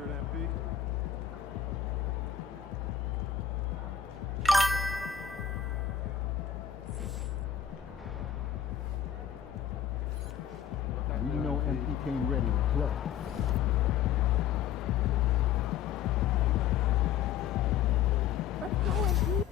record, MP. We know MP came ready to play. Let's go, MP.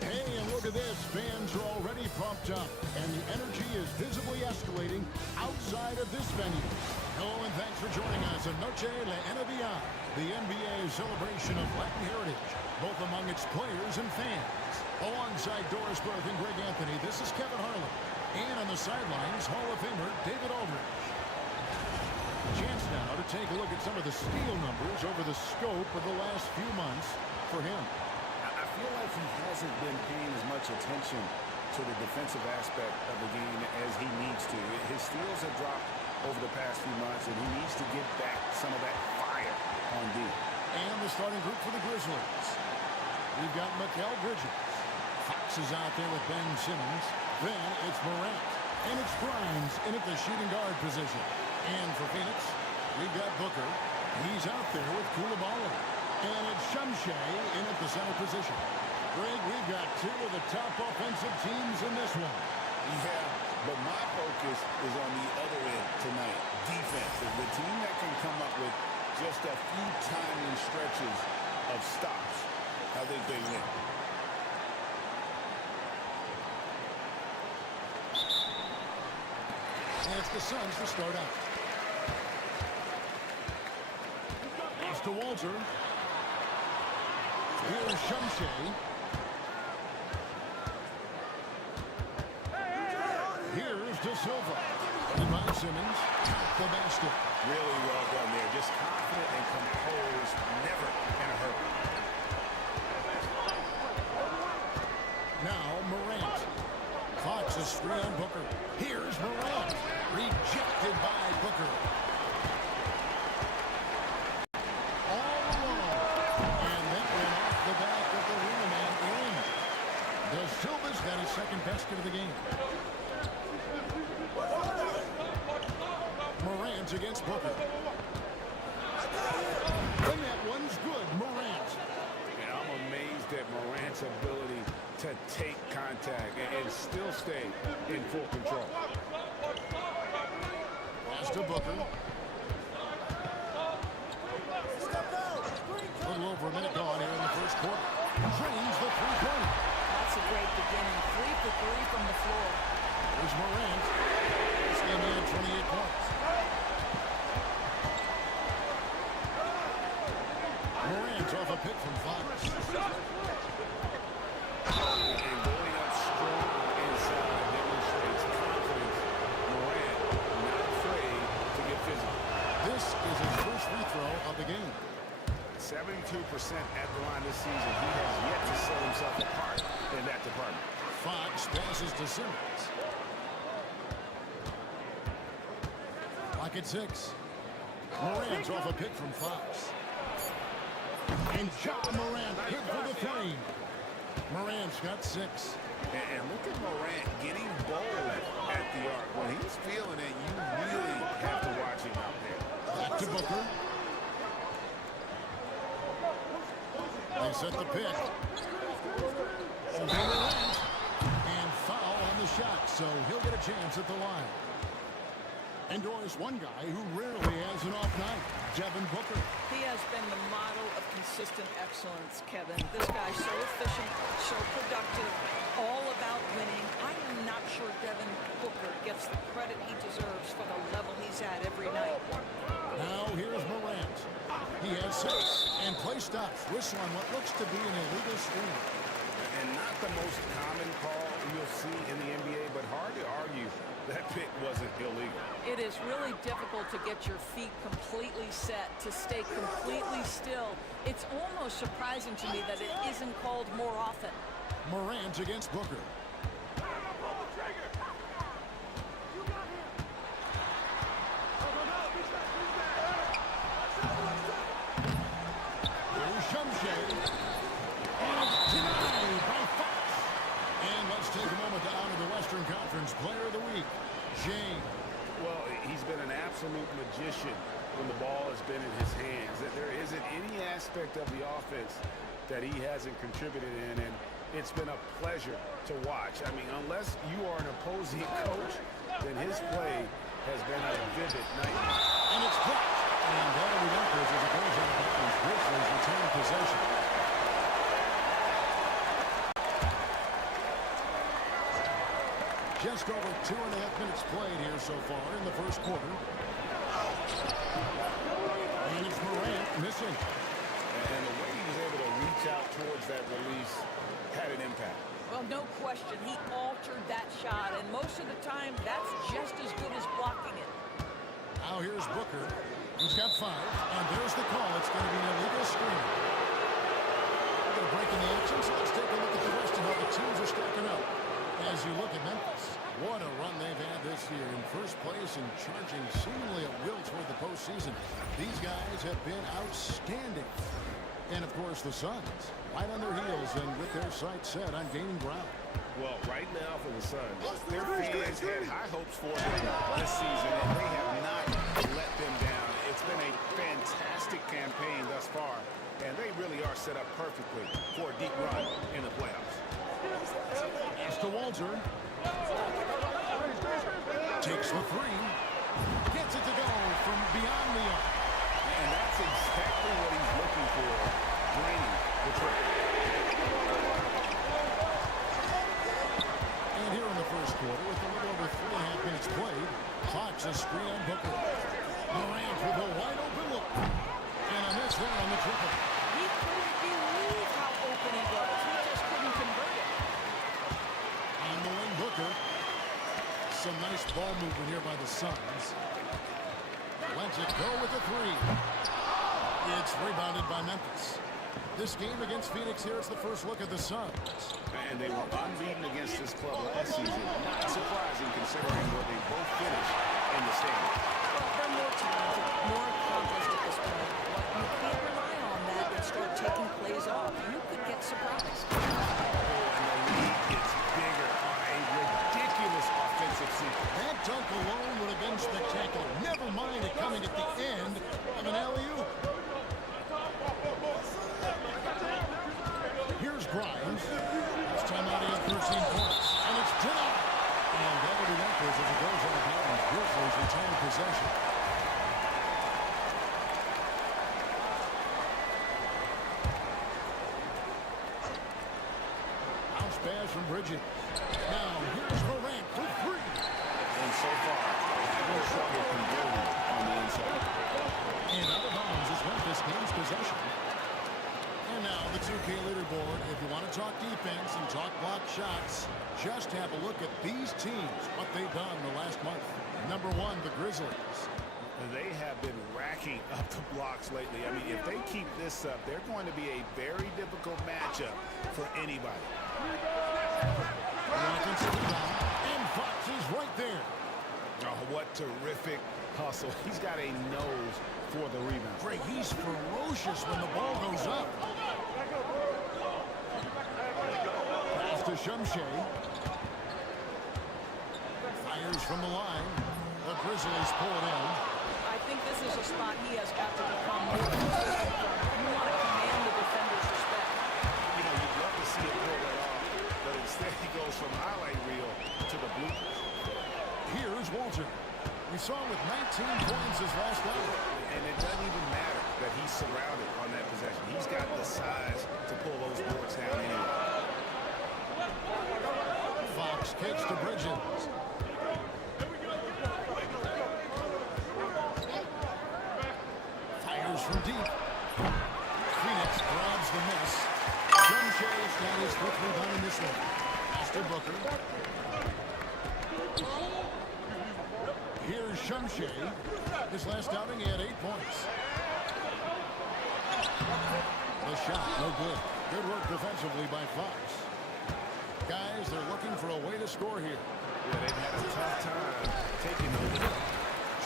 Hey, and look at this. Fans are already pumped up, and the energy is visibly escalating outside of this venue. Hello, and thanks for joining us at Noche La NBA, the NBA celebration of Latin heritage, both among its players and fans. Alongside Doris Burke and Greg Anthony, this is Kevin Harlan. And on the sidelines, Hall of Famer David Aldridge. Chance now to take a look at some of the steal numbers over the scope of the last few months for him. I feel like he hasn't been paying as much attention to the defensive aspect of the game as he needs to. His steals have dropped over the past few months, and he needs to get back some of that fire on D. And the starting group for the Grizzlies. We've got Mikal Bridges. Fox is out there with Ben Simmons. Then it's Morant. And it's Grimes in at the shooting guard position. And for Phoenix, we've got Booker. He's out there with Koulibaly. And it's Shumshay in at the center position. Greg, we've got two of the top offensive teams in this one. Yeah, but my focus is on the other end tonight. Defense. The team that can come up with just a few timely stretches of stops. I think they win. And it's the Suns to start out. Pass to Walter. Here's Shumshay. Here's De Silva. And by Simmons, the basket. Really well done there. Just confident and composed. Never in a hurry. Now Morant. Fox is free on Booker. Here's Morant. Rejected by Booker. All alone. And that went off the back of the rim and in. De Silva's got his second basket of the game. Morant against Booker. And that one's good. Morant. And I'm amazed at Morant's ability to to take contact and still stay in full control. Pass to Booker. A little over a minute gone here in the first quarter. Drains the three-point. That's a great beginning. 3 for 3 from the floor. Here's Morant. This game he had 28 points. Morant off a pick from Fox. And going up strong inside demonstrates confidence. Morant not afraid to get physical. This is his first free throw of the game. 72% at the line this season. He has yet to set himself apart in that department. Fox passes to Simmons. Clock at 6. Morant's off a pick from Fox. And John Morant hit for the three. Morant's got 6. And look at Morant getting bold at the arc. When he's feeling it, you really have to watch him out there. Back to Booker. They set the pick. Over Morant. And foul on the shot, so he'll get a chance at the line. And Doris, one guy who rarely has an off night, Devin Booker. He has been the model of consistent excellence, Kevin. This guy's so efficient, so productive, all about winning. I am not sure Devin Booker gets the credit he deserves for the level he's at every night. Now here's Morant. He has 6 and play stops. Whistle on what looks to be an illegal screen. And not the most common call you'll see in the NBA, but hard to argue that pick wasn't illegal. It is really difficult to get your feet completely set, to stay completely still. It's almost surprising to me that it isn't called more often. Morant against Booker. Here's Shumshay. And it's denied by Fox. And let's take a moment to honor the Western Conference Player of the Week, James. Well, he's been an absolute magician when the ball has been in his hands. There isn't any aspect of the offense that he hasn't contributed in, and it's been a pleasure to watch. I mean, unless you are an opposing coach, then his play has been a vivid nightmare. And it's blocked. And that'll be Lakers as it goes out of bounds. Grizzlies retain possession. Just over 2.5 minutes played here so far in the first quarter. And it's Morant missing. And the way he was able to reach out towards that release had an impact. Well, no question, he altered that shot, and most of the time, that's just as good as blocking it. Now here's Booker. He's got 5, and there's the call. It's going to be an illegal screen. We're going to break in the action, so let's take a look at the rest of how the teams are stacking up. As you look at Memphis, what a run they've had this year in first place and charging seemingly at will toward the postseason. These guys have been outstanding. And, of course, the Suns, right on their heels and with their sights set on gaining ground. Well, right now for the Suns, their fans had high hopes for them this season, and they have not let them down. It's been a fantastic campaign thus far, and they really are set up perfectly for a deep run in the playoffs. As to Walter. Takes the 3. Gets it to go from beyond the arc. And that's exactly what he's looking for, draining the triple. And here in the first quarter, with a little over 3.5 minutes played, Fox a screen on Booker. Morant with a wide open look. And a miss there on the triple. He couldn't believe how open he was. He just couldn't convert it. On the wing, Booker. Some nice ball movement here by the Suns. Lets it go with the 3. It's rebounded by Memphis. This game against Phoenix here, it's the first look at the Suns. And they were unbeaten against this club last season. Not surprising considering where they both finished in the standings. Well, they're more talented, more accomplished at this point. But you can't rely on that and start taking plays off. You could get surprised. Oh, and the lead gets bigger on a ridiculous offensive sequence. That dunk alone would have been spectacular. Never mind it coming at the end of an alley-oop. Here's Grimes. This time out shots. Just have a look at these teams, what they've done the last month. Number one, the Grizzlies. They have been racking up the blocks lately. I mean, if they keep this up, they're going to be a very difficult matchup for anybody. And Fox is right there. Oh, what terrific hustle. He's got a nose for the rebound. Greg, he's ferocious when the ball goes up. Pass to Shumshay. Fires from the line. The Grizzlies pull it in. I think this is a spot he has got to become more consistent from. You want to command the defender's respect. You know, you'd love to see it pull that off, but instead he goes from highlight reel to the bloopers. Here's Walter. We saw him with 19 points his last night. And it doesn't even matter that he's surrounded on that possession. He's got the size to pull those boards down anyway. Fox kicks to Bridges. Fires from deep. Phoenix grabs the miss. Shumshay's got his fifth rebound in this one. Pass to Booker. Here's Shumshay. His last outing, he had 8 points. The shot, no good. Good work defensively by Fox. Guys, they're looking for a way to score here. Yeah, they've had a tough time taking over.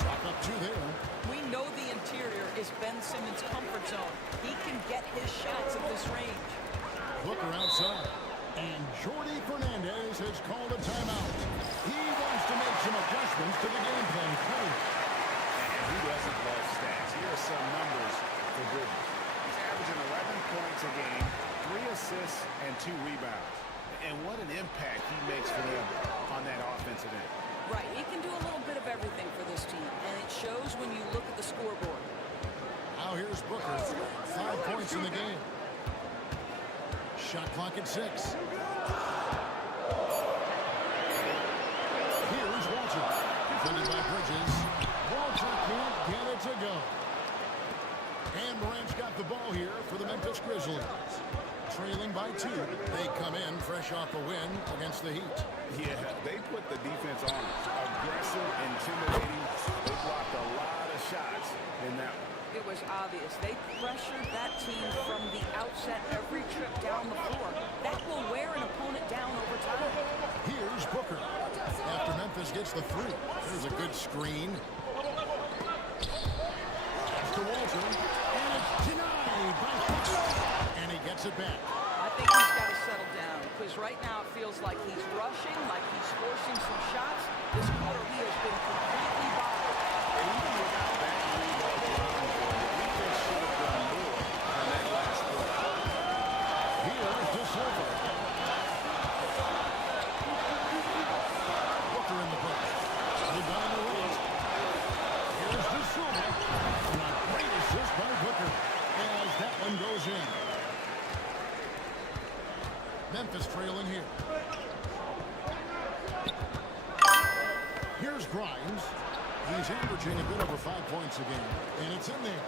Shot up two there. We know the interior is Ben Simmons' comfort zone. He can get his shots at this range. Booker outside. And Jordi Fernandez has called a timeout. He wants to make some adjustments to the game plan. And who doesn't love stats? Here are some numbers for Bridges. He's averaging 11 points a game, 3 assists, and 2 rebounds. And what an impact he makes for them on that offensive end. Right, he can do a little bit of everything for this team, and it shows when you look at the scoreboard. Now here's Booker. 5 points in the game. Shot clock at 6. Here's Walter. Defended by Bridges. Walter can't get it to go. And Morant's got the ball here for the Memphis Grizzlies. Trailing by 2. They come in fresh off a win against the Heat. Yeah, they put the defense on. Aggressive, intimidating. They blocked a lot of shots in that one. It was obvious. They pressured that team from the outset every trip down the floor. That will wear an opponent down over time. Here's Booker. After Memphis gets the 3. There's a good screen. Pass to Walter. And it's denied by Fox. And he gets it back. I think he's got to settle down because right now it feels like he's rushing, like he's forcing some shots. This quarter he has been completely bottled. And even without that rebound, the defense should have done more on that last play. Here's De Silva. Booker in the post. Rebound on the right. Here's De Silva. And a great assist by Booker as that one goes in. Memphis trailing here. Here's Grimes. He's averaging a bit over 5 points a game, and it's in there.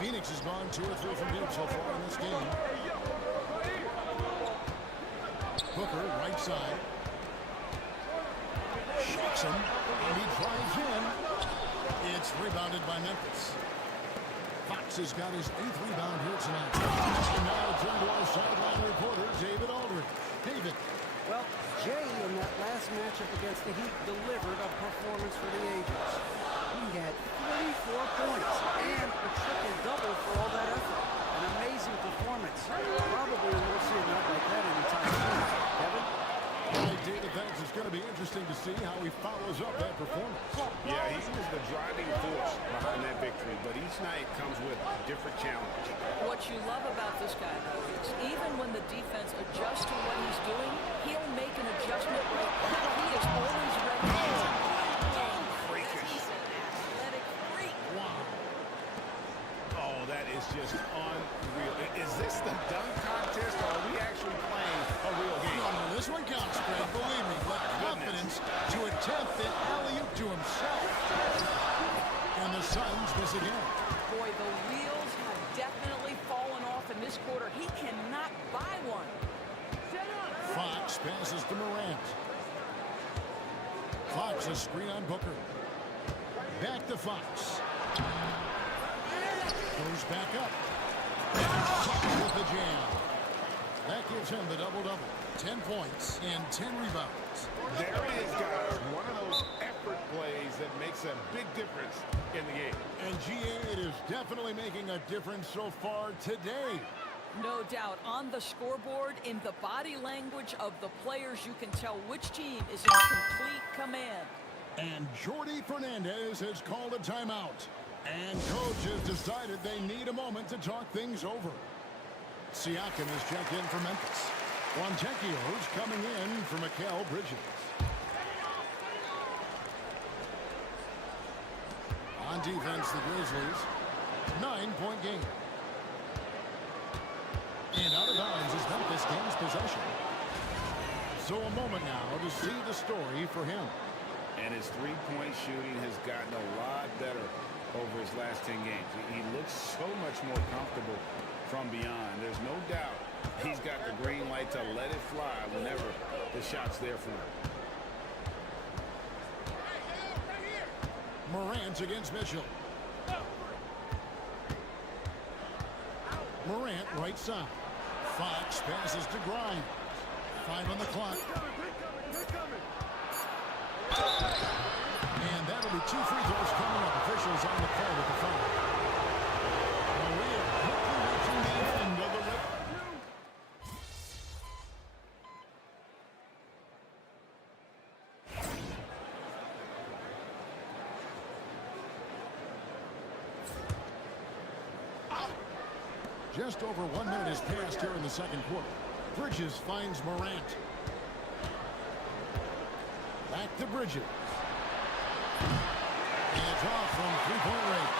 Phoenix has gone 2 or 3 from deep so far in this game. Booker, right side. Shocks him, and he drives in. It's rebounded by Memphis. Fox has got his 8th rebound here tonight. And now to turn to our sideline reporter, David Aldridge. David. Well, Jay in that last matchup against the Heat delivered a performance for the ages. He had 34 points and a triple-double for all that effort. An amazing performance. Probably won't see a night like that anytime soon. Kevin? All right, David, thanks. It's going to be interesting to see how he follows up that performance. Yeah, he was the driving force behind that victory, but each night comes with a different challenge. What you love about this guy, though, is even when the defense adjusts to what he's doing, he'll make an adjustment right now. He is always ready to go. Freakish. He's an athletic freak. Wow. Oh, that is just unreal. Is this the dunk contest, or are we actually playing a real game? No, this one counts, Greg. Believe me. But confidence to attempt an alley-oop to himself. And the Suns miss again. Boy, the wheels have definitely fallen off in this quarter passes to Morant. Fox a screen on Booker. Back to Fox. Goes back up. Fox with the jam. That gives him the double-double. 10 points and 10 rebounds. There it is, guys. One of those effort plays that makes a big difference in the game. And GA, it is definitely making a difference so far today. No doubt. On the scoreboard, in the body language of the players, you can tell which team is in complete command. And Jordi Fernandez has called a timeout. And coach has decided they need a moment to talk things over. Siakam is checked in for Memphis. Fontecchio's coming in for Mikal Bridges. On defense, the Grizzlies. 9-point game. And out of bounds is Memphis gains possession. So a moment now to see the story for him. And his three-point shooting has gotten a lot better over his last 10 games. He looks so much more comfortable from beyond. There's no doubt he's got the green light to let it fly whenever the shot's there for him. Morant against Mitchell. Morant right side. Fox passes to Grimes. 5 on the clock. And that'll be 2 free throws coming up. Officials on the call with the foul. Well, we are quickly reaching the end of the Just over 1 minute has passed here in the second quarter. Bridges finds Morant. Back to Bridges. And it's off from three-point range.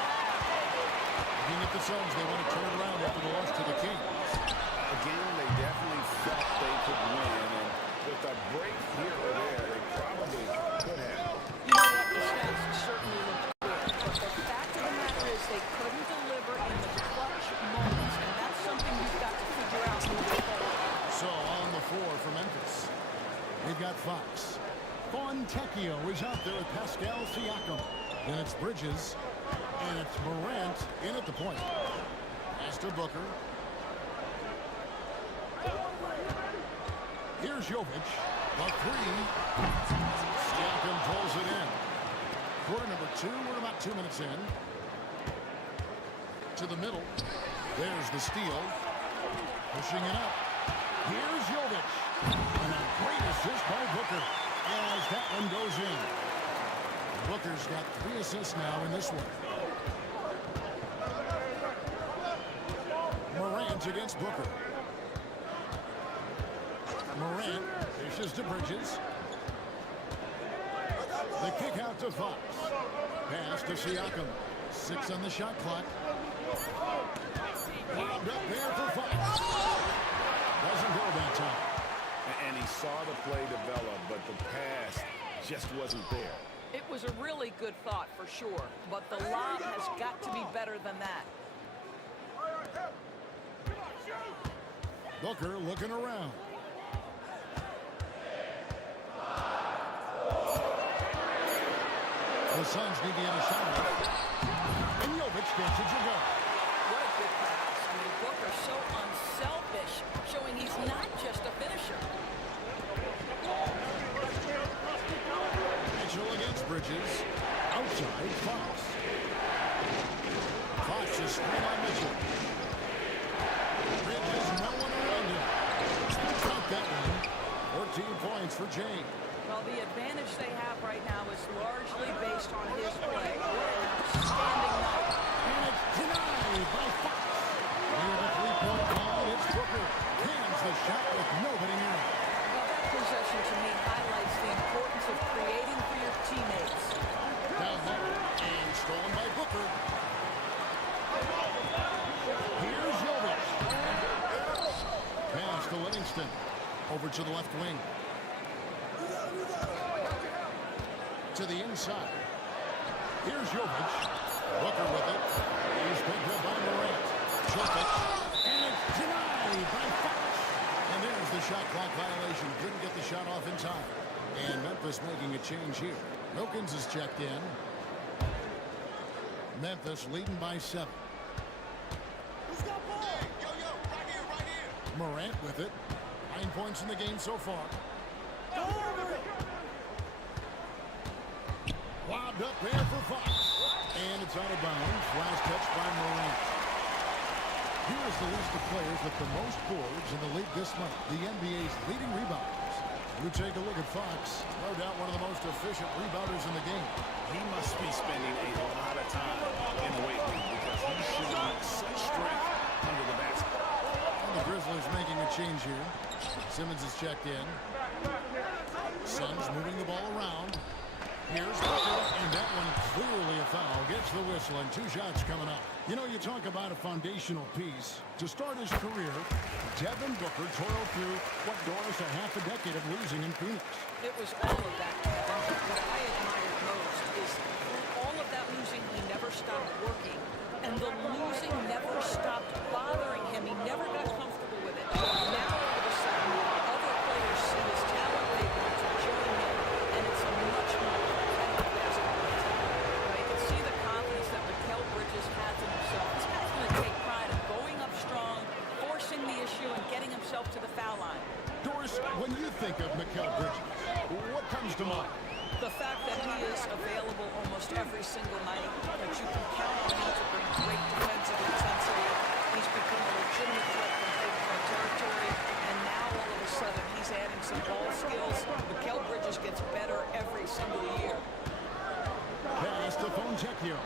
Looking at the Suns, they want to turn it around after the loss to the Kings. Again, they definitely felt they could win, and with a break here or there, they probably could have. You know what? The stats certainly looked good. But the fact of the matter is they couldn't deliver in the clutch moments, and that's something you've got to figure out moving forward. So on the floor for Memphis, we've got Fox. Fontecchio is out there with Pascal Siakam. Then it's Bridges, and it's Morant in at the point. Pass to Booker. Here's Jovic. The three. Siakam pulls it in. Quarter number 2. We're about 2 minutes in. To the middle. There's the steal. Pushing it up. Here's Jovic. And a great assist by Booker as that one goes in. Booker's got 3 assists now in this one. Morant against Booker. Morant dishes to Bridges. The kick out to Fox. Pass to Siakam. 6 on the shot clock. Wound up there for Fox. Doesn't go that time. And he saw the play develop, but the pass just wasn't there. It was a really good thought for sure, but the lob has got to be better than that. Booker looking around. The Suns need to get a shot. And Jovic gets it to go. What a good pass. I mean, Booker's so unselfish, showing he's not just a finisher. Mitchell against Bridges. Outside Fox. Fox is straight on Mitchell. Bridges, no one around him. Got that one. 14 points for Jay. Well, the advantage they have right now is largely based on his play. What an outstanding night. And it's denied by Fox. Near the three-point line, it's Booker. Cans the shot with nobody near him. Well, that possession to me highlights the importance of creating for your teammates. Down low and stolen by Booker. Here's Jovic. Pass to Livingston. Over to the left wing. To the inside. Here's Jovic. Booker with it. He's picked up by Morant. Jovic. And it's denied by Fox. And there's the shot clock violation. Couldn't get the shot off in time. And Memphis making a change here. Wilkins is checked in. Memphis leading by 7. Who's got ball? Hey, yo, right here, right here. Morant with it. 9 points in the game so far. Lobbed up there for Fox. And it's out of bounds. Last touch by Morant. Here is the list of players with the most boards in the league this month. The NBA's leading rebounders. You take a look at Fox. No doubt one of the most efficient rebounders in the game. He must be spending a lot of time in the weight room because he's showing such strength under the basket. And the Grizzlies making a change here. Simmons is checked in. Suns moving the ball around. Here's Booker, and that one clearly a foul. Gets the whistle, and 2 shots coming up. You know, you talk about a foundational piece. To start his career, Devin Booker toiled through what Doris a half a decade of losing in Phoenix. It was all of that, Kevin. But what I admired most is through all of that losing, he never stopped working. And the losing never stopped bothering him. He never got comfortable with it. Now, all of a sudden, other players see his talent, they want to join him, and it's a much more competitive basketball team. Now, you can see the confidence that Mikal Bridges has in himself. This guy's going to take pride in going up strong, forcing the issue, and getting himself to the foul line. Doris, when you think of Mikal Bridges, what comes to mind? The fact that he is available almost every single night, that you can count on him to bring great defensive intensity. He's become a legitimate threat from big territory, and now all of a sudden he's adding some ball skills. Mikal Bridges gets better every single year. Pass to Fontecchio.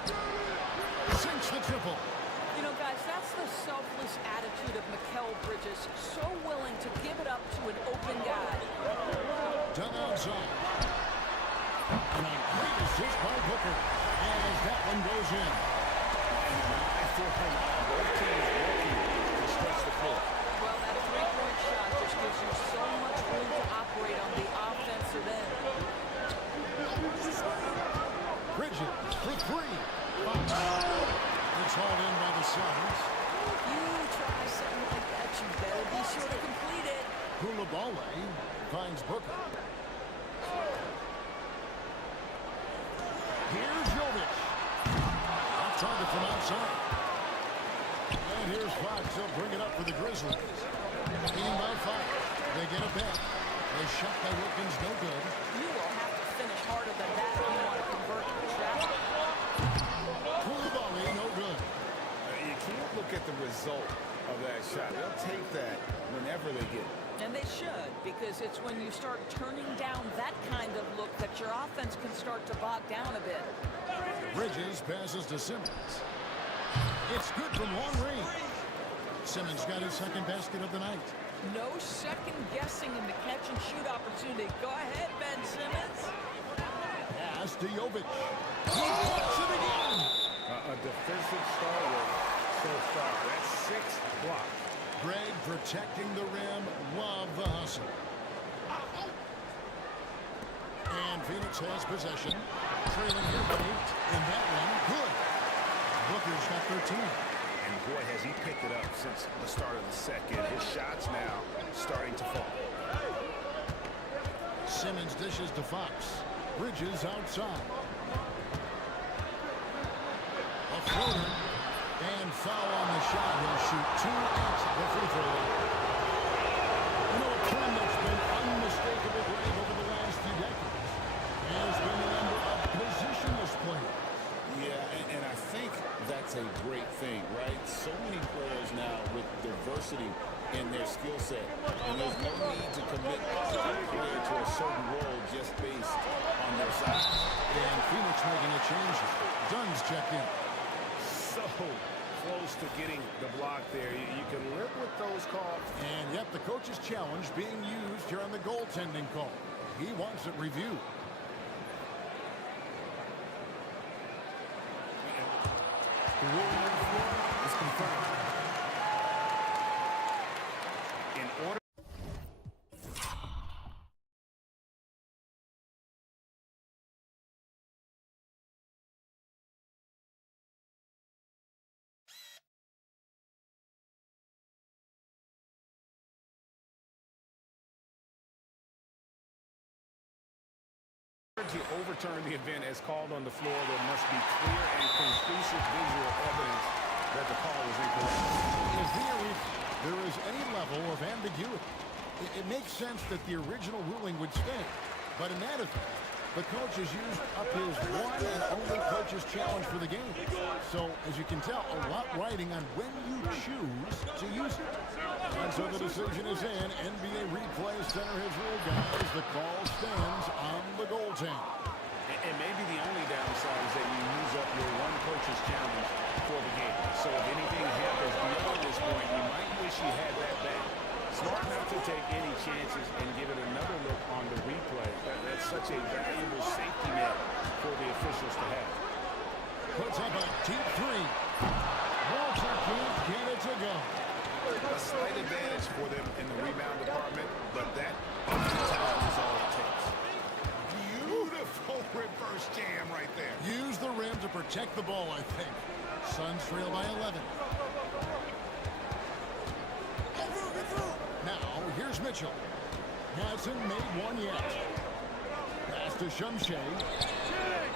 Sinks the triple. You know, guys, that's the selfless attitude of Mikal Bridges, so willing to give it up to an open guy. Done outside. And a great assist by Booker as that one goes in. I feel like both teams working to stretch the floor. Well, that three-point shot just gives you so much room to operate on the offensive end. Bridges for 3. It's hauled in by the Suns. You try something like that, you better be sure to complete it. Koulibaly finds Booker. Here's Jovic. Off target from outside. And here's Fox. He'll bring it up for the Grizzlies. Leading by 5. They get a bet. A shot by Wilkins, no good. You will have to finish harder than that if you want to convert the traffic. Koulibaly, no good. You can't look at the result of that shot. They'll take that whenever they get it. And they should, because it's when you start turning down that kind of look that your offense can start to bog down a bit. Bridges passes to Simmons. It's good from long range. Simmons got his second basket of the night. No second guessing in the catch and shoot opportunity. Go ahead, Ben Simmons. Pass to Jovic. He blocks it again. A defensive stalwart so far. That's 6 blocks. Greg protecting the rim. Love the hustle. And Phoenix has possession. Trailing here by 8. And that one, good. Booker's got 13. And boy, has he picked it up since the start of the second. His shots now starting to fall. Simmons dishes to Fox. Bridges outside. A floater. And foul on the shot. He'll shoot 2 at the free throw line. You know, a trend that's been unmistakable, Greg, over the last few decades has been the number of positionless players. Yeah, and I think that's a great thing, right? So many players now with diversity in their skill set. And there's no need to commit a player to a certain role just based on their size. And Phoenix making a change. Dunn's checked in. So close to getting the block there. You can live with those calls. And yet the coach's challenge being used here on the goaltending call. He wants it reviewed. The rule on the floor is confirmed. In order To overturn the event as called on the floor, there must be clear and conclusive visual evidence that the call was incorrect. In theory, there is any level of ambiguity. It makes sense that the original ruling would stay. But in that event, the coach has used up his one and only coach's challenge for the game. So, as you can tell, a lot riding on when you choose to use it. And so the decision is in. NBA Replay Center has ruled, guys. The call stands on the goaltend. And maybe the only downside is that you use up your one coach's challenge for the game. So if anything happens beyond this point, you might wish you had that back. Smart not to take any chances and give it another look on the replay. That's such a valuable safety net for the officials to have. Puts up a deep three. Walter can't get it to go. A slight advantage for them in the rebound department, but that time is all it takes. Beautiful reverse jam right there. Use the rim to protect the ball, I think. Suns trail by 11. Now, here's Mitchell. Hasn't made one yet. Pass to Shumshay.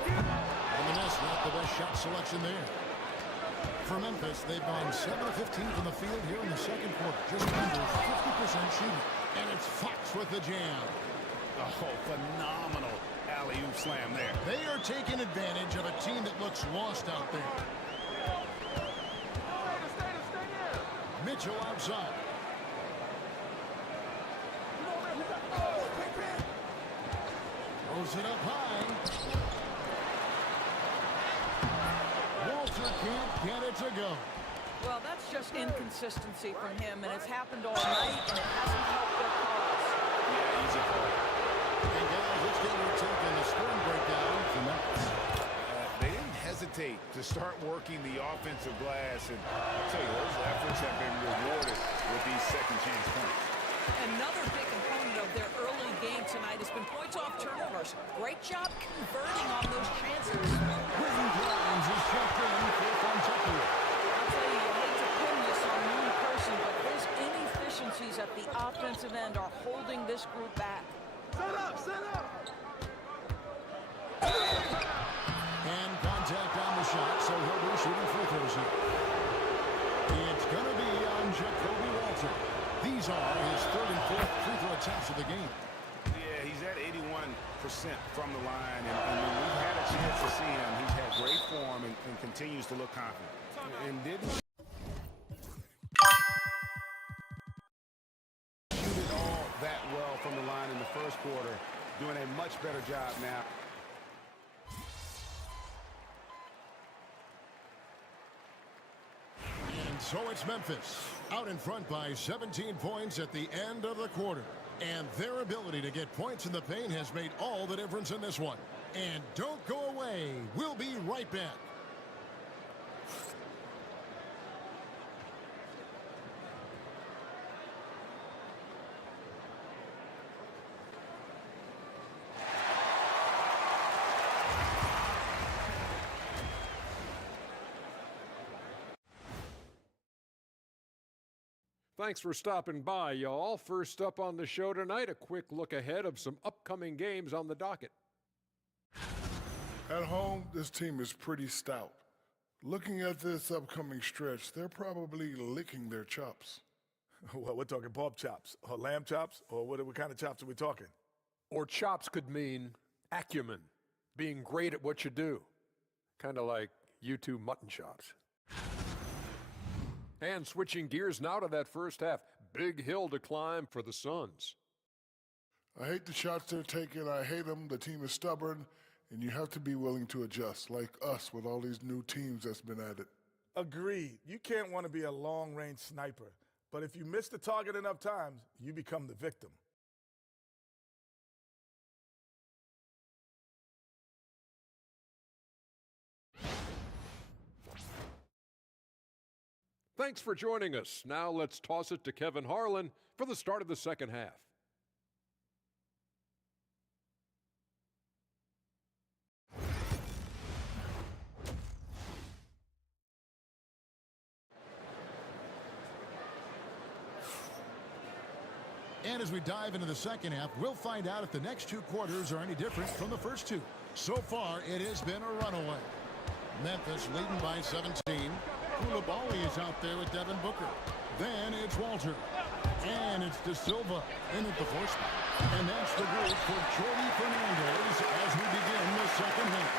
And the Nets not the best shot selection there. For Memphis, they've gone 7 of 15 from the field here in the second quarter. Just under 50% shooting. And it's Fox with the jam. Oh, phenomenal alley-oop slam there. They are taking advantage of a team that looks lost out there. Mitchell outside. Throws it up high. Walter can't get it to go. Well, that's just inconsistency from him, and it's happened all night, and it hasn't helped their cause. Yeah, easy call. And guys, let's get your take on the scoring breakdown from Memphis. They didn't hesitate to start working the offensive glass, and I'll tell you, those efforts have been rewarded with these second chance points. Another big component of their early game tonight has been points off turnovers. Great job converting on those chances. Quentin Grimes is checked in for Kentucky. I'll tell you, you hate to pin this on one person, but his inefficiencies at the offensive end are holding this group back. Set up. And contact on the shot, so he'll be shooting free throws here. It's going to be on Jacoby Walter. These are his third and fourth free throw attempts of the game. Yeah, he's at 81% from the line, and when we've had a chance to see him, he's had great form and continues to look confident. And didn't shoot it all that well from the line in the first quarter, doing a much better job now. And so it's Memphis, out in front by 17 points at the end of the quarter. And their ability to get points in the paint has made all the difference in this one. And don't go away. We'll be right back. Thanks for stopping by, y'all. First up on the show tonight, a quick look ahead of some upcoming games on the docket. At home, this team is pretty stout. Looking at this upcoming stretch, they're probably licking their chops. Well, we're talking pork chops or lamb chops, or what kind of chops are we talking? Or chops could mean acumen, being great at what you do. Kind of like you two mutton chops. And switching gears now to that first half. Big hill to climb for the Suns. I hate the shots they're taking. I hate them. The team is stubborn, and you have to be willing to adjust, like us with all these new teams that's been added. Agreed. You can't want to be a long-range sniper, but if you miss the target enough times, you become the victim. Thanks for joining us. Now let's toss it to Kevin Harlan for the start of the second half. And as we dive into the second half, we'll find out if the next two quarters are any different from the first two. So far, it has been a runaway. Memphis leading by 17. Koulibaly is out there with Devin Booker. Then it's Walter. And it's De Silva in at the fourth spot. And that's the group for Jordi Fernandez as we begin the second half.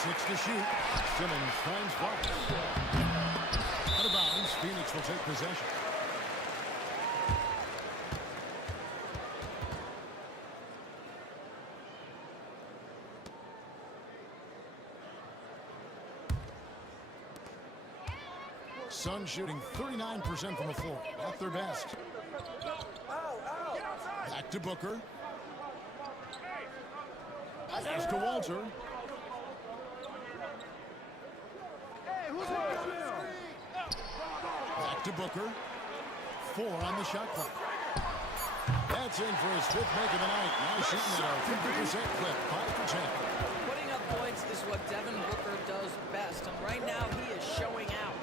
6 to shoot. Simmons finds Fox. Out of bounds. Phoenix will take possession. Suns shooting 39% from the floor. At their best. Back to Booker. Pass to Walter. Back to Booker. 4 on the shot clock. That's in for his 5th make of the night. Now shooting at a 50% clip. 5 for 10. Putting up points is what Devin Booker does best, and right now he is showing out.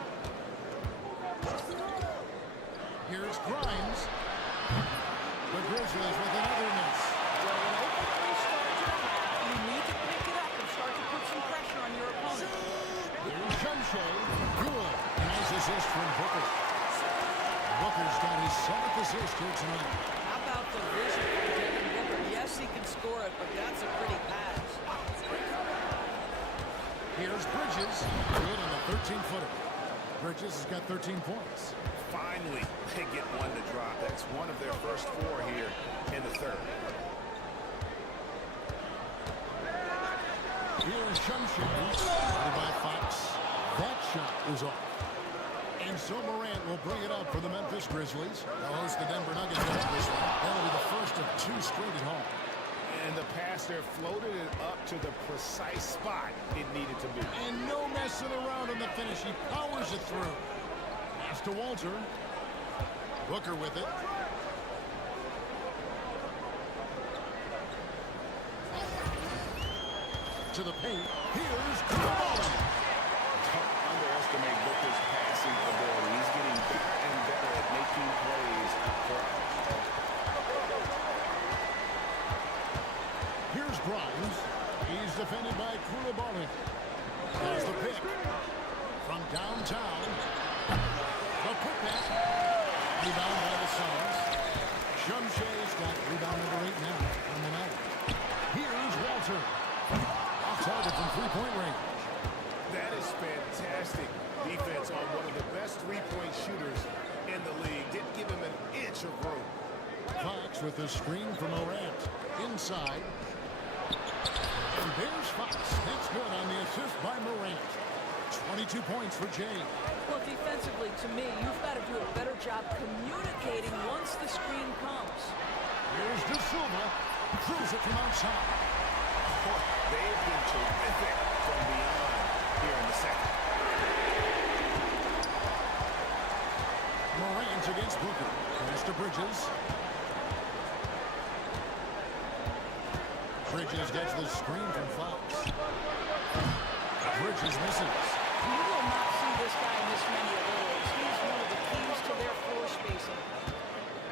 Here's Grimes. The Grizzlies with another miss. Well, when openers start to the half, you need to pick it up and start to put some pressure on your opponent. Here's Shumshay. Good. Nice assist from Booker. Booker's got his 7th assist here tonight. How about the vision from Devin Booker? Yes, he can score it, but that's a pretty pass. Here's Bridges. Good on the 13-footer. Bridges has got 13 points. Finally, they get one to drop. That's one of their first 4 here in the third. Here's Shumshay. Played by Fox. That shot is off. And so Morant will bring it up for the Memphis Grizzlies. They'll host the Denver Nuggets after this one. That'll be the first of 2 straight at home. And the pass there floated it up to the precise spot it needed to be. And no messing around on the finish. He powers it through. Pass to Walter. Booker with it. To the paint. Here's Koulibaly. Don't underestimate Booker's passing ability. He's getting better and better at making plays for us. Here's Grimes. He's defended by Koulibaly. There's the pick. From downtown. The putback. Rebound by the Suns. Shumshay's got rebound number 8 now on the night. Here's Walter. Off target from 3-point range. That is fantastic defense on one of the best 3-point shooters in the league. Didn't give him an inch of room. Fox with the screen from Morant. Inside. And there's Fox. That's good on the assist by Morant. 22 points for Jay. Well, defensively, to me, you've got to do a better job communicating once the screen comes. Here's De Silva. Throws it from outside. They've been terrific from beyond here in the second. Morant against Booker. Pass to Bridges. Bridges gets the screen from Fox. Bridges misses. You will not see this guy miss many of those. He's one of the keys to their floor spacing.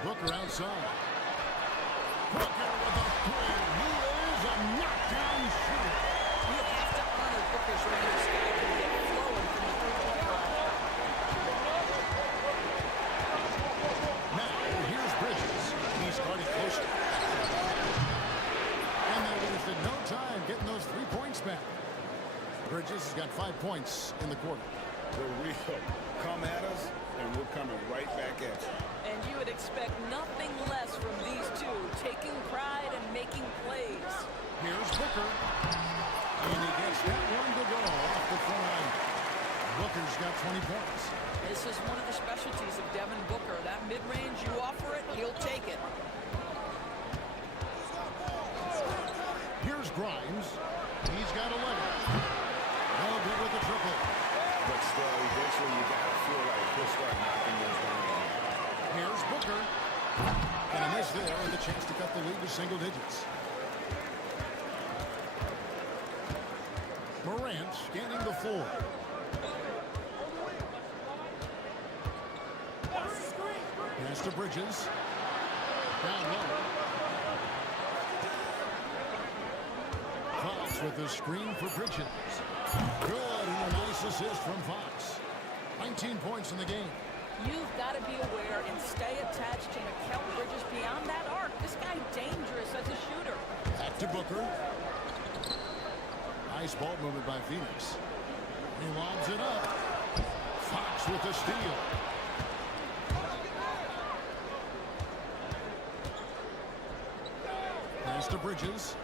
Booker outside. Booker with a three. He is a knockdown shooter. You have to honor Booker's range. This guy can get flowing from the three-point line. Now, here's Bridges. He's starting closer. And they wasted no time getting those 3 points back. Bridges has got 5 points in the quarter. The real come at us, and we're coming right back at you. And you would expect nothing less from these two, taking pride and making plays. Here's Booker. And he gets that one to go off the front line. Booker's got 20 points. This is one of the specialties of Devin Booker. That mid-range, you offer it, he'll take it. Here's Grimes. He's got 11. No good with the triple. But still, eventually you got to feel like he'll start knocking those down. Here's Booker. And a miss there with a chance to cut the lead to single digits. Morant scanning the floor. Pass to Bridges. Down low. Fox with the screen for Bridges. Good, and a nice assist from Fox. 19 points in the game. You've got to be aware and stay attached to Mikal Bridges beyond that arc. This guy dangerous as a shooter. Back to Booker. Nice ball movement by Phoenix. He lobs it up. Fox with the steal. Pass to Bridges.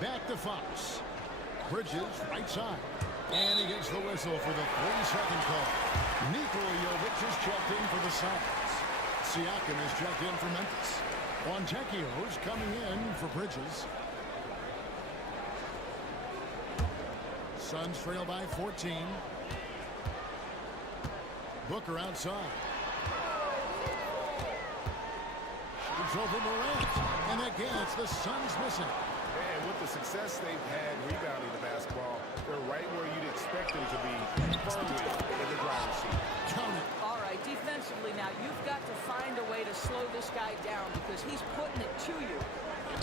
Back to Fox. Bridges, right side. And he gets the whistle for the 3-second call. Nikola Jovic is checked in for the Suns. Siakam is checked in for Memphis. Fontecchio's coming in for Bridges. Suns trail by 14. Booker outside. Shoots over Morant. And again, it's the Suns missing. And with the success they've had rebounding the basketball, they're right where you'd expect them to be, firmly in the driver's seat. Count it. All right, defensively now, you've got to find a way to slow this guy down because he's putting it to you.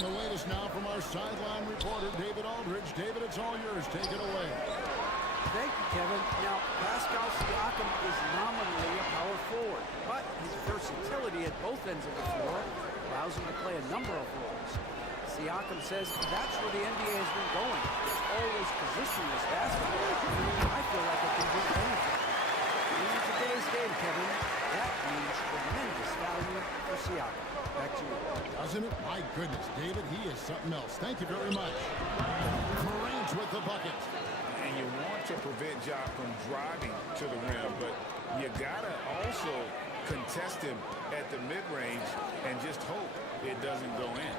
The latest now from our sideline reporter, David Aldridge. David, it's all yours. Take it away. Thank you, Kevin. Now, Pascal Siakam is nominally a power forward, but his versatility at both ends of the floor allows him to play a number of roles. Siakam says that's where the NBA has been going. It's always positionless basketball. I feel like it can do anything. In today's game, Kevin, that means tremendous value for Siakam. Back to you. Doesn't it? My goodness, David, he is something else. Thank you very much. Morant with the bucket. And you want to prevent Ja from driving to the rim, but you gotta also contest him at the mid-range and just hope it doesn't go in.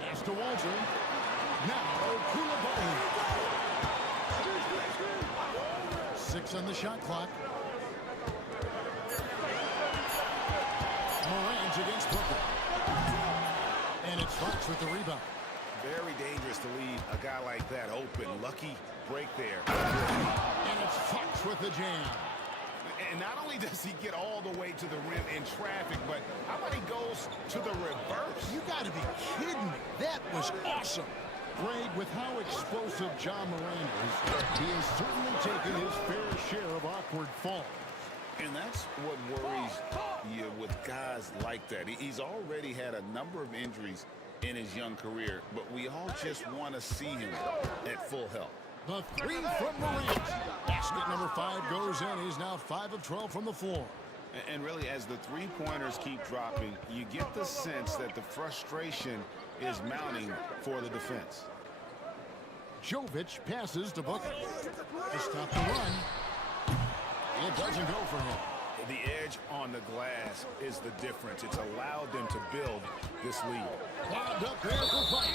Pass to Walter. Now, Koulibaly. 6 on the shot clock. Morant against Booker. And it's Fox with the rebound. Very dangerous to leave a guy like that open. Lucky break there. And it's Fox with the jam. And not only does he get all the way to the rim in traffic, but how about he goes to the reverse? You got to be kidding me. That was awesome. Greg, with how explosive John Morant is, he is certainly taking his fair share of awkward falls. And that's what worries you with guys like that. He's already had a number of injuries in his young career, but we all just want to see him at full health. The 3 from Morant. Basket number 5 goes in. He's now 5 of 12 from the floor. And really, as the three-pointers keep dropping, you get the sense that the frustration is mounting for the defense. Jovic passes to Booker. To stop the run. It doesn't go for him. The edge on the glass is the difference. It's allowed them to build this lead. Lobbed up there for Fox.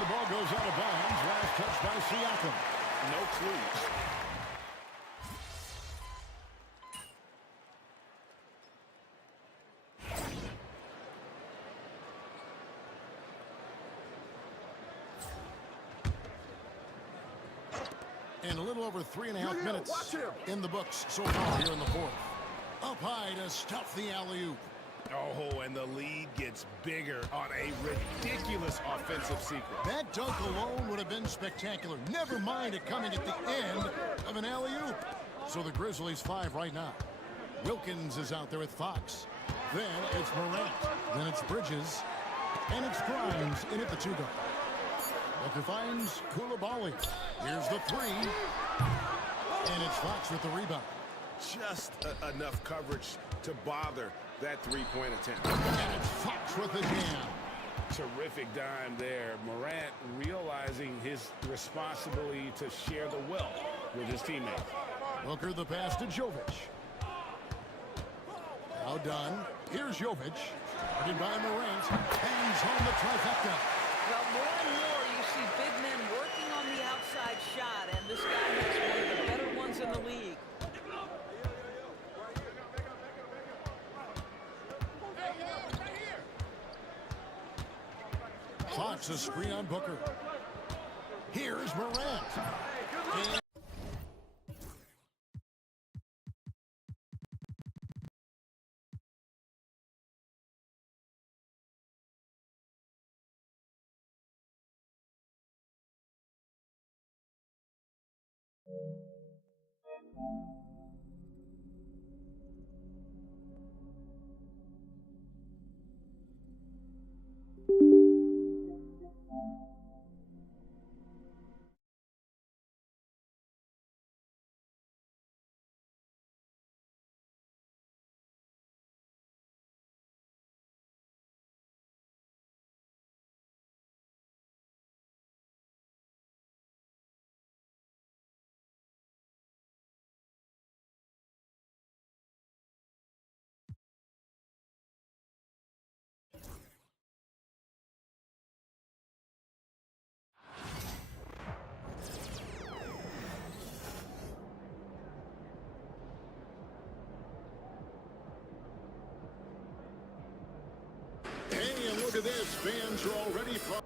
The ball goes out of bounds. Last touch by Siakam. No clues. And a little over 3.5 minutes in the books so far here in the fourth. Up high to stuff the alley-oop. Oh, and the lead gets bigger on a ridiculous offensive sequence. That dunk alone would have been spectacular. Never mind it coming at the end of an alley-oop. So the Grizzlies 5 right now. Wilkins is out there with Fox. Then it's Morant. Then it's Bridges. And it's Grimes in at the 2 guard. Booker finds Koulibaly. Here's the 3. And it's Fox with the rebound. Just enough coverage to bother that three-point attempt. And it's Fox with the jam. Terrific dime there. Morant realizing his responsibility to share the wealth with his teammates. Booker the pass to Jovic. Now done. Here's Jovic. Guarded by Morant. Hangs home the trifecta. Well, more and more you see big men working on the outside shot, and this guy is one of the better ones in the league. Fox a screen on Booker. Here's Morant. And After this, fans are already from...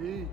MP.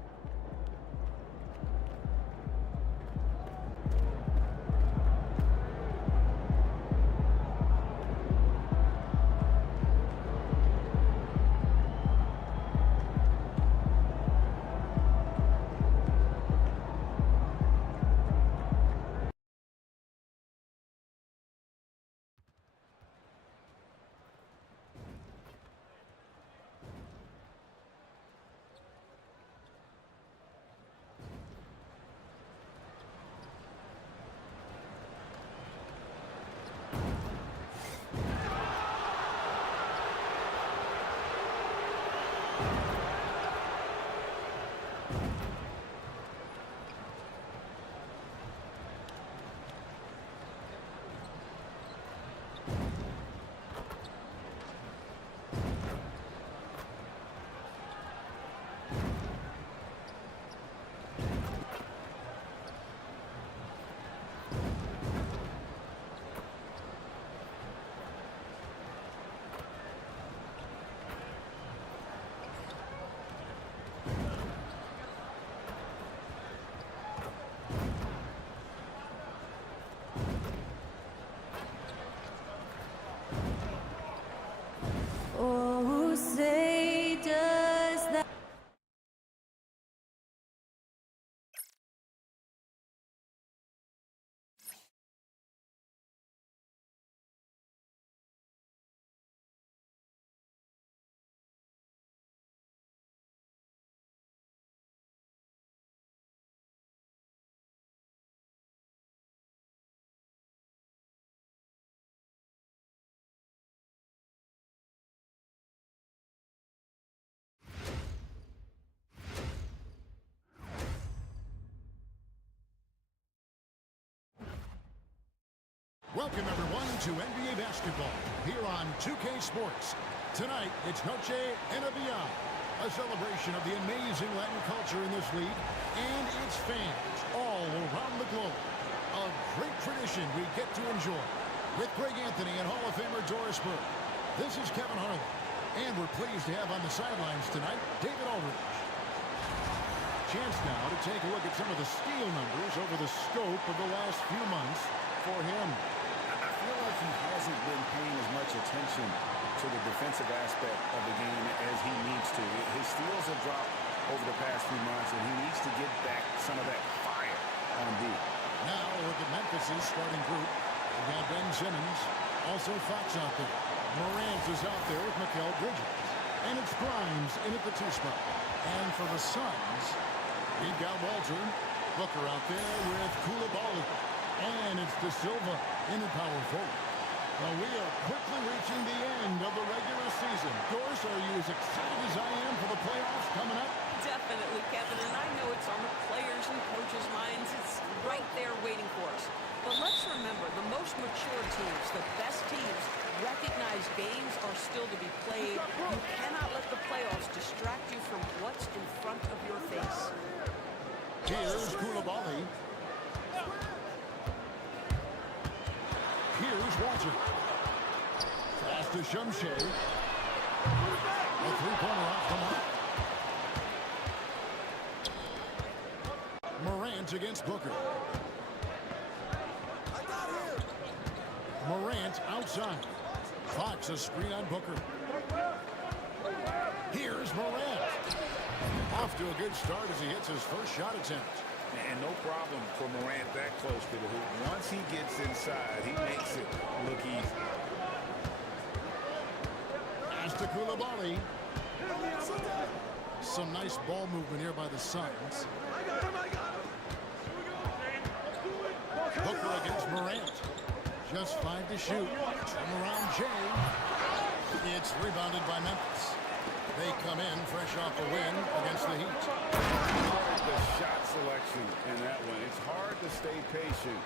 Oh, say does that Welcome, everyone, to NBA basketball here on 2K Sports. Tonight, it's Noche NBA, a celebration of the amazing Latin culture in this league and its fans all around the globe. A great tradition we get to enjoy with Greg Anthony and Hall of Famer Doris Burke. This is Kevin Harlan, and we're pleased to have on the sidelines tonight David Aldridge. Chance now to take a look at some of the steal numbers over the scope of the last few months for him. I feel like he hasn't been paying as much attention to the defensive aspect of the game as he needs to. His steals have dropped over the past few months, and he needs to get back some of that fire on D. Now look at Memphis' starting group. We've got Ben Simmons, also Fox out there. Morant is out there with Mikal Bridges. And it's Grimes in at the 2 spot. And for the Suns, we've got Walter, Booker out there with Koulibaly. And it's De Silva in the power forward. Well, we are quickly reaching the end of the regular season. Doris, are you as excited as I am for the playoffs coming up? Definitely, Kevin, and I know it's on the players' and coaches' minds. It's right there waiting for us. But let's remember, the most mature teams, the best teams, recognize games are still to be played. You cannot let the playoffs distract you from what's in front of your face. Here's Koulibaly. Here's Walter. Pass to Shumshay. A three-pointer off the mark. Morant against Booker. Morant outside. Fox a screen on Booker. Here's Morant. Off to a good start as he hits his first shot attempt. And no problem for Morant that close to the hoop. Once he gets inside, he makes it look easy. Pass to Koulibaly. Some nice ball movement here by the Suns. Booker against Morant. Just 5 to shoot. Turn around Jay. It's rebounded by Memphis. They come in fresh off a win against the Heat. The shot selection in that one. It's hard shoot.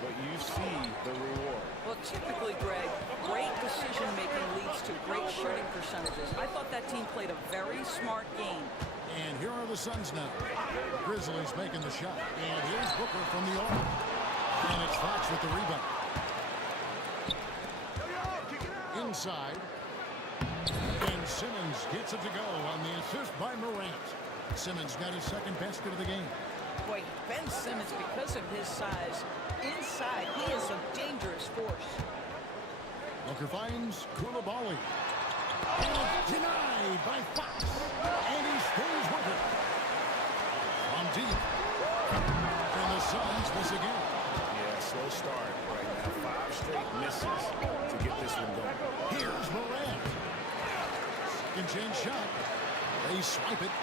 But you see the reward. Well, typically, Greg, great decision-making leads to great shooting percentages. I thought that team played a very smart game. And here are the Suns now. Grizzlies making the shot. And here's Booker from the arc. And it's Fox with the rebound. Inside. And Simmons gets it to go on the assist by Morant. Simmons got his second basket of the game. Boy, Ben Simmons, because of his size, inside, he is a dangerous force. Booker finds Koulibaly. And it's denied by Fox. And he stays with it. On deep. And the Suns miss again. Yeah, slow start right now. 5 straight misses to get this one going. Here's Morant. Second chance shot. They swipe it.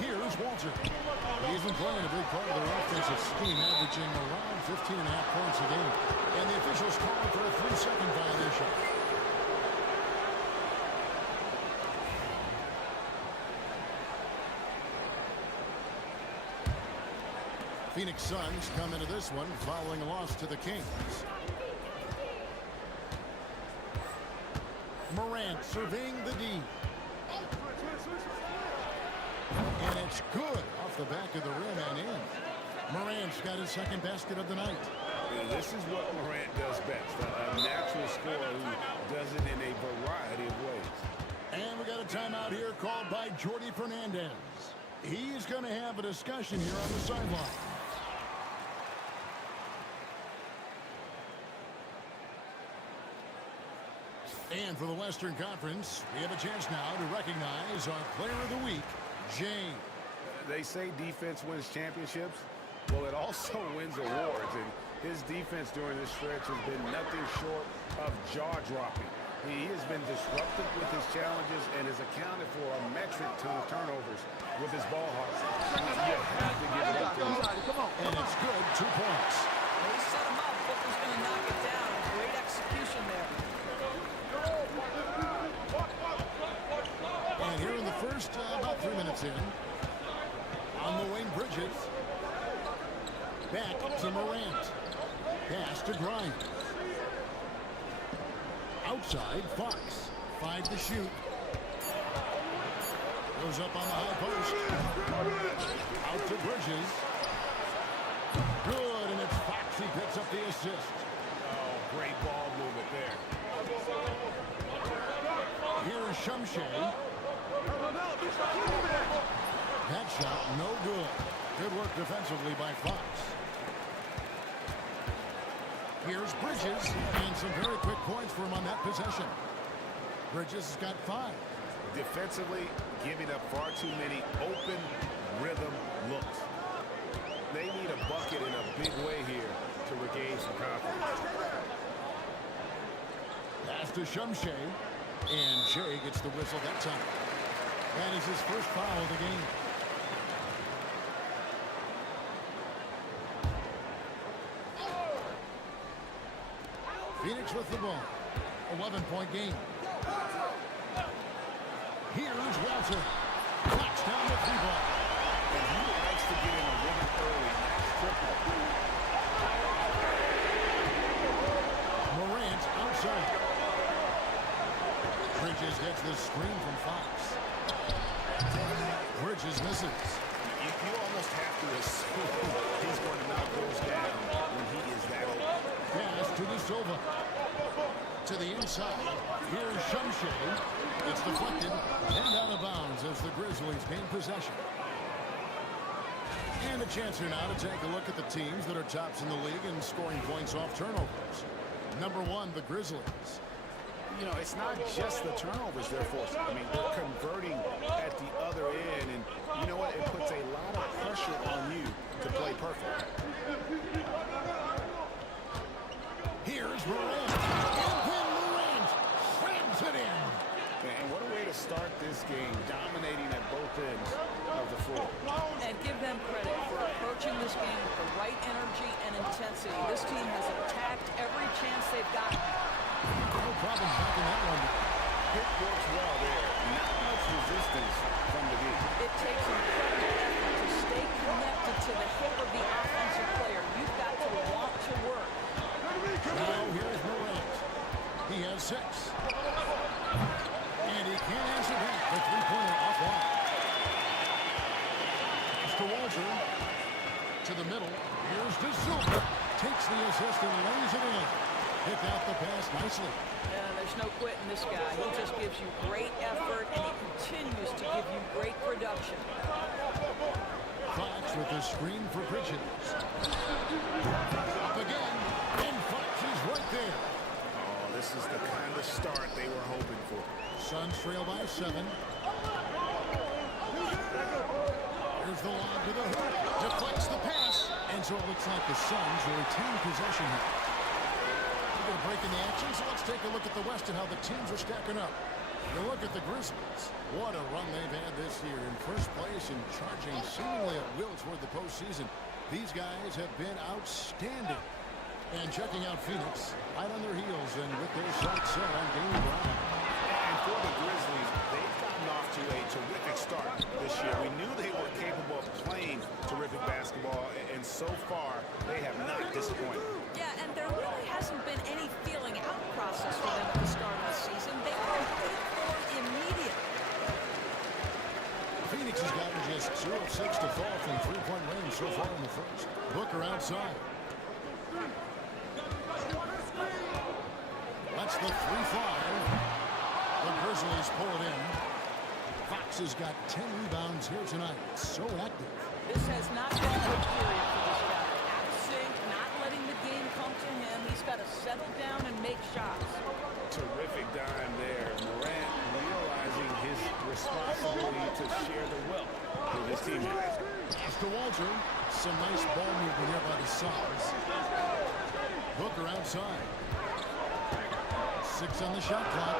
Here's Walter. He's been playing a big part of their offensive scheme, averaging around 15.5 points a game. And the officials calling for a 3-second violation. Phoenix Suns come into this one following a loss to the Kings. Morant surveying the D. And it's good off the back of the rim and in. Morant's got his second basket of the night. This is what Morant does best. A natural scorer who does it in a variety of ways. And we got a timeout here called by Jordi Fernandez. He's going to have a discussion here on the sideline. And for the Western Conference, we have a chance now to recognize our Player of the Week, Jay. They say defense wins championships. Well, it also wins awards. And his defense during this stretch has been nothing short of jaw-dropping. He has been disruptive with his challenges and has accounted for a metric to the turnovers with his ball hawks. You have to give it up to him. And it's good, 2 points. They set him up. Booker's going to knock it down. Great execution there. And here in the first, about 3 minutes in, on the wing, Bridges. Back to Morant. Pass to Grimes. Outside, Fox. 5 to shoot. Goes up on the high post. Out to Bridges. Good, and it's Fox. He picks up the assist. Oh, great ball movement there. Here's Shumshay. That shot, no good. Good work defensively by Fox. Here's Bridges, and some very quick points for him on that possession. Bridges has got 5. Defensively, giving up far too many open rhythm looks. They need a bucket in a big way here to regain some confidence. Pass to Shumshay, and Jay gets the whistle that time. That is his first foul of the game. Phoenix with the ball. 11-point game. Here's Walter. Knocks down the 3-ball. And he likes to get in a rhythm early. Morant outside. Bridges gets the screen from Fox. Bridges misses. You almost have to assume he's going to knock those down when he is that open. Pass to the Silva. To the inside. Here's Shumshay. It's deflected and out of bounds as the Grizzlies gain possession. And a chance here now to take a look at the teams that are tops in the league in scoring points off turnovers. Number 1, the Grizzlies. You know, it's not just the turnovers they're forcing. I mean, they're converting at the other end, and you know what? It puts a lot of pressure on you to play perfect. Here's Morant. And then Morant slams it in. And what a way to start this game, dominating at both ends of the floor. And give them credit for approaching this game with the right energy and intensity. This team has attacked every chance they've gotten. No problem backing that one. It works well there. Not much resistance from the deep. It takes incredible effort to connected to the hip of the offensive player. You've got to want to work. Now here's Morant. He has 6. And he can't answer back. The three-pointer offline. To Walter. To the middle. Here's De Silva. Takes the assist and lays it in. Pick out the pass nicely. Yeah, there's no quitting this guy. He just gives you great effort, and he continues to give you great production. Fox with the screen for Bridges. Up again. And Fox is right there. Oh, this is the kind of start they were hoping for. Suns trail by 7. Here's the lob to the hoop. Deflects the pass. And so it looks like the Suns will retain possession here. We're going to break in the action, so let's take a look at the West and how the teams are stacking up. You look at the Grizzlies. What a run they've had this year. In first place and charging seemingly at will toward the postseason. These guys have been outstanding. And checking out Phoenix, right on their heels and with their sights set on Dame Brown. And for the Grizzlies, they've gotten off to a terrific start this year. We knew they were capable of playing terrific basketball, and so far, they have not disappointed. Yeah, and there really hasn't been any feeling out process for them at the start of the season. They were in good form immediately. Phoenix has gotten just 2 of 6 to fall from three-point range so far in the first. Booker outside. That's the 3-5. The Grizzlies pull it in. Fox has got 10 rebounds here tonight. So active. This has not been a good period for this guy. Out of sync, not letting the game come to him. He's got to settle down and make shots. Terrific dime there. Morant realizing his responsibility to share the wealth with his teammates. As to Walter, some nice ball movement here by the Suns. Booker outside. 6 on the shot clock.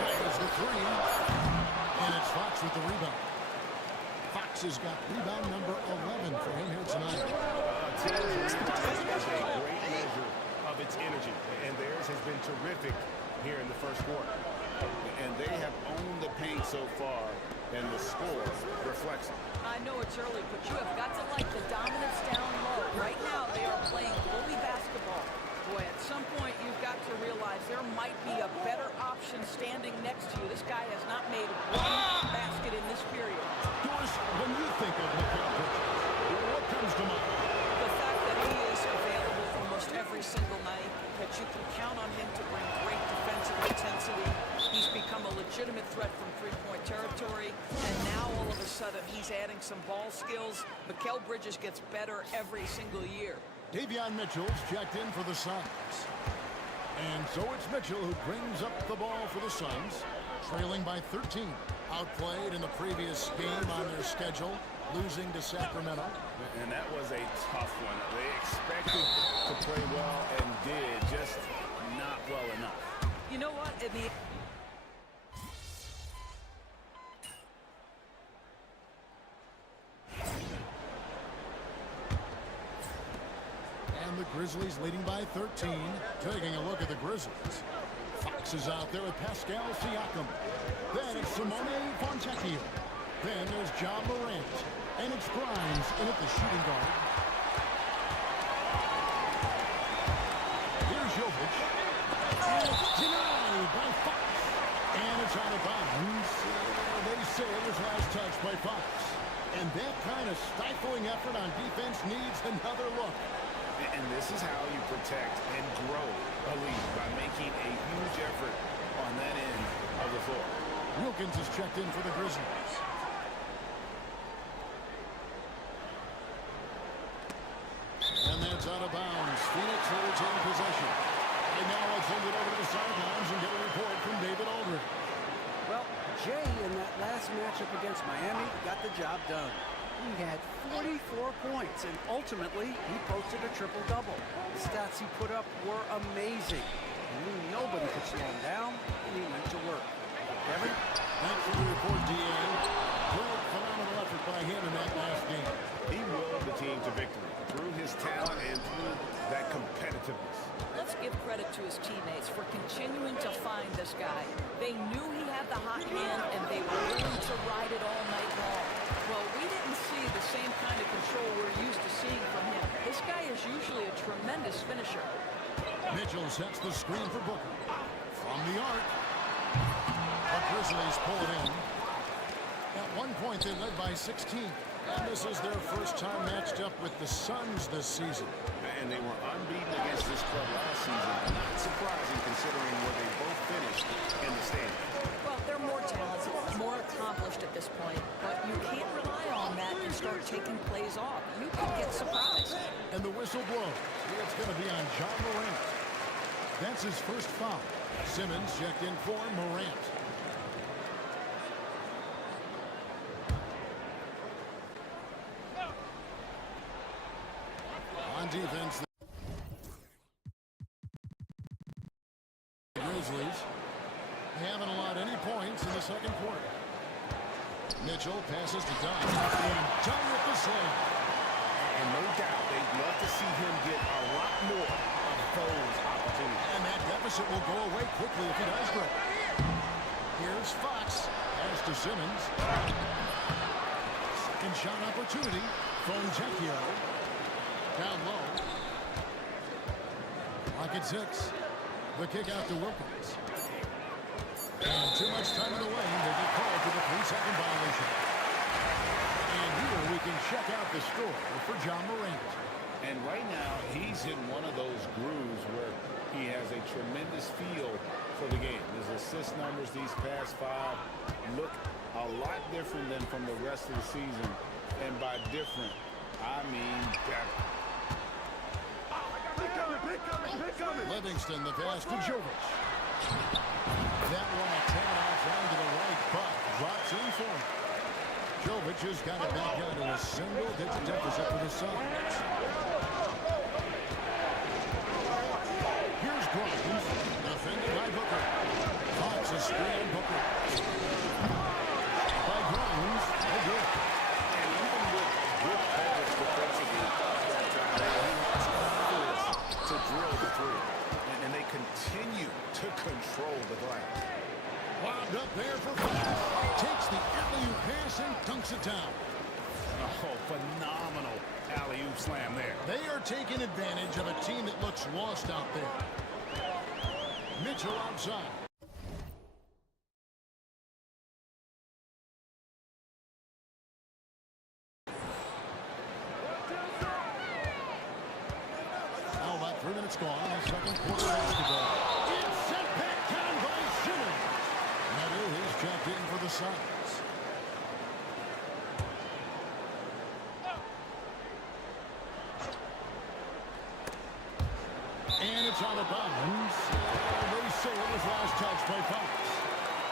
Fires the 3. And it's Fox with the rebound. Fox has got rebound number 11 for him here tonight. Team's rebound is a great measure of its energy, and theirs has been terrific here in the first quarter. And they have owned the paint so far, and the score reflects it. I know it's early, but you have got to like the dominance down low. Right now, they are playing bully basketball. Boy, at some point, you've got to realize there might be a better option standing next to you. This guy has not made one basket in this period. Doris, when you think of Mikal Bridges, what comes to mind? The fact that he is available almost every single night, that you can count on him to bring great defensive intensity. He's become a legitimate threat from three-point territory, and now all of a sudden he's adding some ball skills. Mikal Bridges gets better every single year. Davion Mitchell's checked in for the Suns. And so it's Mitchell who brings up the ball for the Suns, trailing by 13. Outplayed in the previous game on their schedule, losing to Sacramento. And that was a tough one. They expected to play well and did, just not well enough. You know what? And the Grizzlies leading by 13. Taking a look at the Grizzlies. Fox is out there with Pascal Siakam. Then it's Simone Fontecchio. Then there's John Morant. And it's Grimes in at the shooting guard. Here's Jovic. And it's denied by Fox. And it's out of bounds. They say it was last touched by Fox. And that kind of stifling effort on defense needs another look. And this is how you protect and grow a lead, by making a huge effort on that end of the floor. Wilkins is checked in for the Grizzlies. And that's out of bounds. Phoenix will retain possession. And now let's send it over to the sidelines and get a report from David Aldridge. Well, Jay in that last matchup against Miami got the job done. He had 44 points, and ultimately, he posted a triple-double. The stats he put up were amazing. He knew nobody could slow him down, and he went to work. Kevin? Thanks for the report, D.A. Great, phenomenal effort by him in that last game. He willed the team to victory through his talent and through that competitiveness. Let's give credit to his teammates for continuing to find this guy. They knew he had the hot hand, and they were willing to ride it all night long. Well, we didn't see the same kind of control we're used to seeing from him. This guy is usually a tremendous finisher. Mitchell sets the screen for Booker. From the arc. The Grizzlies pull it in. At one point, they led by 16. And this is their first time matched up with the Suns this season. And they were unbeaten against this club last season. Not surprising considering where they both finished in the standings. Well, they're more talented, more accomplished at this point, but you can't rely on that and start taking plays off. You could get surprised. And the whistle blows. It's going to be on John Morant. That's his first foul. Simmons checked in for Morant. On defense, the Grizzlies haven't allowed any points in the second quarter. Mitchell passes to Dunn, and Dunn with the slam. And no doubt they'd love to see him get a lot more of those opportunities. And that deficit will go away quickly if he does grow. Here's Fox. Pass to Simmons. Second shot opportunity from Jacquio. Down low. Clock at 6. The kick out to Wilkins. And too much time in the lane. They get called to the 3-second violation. And here we can check out the score for John Morant. And right now, he's in one of those grooves where he has a tremendous feel for the game. His assist numbers these past 5 look a lot different than from the rest of the season. And by different, I mean better. Livingston, the pass to Jovic. That one a tad outside to the right, but drops in for him. Jovic has got it back down to a single-digit deficit for the Suns. Here's Grimes, defended by Booker. Fox a screen, Booker. By Grimes, no good. And even with good coverage defensively, to drill the three. And they continue to control the glass. Lobbed up there for Fox. Takes the alley-oop pass and dunks it down. Oh, phenomenal alley-oop slam there. They are taking advantage of a team that looks lost out there. Mitchell outside. Now about 3 minutes gone in the second quarter basketball. It's sent back down by Simmons. Meadow is checked in for the Suns. And it's out of bounds. They say it was last touch by Fox.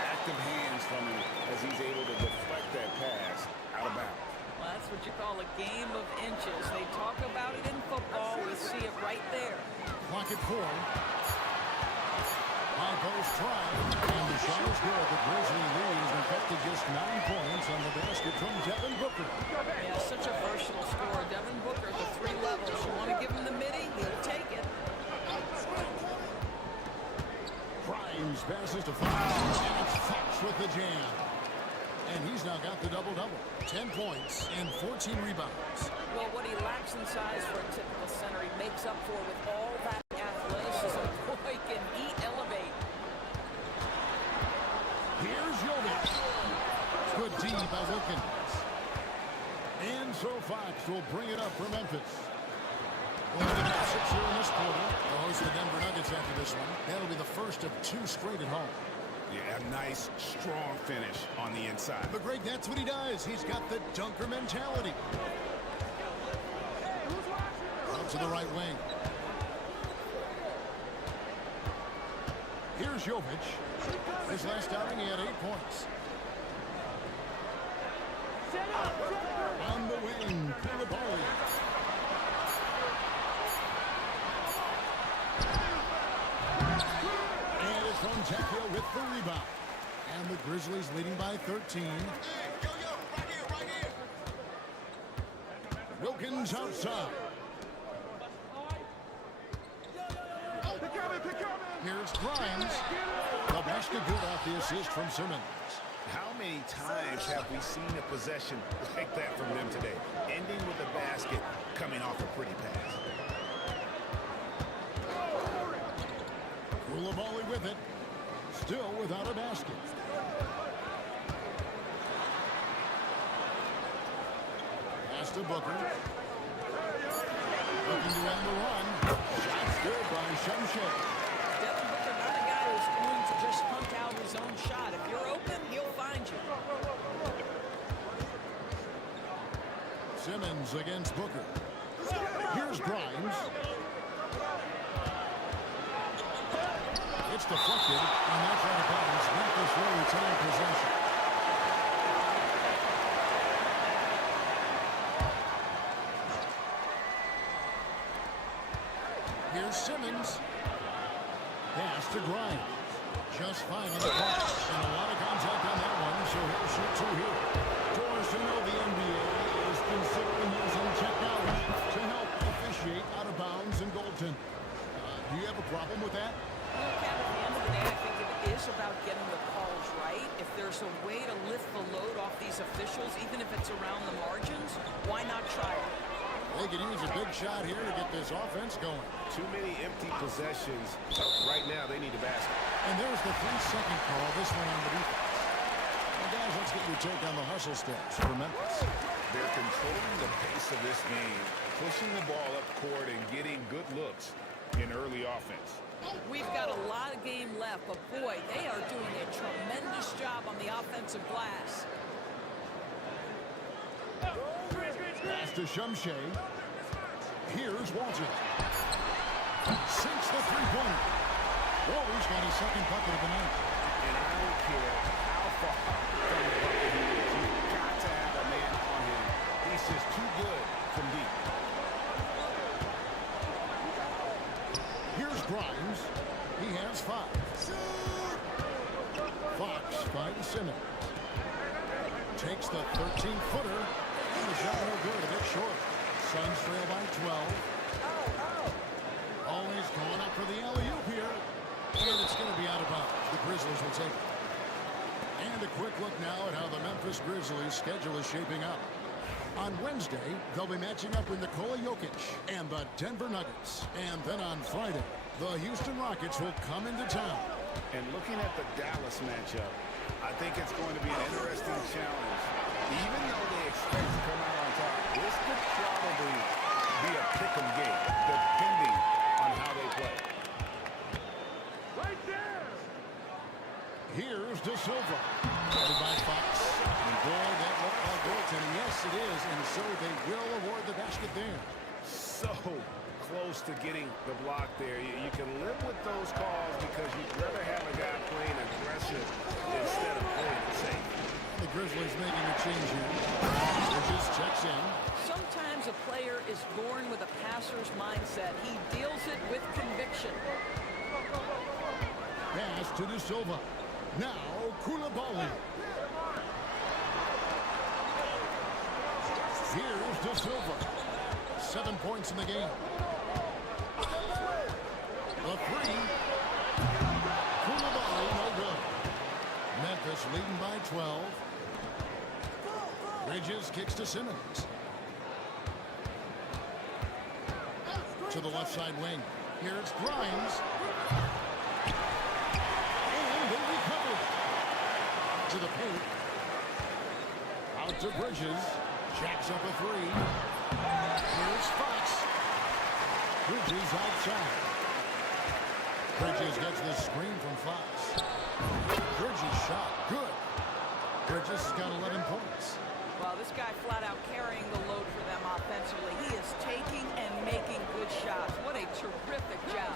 Active hands from him as he's able to deflect that pass out of bounds. Well, that's what you call a game of inches. They talk about it in football. We see it right there. Clock at 4. High post try. And the shot is good. The Grizzly leads and cut to just 9 points on the basket from Devin Booker. Yeah, such a versatile scorer. Devin Booker at the 3 levels. You want to give him the midi, he'll take it. Grimes passes to Fox. And it's Fox with the jam. And he's now got the double-double. 10 points and 14 rebounds. Well, what he lacks in size for a typical center, he makes up for with all that athleticism. Boy, can he elevate. Here's Jovic. Good D by Wilkins. And so Fox will bring it up for Memphis. Well, they got 6 here in this quarter. They'll host the Denver Nuggets after this one. That'll be the first of 2 straight at home. Yeah, a nice, strong finish on the inside. But Greg, that's what he does. He's got the dunker mentality. Out to the right wing. Here's Jovic. His last outing, he had 8 points. On the wing, Koulibaly. And it's from Jacquio with the rebound. And the Grizzlies leading by 13. Wilkins outside. Here's Grimes. The basket good off the assist from Simmons. How many times have we seen a possession like that from them today? Ending with a basket, coming off a pretty pass. Koulibaly with it. Still without a basket. Pass to Booker. Looking to end the run. Shot's good by Shumshay. Devin Booker, not a guy who's going to just hunt out his own shot. If you're open, he'll find you. Simmons against Booker. Here's Grimes. It's deflected, and that's out of bounds. Memphis will retain possession. Here's Simmons. Pass to Grimes. Just fine on the clock. And a lot of contact on that one, so he'll shoot two here. Doors, you know the NBA is considering using technology to help officiate out of bounds and goaltending. Do you have a problem with that? Well, Ken, at the end of the day, I think it is about getting the calls right. If there's a way to lift the load off these officials, even if it's around the margins, why not try it? They could use a big shot here to get this offense going. Too many empty possessions. Right now, they need a basket. And there's the 3-second call, this one on the defense. Well, guys, let's get your take on the hustle steps for Memphis. They're controlling the pace of this game, pushing the ball up court and getting good looks in early offense. We've got a lot of game left, but boy, they are doing a tremendous job on the offensive glass. Pass to Shumshay. Here's Walter. Sinks the three-pointer. Walter's got his second bucket of the night. And I don't care how far from the bucket he is. You've got to have a man on him. He's just too good from deep. Here's Grimes. He has 5. Fox finds Simmons. Takes the 13-footer. And the shot no good, a bit short. Suns trail by 12. Always going up for the alley-oop here. And it's going to be out of bounds. The Grizzlies will take it. And a quick look now at how the Memphis Grizzlies schedule is shaping up. On Wednesday, they'll be matching up with Nikola Jokic and the Denver Nuggets. And then on Friday, the Houston Rockets will come into town. And looking at the Dallas matchup, I think it's going to be an interesting challenge. Even though they expect to come out on top, this could probably be a pick-em game, depending on how they play. Right there! Here's De Silva. Guarded by Fox. And boy, that looked like goaltending. Yes, it is. And so they will award the basket there. So close to getting the block there. You can live with those calls because you'd rather have a guy playing aggressive instead of playing it safe. The Grizzlies making a change here. Bridges checks in. Sometimes a player is born with a passer's mindset. He deals it with conviction. Pass to De Silva. Now, Koulibaly. Here's De Silva. 7 points in the game. The 3. Koulibaly, no good. Memphis leading by 12. Bridges kicks to Simmons. To the left side wing. Here it's Grimes. And they recover. To the paint. Out to Bridges. Jacks up a 3. Here's Fox. Bridges outside. Bridges gets the screen from Fox. Bridges shot. Good. Bridges has got 11 points. Well, this guy flat out carrying the load for them offensively. He is taking and making good shots. What a terrific job.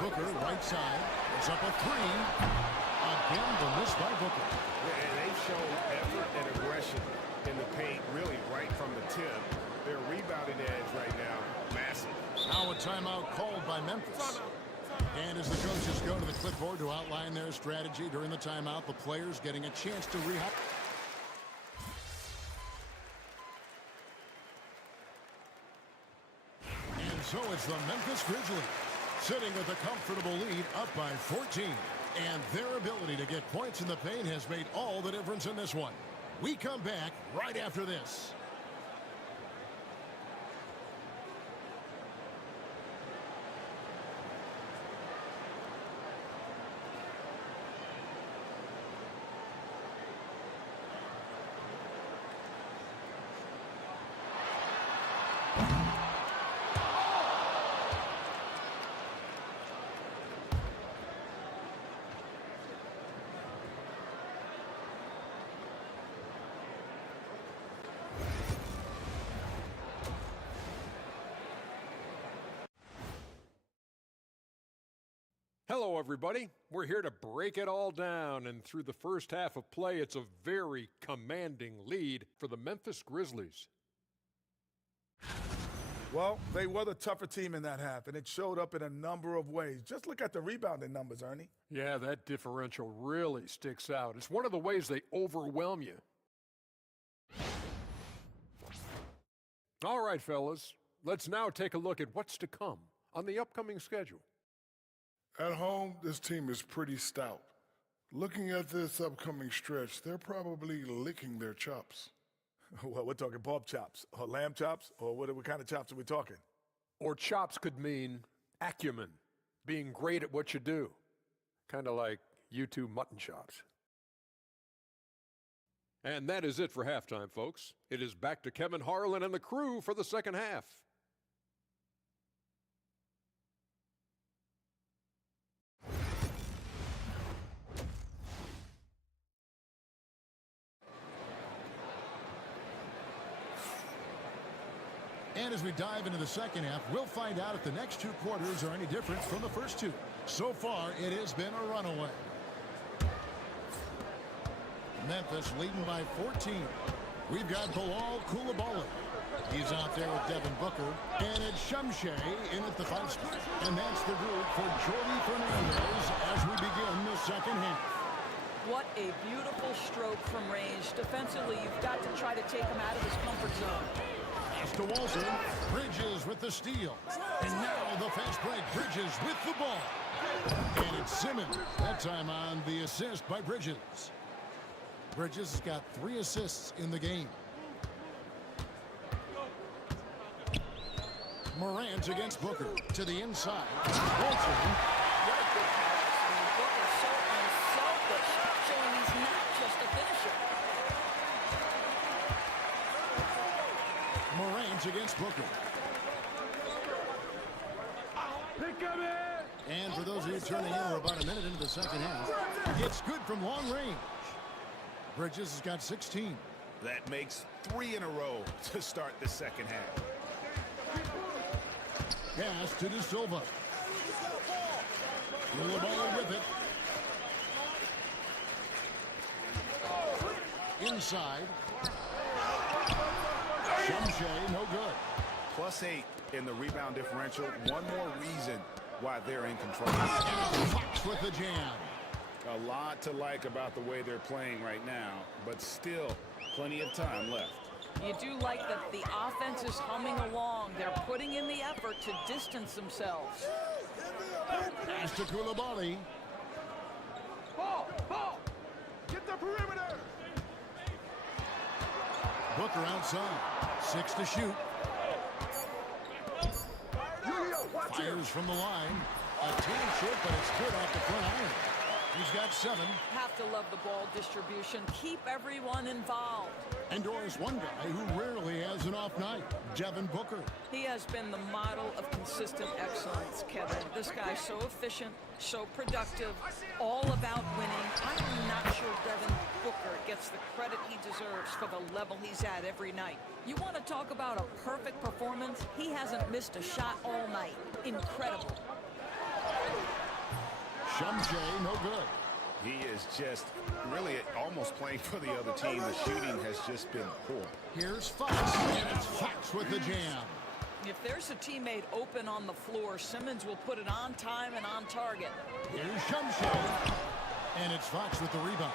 Booker, right side. It's up a 3. Again, the miss by Booker. And they've shown effort and aggression in the paint, really right from the tip. Their rebounding edge right now, massive. Now a timeout called by Memphis. And as the coaches go to the clipboard to outline their strategy during the timeout, the players getting a chance to rehydrate. And so it's the Memphis Grizzlies sitting with a comfortable lead up by 14. And their ability to get points in the paint has made all the difference in this one. We come back right after this. Hello, everybody. We're here to break it all down, and through the first half of play, it's a very commanding lead for the Memphis Grizzlies. Well, they were the tougher team in that half, and it showed up in a number of ways. Just look at the rebounding numbers, Ernie. Yeah, that differential really sticks out. It's one of the ways they overwhelm you. All right, fellas, let's now take a look at what's to come on the upcoming schedule. At home, this team is pretty stout. Looking at this upcoming stretch, they're probably licking their chops. Well, we're talking pork chops or lamb chops, or what kind of chops are we talking? Or chops could mean acumen, being great at what you do. Kind of like YouTube mutton chops. And that is it for halftime, folks. It is back to Kevin Harlan and the crew for the second half. And as we dive into the second half, we'll find out if the next two quarters are any different from the first two. So far, it has been a runaway. Memphis leading by 14. We've got Bilal Coulibaly. He's out there with Devin Booker. And it's Shamshay in at the 5 spot. And that's the group for Jordi Fernandez as we begin the second half. What a beautiful stroke from range. Defensively, you've got to try to take him out of his comfort zone. To Walton, Bridges with the steal. And now the fast break, Bridges with the ball. And it's Simmons, that time on the assist by Bridges. Bridges has got 3 assists in the game. Morant against Booker to the inside. Walton. Booker's so unselfish, showing he's not just a finisher. Morant against Booker. And for those of you turning in, we're about a minute into the second half. It's good from long range. Bridges has got 16. That makes 3 in a row to start the second half. Pass to De Silva. Coulibaly with it. Inside. Shamshay, no good. +8 in the rebound differential. One more reason why they're in control. And Fox with the jam. A lot to like about the way they're playing right now, but still plenty of time left. You do like that the offense is humming along. They're putting in the effort to distance themselves. Pass to Coulibaly. Ball! Get the perimeter! Booker outside. 6 to shoot. Fires from the line. A team short, but it's good off the front iron. He's got 7. Have to love the ball distribution. Keep everyone involved. And Doris, one guy who rarely has an off night, Devin Booker. He has been the model of consistent excellence, Kevin. This guy's so efficient, so productive, all about winning. I'm not sure Devin Booker gets the credit he deserves for the level he's at every night. You want to talk about a perfect performance? He hasn't missed a shot all night. Incredible. Shamshay, no good. He is just really almost playing for the other team. The shooting has just been poor. Here's Fox, and it's Fox with the jam. If there's a teammate open on the floor, Simmons will put it on time and on target. Here's Shamshay, and it's Fox with the rebound.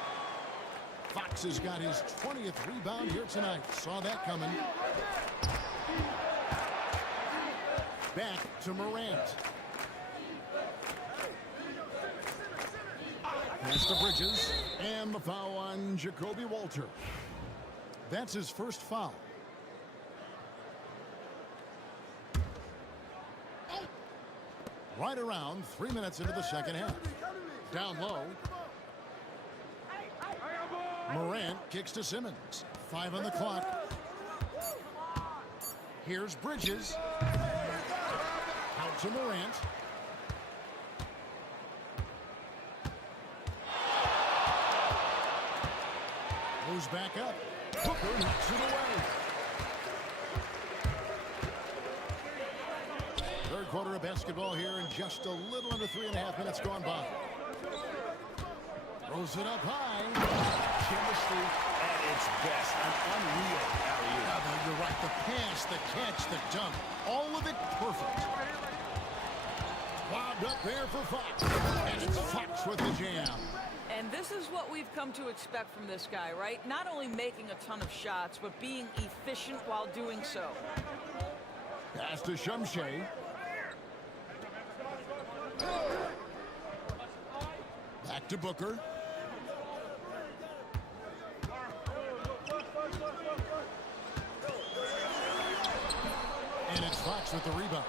Fox has got his 20th rebound here tonight. Saw that coming. Back to Morant. Pass to Bridges. And the foul on Jacoby Walter. That's his first foul. Right around 3 minutes into the second half. Down low. Morant kicks to Simmons. 5 on the clock. Here's Bridges. Out to Morant. Moves back up. Booker knocks it away. Third quarter of basketball here, and just a little under 3.5 minutes gone by. Throws it up high. Chemistry at its best. An unreal alley-oop. You're right. The pass, the catch, the dunk. All of it perfect. Lobbed up there for Fox. And it's Fox with the jam. And this is what we've come to expect from this guy, right? Not only making a ton of shots, but being efficient while doing so. Pass to Shumshay. Back to Booker. And it's Fox with the rebound.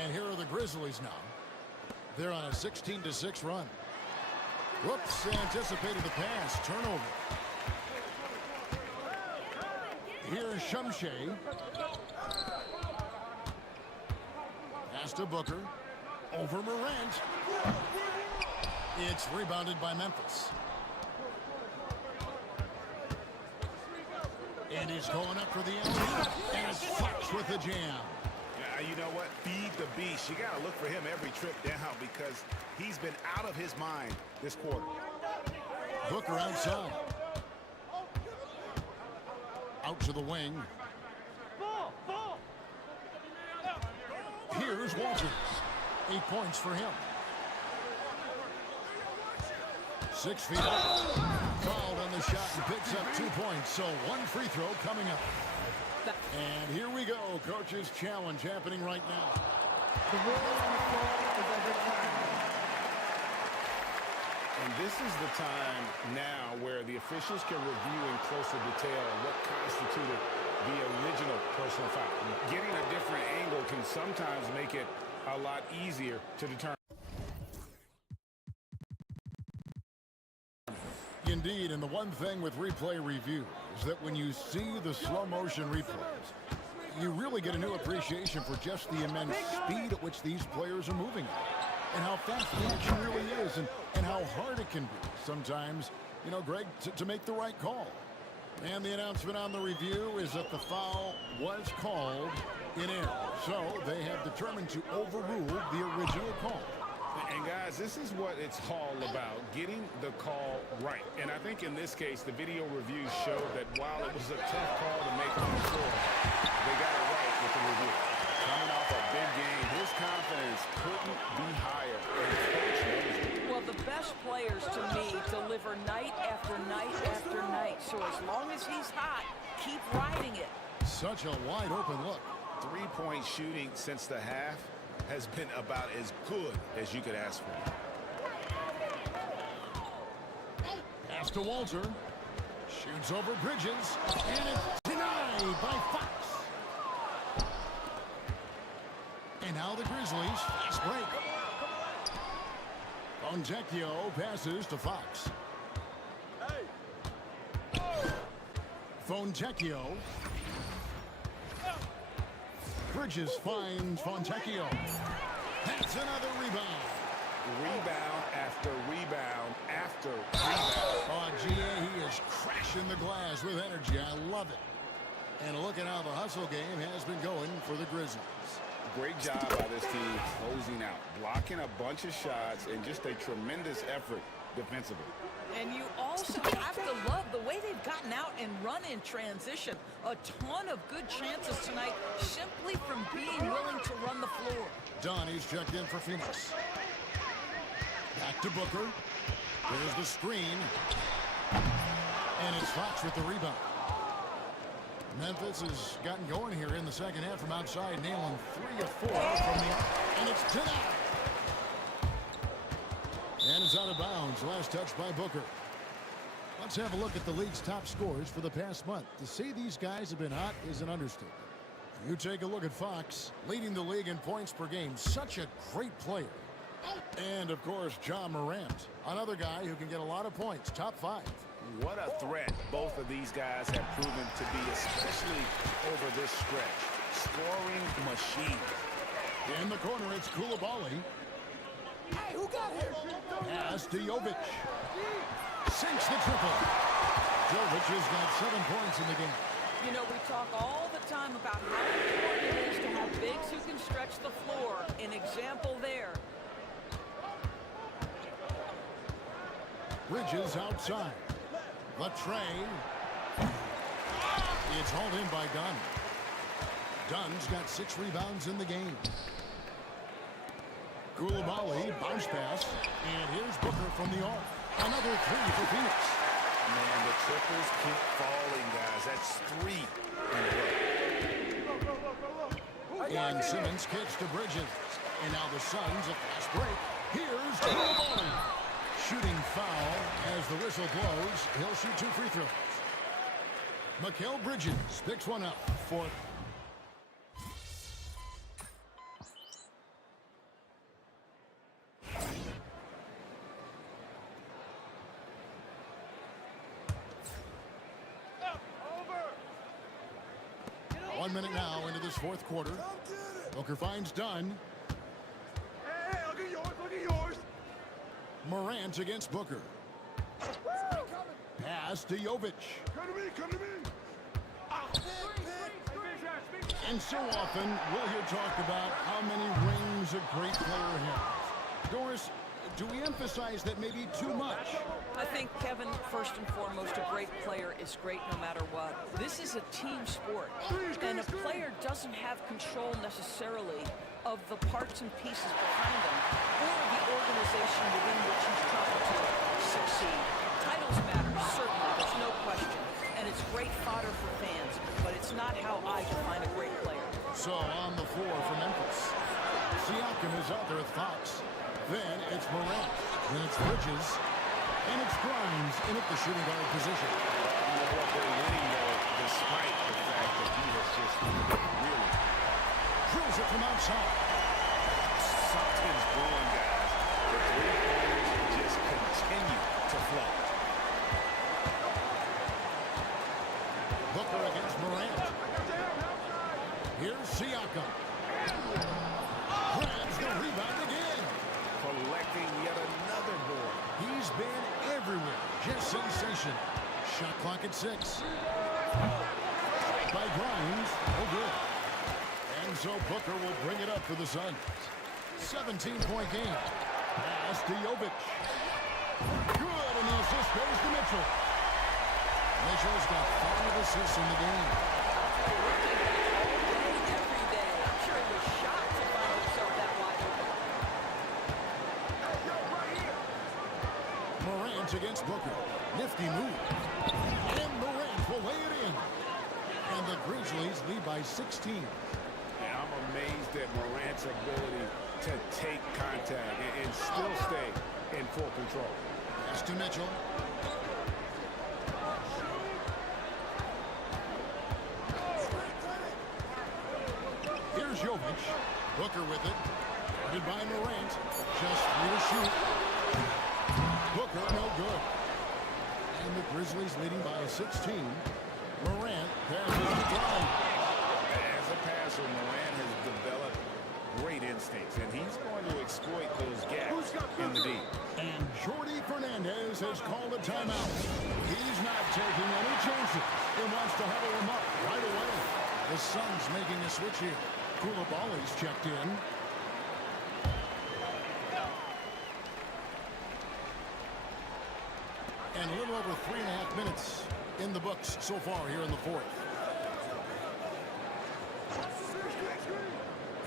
And here are the Grizzlies now. They're on a 16-6 run. Whoops, anticipated the pass. Turnover. Here's Shumshay. Pass to Booker. Over Morant. It's rebounded by Memphis. And he's going up for the alley. And it's Fox with the jam. You know what? Feed the beast. You got to look for him every trip down because he's been out of his mind this quarter. Booker outside. Out to the wing. Here's Walter. 8 points for him. 6 feet up. Fouled on the shot and picks up 2 points. So 1 free throw coming up. And here we go. Coach's challenge happening right now. The rule on the floor is overtime. And this is the time now where the officials can review in closer detail what constituted the original personal foul. Getting a different angle can sometimes make it a lot easier to determine. Indeed, and the one thing with replay review is that when you see the slow motion replays, you really get a new appreciation for just the immense speed at which these players are moving and how fast the action really is and how hard it can be sometimes, you know, Greg, to make the right call. And the announcement on the review is that the foul was called in error. So they have determined to overrule the original call. And guys, this is what it's all about, getting the call right. And I think in this case, the video review showed that while it was a tough call to make on the floor, they got it right with the review. Coming off a big game, his confidence couldn't be higher. Well, the best players to me deliver night after night after night. So as long as he's hot, keep riding it. Such a wide open look. 3-point shooting since the half has been about as good as you could ask for. Pass to Walter. Shoots over Bridges. And it's denied by Fox. And now the Grizzlies fast break. Fontecchio passes to Fox. Fontecchio. Bridges finds Fontecchio. That's another rebound. Rebound after rebound after rebound. Oh, GA, he is crashing the glass with energy. I love it. And look at how the hustle game has been going for the Grizzlies. Great job by this team closing out, blocking a bunch of shots, and just a tremendous effort defensively. And you also have to love the way they've gotten out and run in transition. A ton of good chances tonight simply from being willing to run the floor. Donnie's checked in for Phoenix. Back to Booker. There's the screen. And it's Fox with the rebound. Memphis has gotten going here in the second half from outside, nailing 3 of 4 from the... And it's denied. And it's out of bounds. bounds. Last touch by Booker. Let's have a look at the league's top scorers for the past month. To say these guys have been hot is an understatement. You take a look at Fox, leading the league in points per game. Such a great player. And, of course, John Morant, another guy who can get a lot of points, top 5. What a threat both of these guys have proven to be, especially over this stretch. Scoring machine. In the corner, it's Koulibaly. Hey, who got here? Pass to Jovic. Sinks the triple. Jovic has got 7 points in the game. You know, we talk all the time about how important it is to have bigs who can stretch the floor. An example there. Bridges outside. Latre. It's hauled in by Dunn. Dunn's got 6 rebounds in the game. Koulibaly, bounce pass. And here's Booker from the arc. Another 3 for Phoenix. Man, the triples keep falling, guys. That's 3 in a row. And Simmons kicks to Bridges. And now the Suns, a fast break. Here's Koulibaly. Shooting foul as the whistle blows. He'll shoot 2 free throws. Mikal Bridges picks one up for... Over. 1 minute now into this fourth quarter. Booker finds Dunn. Hey, look at yours, look at yours. Morant against Booker. Pass to Jovic. Come to me, come to me. And so often we'll hear talk about how many rings a great player has. Doris, do we emphasize that maybe too much? I think, Kevin, first and foremost, a great player is great no matter what. This is a team sport, and a player doesn't have control necessarily of the parts and pieces behind him or the organization within which he's trying to succeed. Titles matter, certainly, there's no question, and it's great fodder for fans, but it's not how I define a great player. So on the floor for Memphis. Siakam is out there with Fox. Then it's Morant. Then it's Bridges. And it's Grimes in at the shooting guard position. You know what, they're winning, though, despite the fact that he has just really... Drills it from outside. Something's brewing, guys. The three-pointers just continue to flow. Booker against Morant. Here's Siakam. Grabs the rebound again. Collecting yet another board. He's been everywhere. Just sensational. Shot clock at 6. By Grimes. Oh, good. And so Booker will bring it up for the Suns. 17-point game. Pass to Jovic. Good, and the assist goes to Mitchell. Mitchell's got 5 assists in the game. Every day. I'm sure he was shocked to find himself that wide open. Morant against Booker. Nifty move. And Morant will lay it in. And the Grizzlies lead by 16. And I'm amazed at Morant's ability to take contact and still stay in full control. Pass to Mitchell. Here's Jovic. Booker with it. Guarded by Morant. Just 3 to shoot. Booker no good. And the Grizzlies leading by 16. Morant passes to Grimes. As a passer, Morant has developed great instincts, and he's going to exploit those gaps in the deep. And Jordi Fernandez has called a timeout. He's not taking any chances. He wants to huddle him up right away. The Suns making a switch here. Koulibaly's checked in. And a little over 3.5 minutes in the books so far here in the fourth.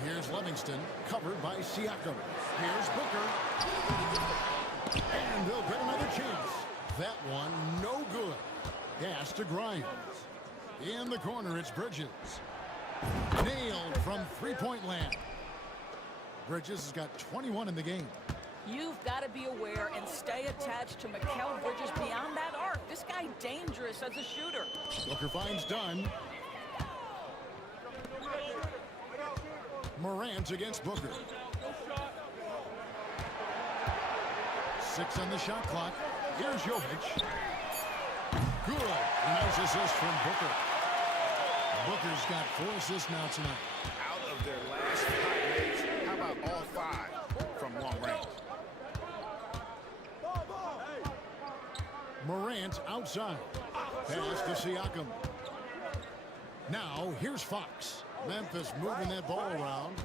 Here's Livingston, covered by Siakam. Here's Booker. And they'll get another chance. That one, no good. Pass to Grimes. In the corner, it's Bridges. Nailed from three-point land. Bridges has got 21 in the game. You've got to be aware and stay attached to Mikal Bridges beyond that arc. This guy dangerous as a shooter. Booker finds Dunn. Morant against Booker. 6 on the shot clock. Here's Jovic. Good. Nice assist from Booker. Booker's got 4 assists now tonight. Out of their last 5 minutes, how about all 5 from long range? Morant outside. Pass to Siakam. Now, here's Fox. Memphis moving that ball around.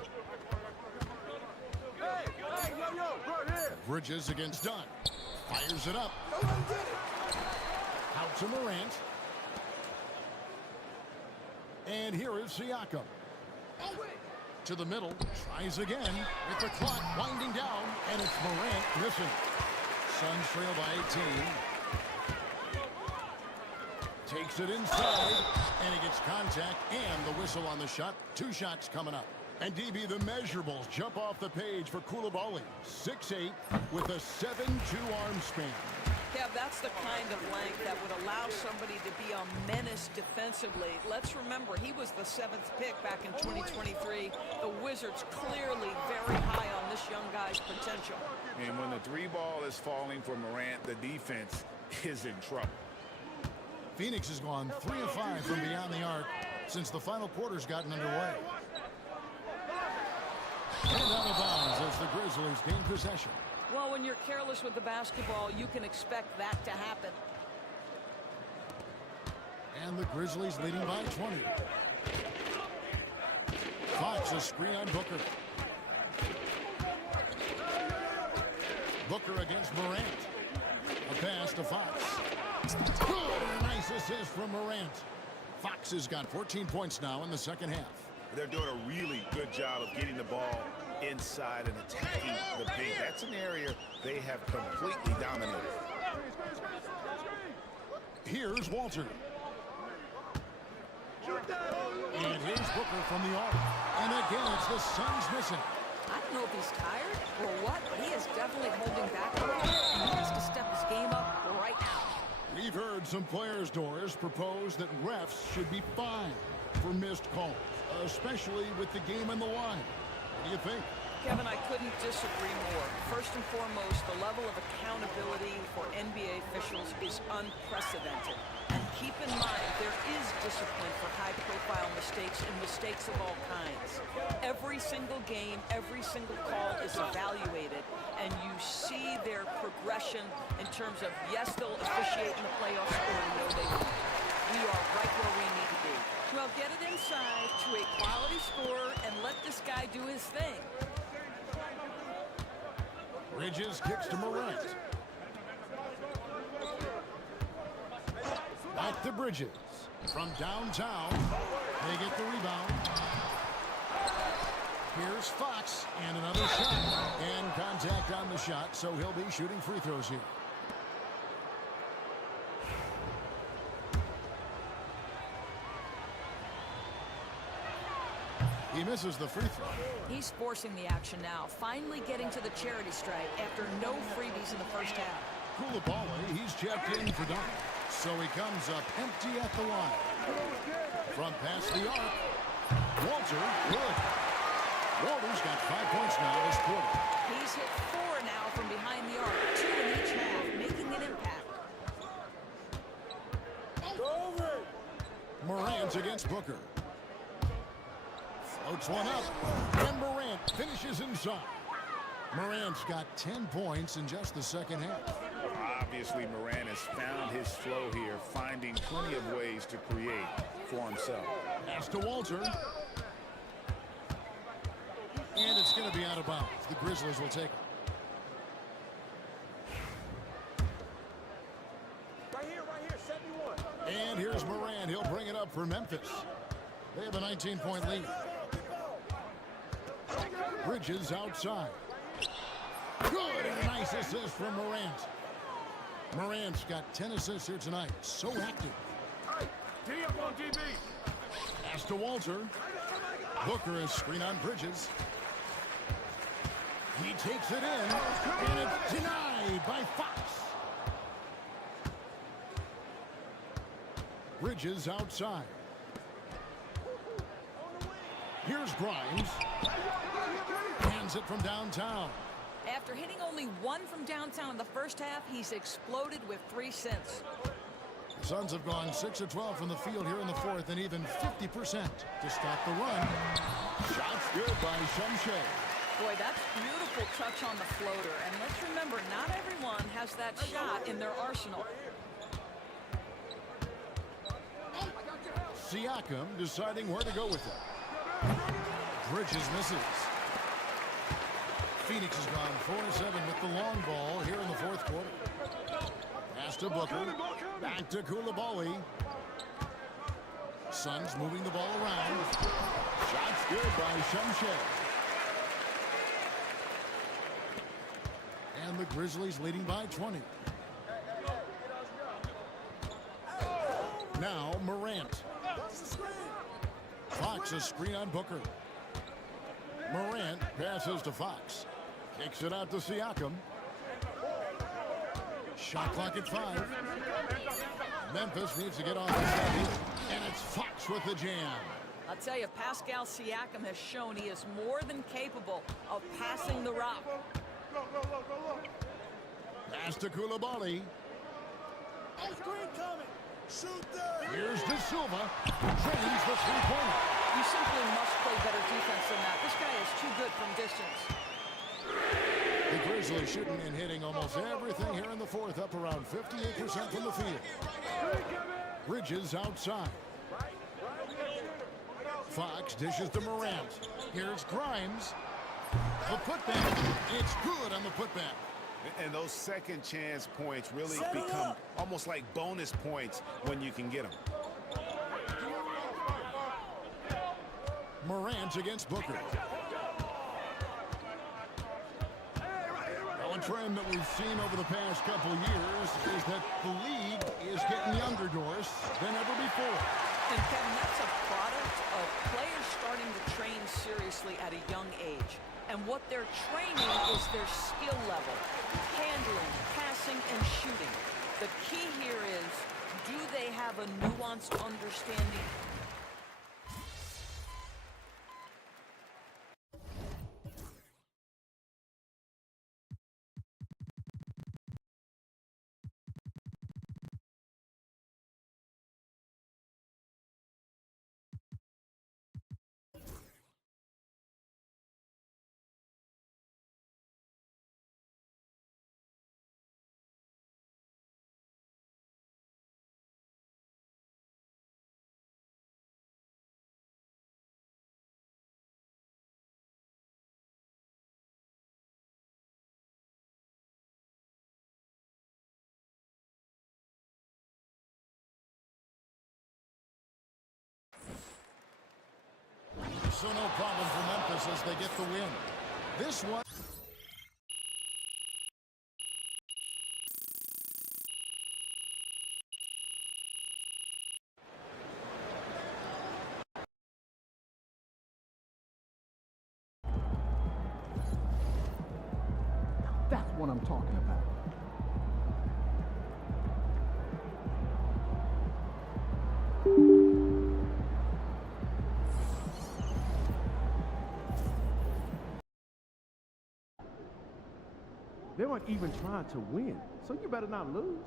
Bridges against Dunn. Fires it up. Out to Morant. And here is Siakam. To the middle. Tries again. With the clock winding down. And it's Morant missing. Suns trail by 18. Takes it inside, and he gets contact and the whistle on the shot. 2 shots coming up. And DB, the measurables jump off the page for Coulibaly. 6'8", with a 7'2" arm span. Yeah, that's the kind of length that would allow somebody to be a menace defensively. Let's remember, he was the 7th pick back in 2023. The Wizards clearly very high on this young guy's potential. And when the 3 ball is falling for Morant, the defense is in trouble. Phoenix has gone 3 of 5 from beyond the arc since the final quarter's gotten underway. And out of bounds as the Grizzlies gain possession. Well, when you're careless with the basketball, you can expect that to happen. And the Grizzlies leading by 20. Fox a screen on Booker. Booker against Morant. A pass to Fox. Good, nice assist from Morant. Fox has got 14 points now in the second half. They're doing a really good job of getting the ball inside and attacking the paint. That's an area they have completely dominated. Here's Walter. And here's Booker from the arc. And again, it's the Suns missing. I don't know if he's tired or what, but he is definitely holding back a little bit, and he has to step his game up right now. We've heard some players, Doris, propose that refs should be fined for missed calls, especially with the game on the line. What do you think? Kevin, I couldn't disagree more. First and foremost, the level of accountability for NBA officials is unprecedented. And keep in mind, there is discipline for high-profile mistakes and mistakes of all kinds. Every single game, every single call is evaluated, and you see their progression in terms of, yes, they'll officiate in the playoffs, or no, they won't. We are right where we need to be. Well, get it inside to a quality scorer and let this guy do his thing. Bridges kicks to Morant. Back to Bridges. From downtown, they get the rebound. Here's Fox, and another shot. And contact on the shot, so he'll be shooting free throws here. He misses the free throw. He's forcing the action now, finally getting to the charity stripe after no freebies in the first half. Coulibaly, he's checked in for Dunn. So he comes up empty at the line. From past the arc, Walter, good. Walter's got 5 points now this quarter. He's hit 4 now from behind the arc, 2 in each half, making an impact. Morant against Booker. Floats one up, and Morant finishes inside. Morant's got 10 points in just the second half. Obviously, Morant has found his flow here, finding plenty of ways to create for himself. Pass to Walter. And it's going to be out of bounds. The Grizzlies will take it. Right here, 71. And here's Morant. He'll bring it up for Memphis. They have a 19-point lead. Bridges outside. Good, and a nice assist from Morant. Morant's got 10 assists here tonight. So active. D up on DB. Pass to Walter. Booker is screen on Bridges. He takes it in, and it's denied by Fox. Bridges outside. Here's Grimes. Hands it from downtown. After hitting only one from downtown in the first half, he's exploded with 3 since. The Suns have gone 6 of 12 from the field here in the fourth, and even 50% to stop the run. Shots good by Shumshay. Boy, that's beautiful touch on the floater. And let's remember, not everyone has that shot in their arsenal. Siakam deciding where to go with it. Bridges misses. Phoenix has gone 4-7 with the long ball here in the fourth quarter. Pass to Booker. Back to Koulibaly. Suns moving the ball around. Shots good by Shumshay. And the Grizzlies leading by 20. Now Morant. Fox a screen on Booker. Morant passes to Fox. Kicks it out to Siakam. Shot clock at 5. Memphis needs to get on the side. And it's Fox with the jam. I'll tell you, Pascal Siakam has shown he is more than capable of passing the rock. Pass to Koulibaly. Here's De Silva. Drains the three-pointer. You simply must play better defense than that. This guy is too good from distance. The Grizzlies shooting and hitting almost everything here in the fourth, up around 58% from the field. Bridges outside. Fox dishes to Morant. Here's Grimes. The putback. It's good on the putback. And those second chance points really become almost like bonus points when you can get them. Morant against Booker. Now, a trend that we've seen over the past couple years is that the league is getting younger, Doris, than ever before. And Kevin, that's a product of players starting to train seriously at a young age. And what they're training is their skill level, handling, passing, and shooting. The key here is, do they have a nuanced understanding? So no problem for Memphis as they get the win. This one. That's what I'm talking about. They weren't even trying to win, so you better not lose.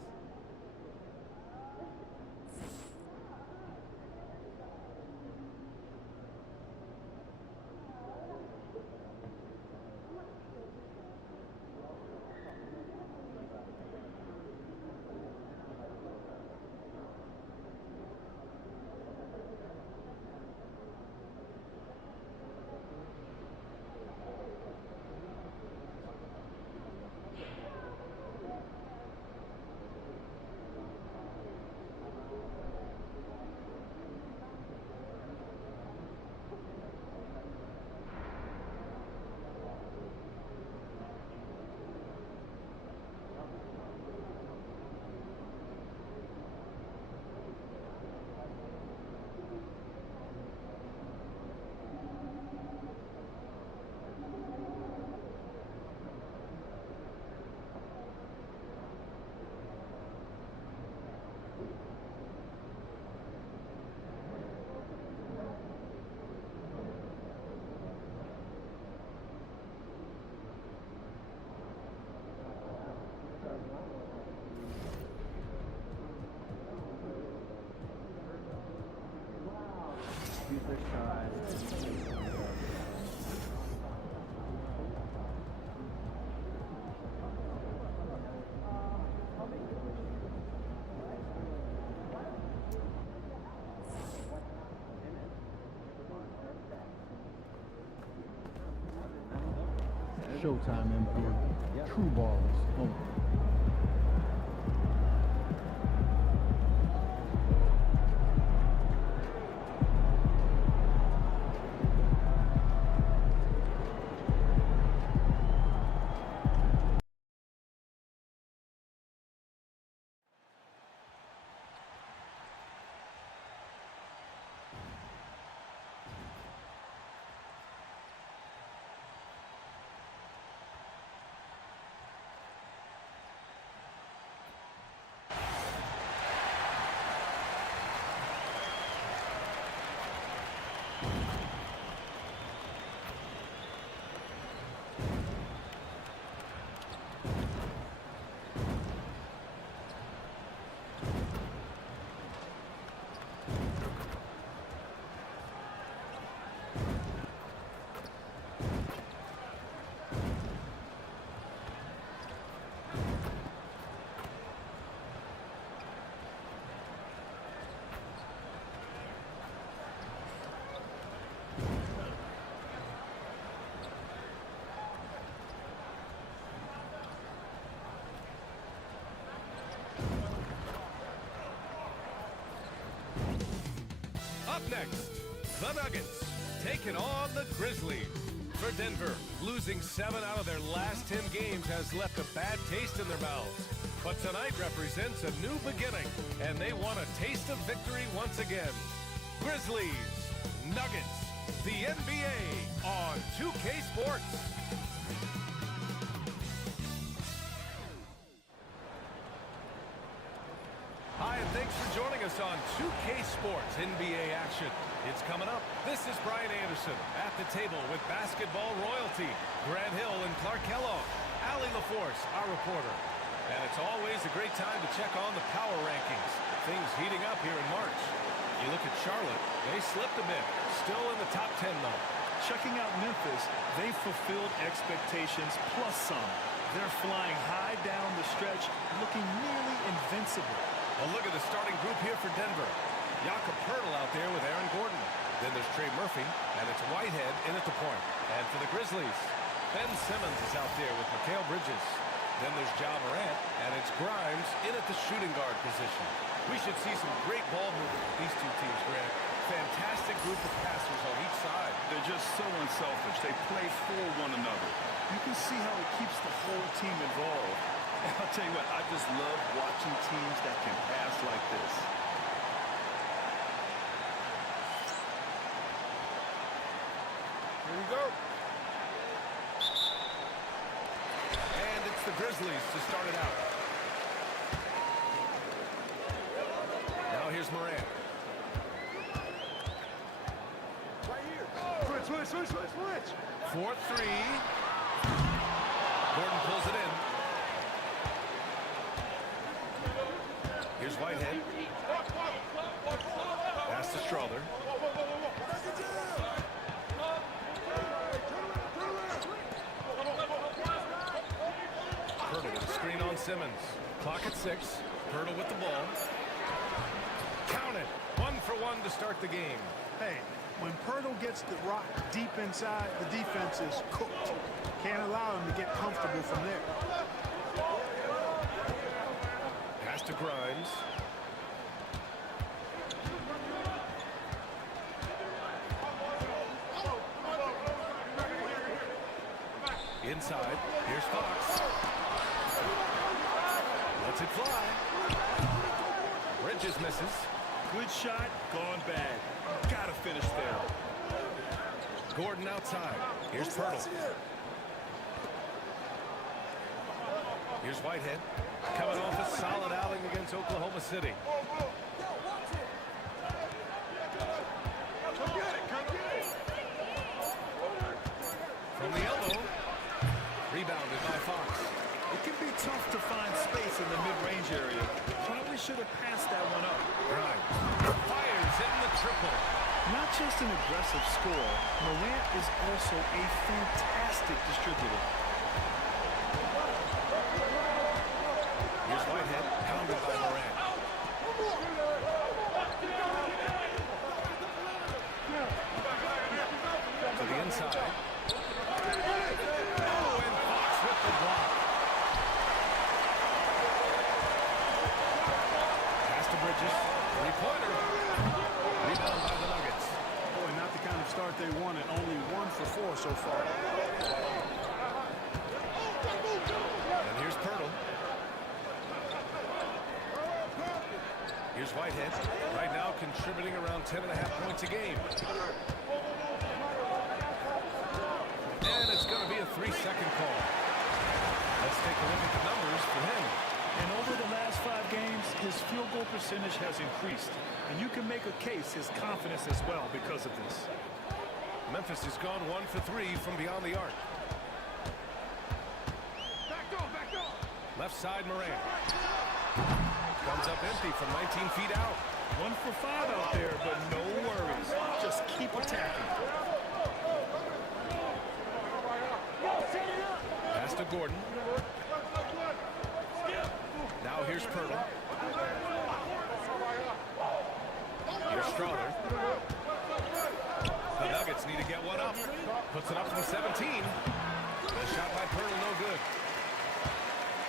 showtime, NBA. True ballers only. Up next, the Nuggets taking on the Grizzlies. For Denver, losing 7 out of their last 10 games has left a bad taste in their mouths. But tonight represents a new beginning, and they want a taste of victory once again. Grizzlies, Nuggets, the NBA on 2K Sports. Hi, and thanks for joining us on 2K Sports NBA action. It's coming up. This is Brian Anderson at the table with basketball royalty, Grant Hill and Clark Kellogg, Allie LaForce, our reporter. And it's always a great time to check on the power rankings. Things heating up here in March. You look at Charlotte, they slipped a bit. Still in the top 10, though. Checking out Memphis, they fulfilled expectations plus some. They're flying high down the stretch, looking nearly invincible. Well, look at the starting group here for Denver. Jakob Poeltl out there with Aaron Gordon. Then there's Trey Murphy, and it's Whitehead in at the point. And for the Grizzlies, Ben Simmons is out there with Mikal Bridges. Then there's Ja Morant, and it's Grimes in at the shooting guard position. We should see some great ball movement with these two teams, Grant. Fantastic group of passers on each side. They're just so unselfish. They play for one another. You can see how it keeps the whole team involved. And I'll tell you what, I just love watching teams that can pass like this. Here we go. And it's the Grizzlies to start it out. Now here's Morant. Right here. Switch. 4-3. Gordon pulls it in. Here's Whitehead. Pass to Strother. Poeltl with a screen on Simmons. Clock at 6. Poeltl with the ball. Count it. 1 for 1 to start the game. Hey, when Poeltl gets the rock deep inside, the defense is cooked. Can't allow him to get comfortable from there. Pass to Grimes. Inside. Here's Fox. Lets it fly. Bridges misses. Good shot, gone bad. Gotta finish there. Gordon outside. Here's Poeltl. Here's Whitehead. Coming off a solid outing against Oklahoma City. From the elbow. Rebounded by Fox. It can be tough to find space in the mid-range area. Probably should have passed that one up. Grimes fires in the triple. Not just an aggressive scorer, Morant is also a fantastic distributor. Here's Whitehead, pounded by Morant. To the inside. Oh, and so far. And here's Pirtle. Here's Whitehead. Right now contributing around 10.5 points a game. And it's going to be a 3-second call. Let's take a look at the numbers for him. And over the last 5 games, his field goal percentage has increased. And you can make a case his confidence as well because of this. Memphis has gone 1 for 3 from beyond the arc. Left side, Moran. Comes up empty from 19 feet out. 1 for 5 out there, but no worries. Just keep attacking. Pass to Gordon. Now here's Pirtle. Here's Strother. The Nuggets need to get one up. Puts it up from 17. The shot by Pirtle, no good.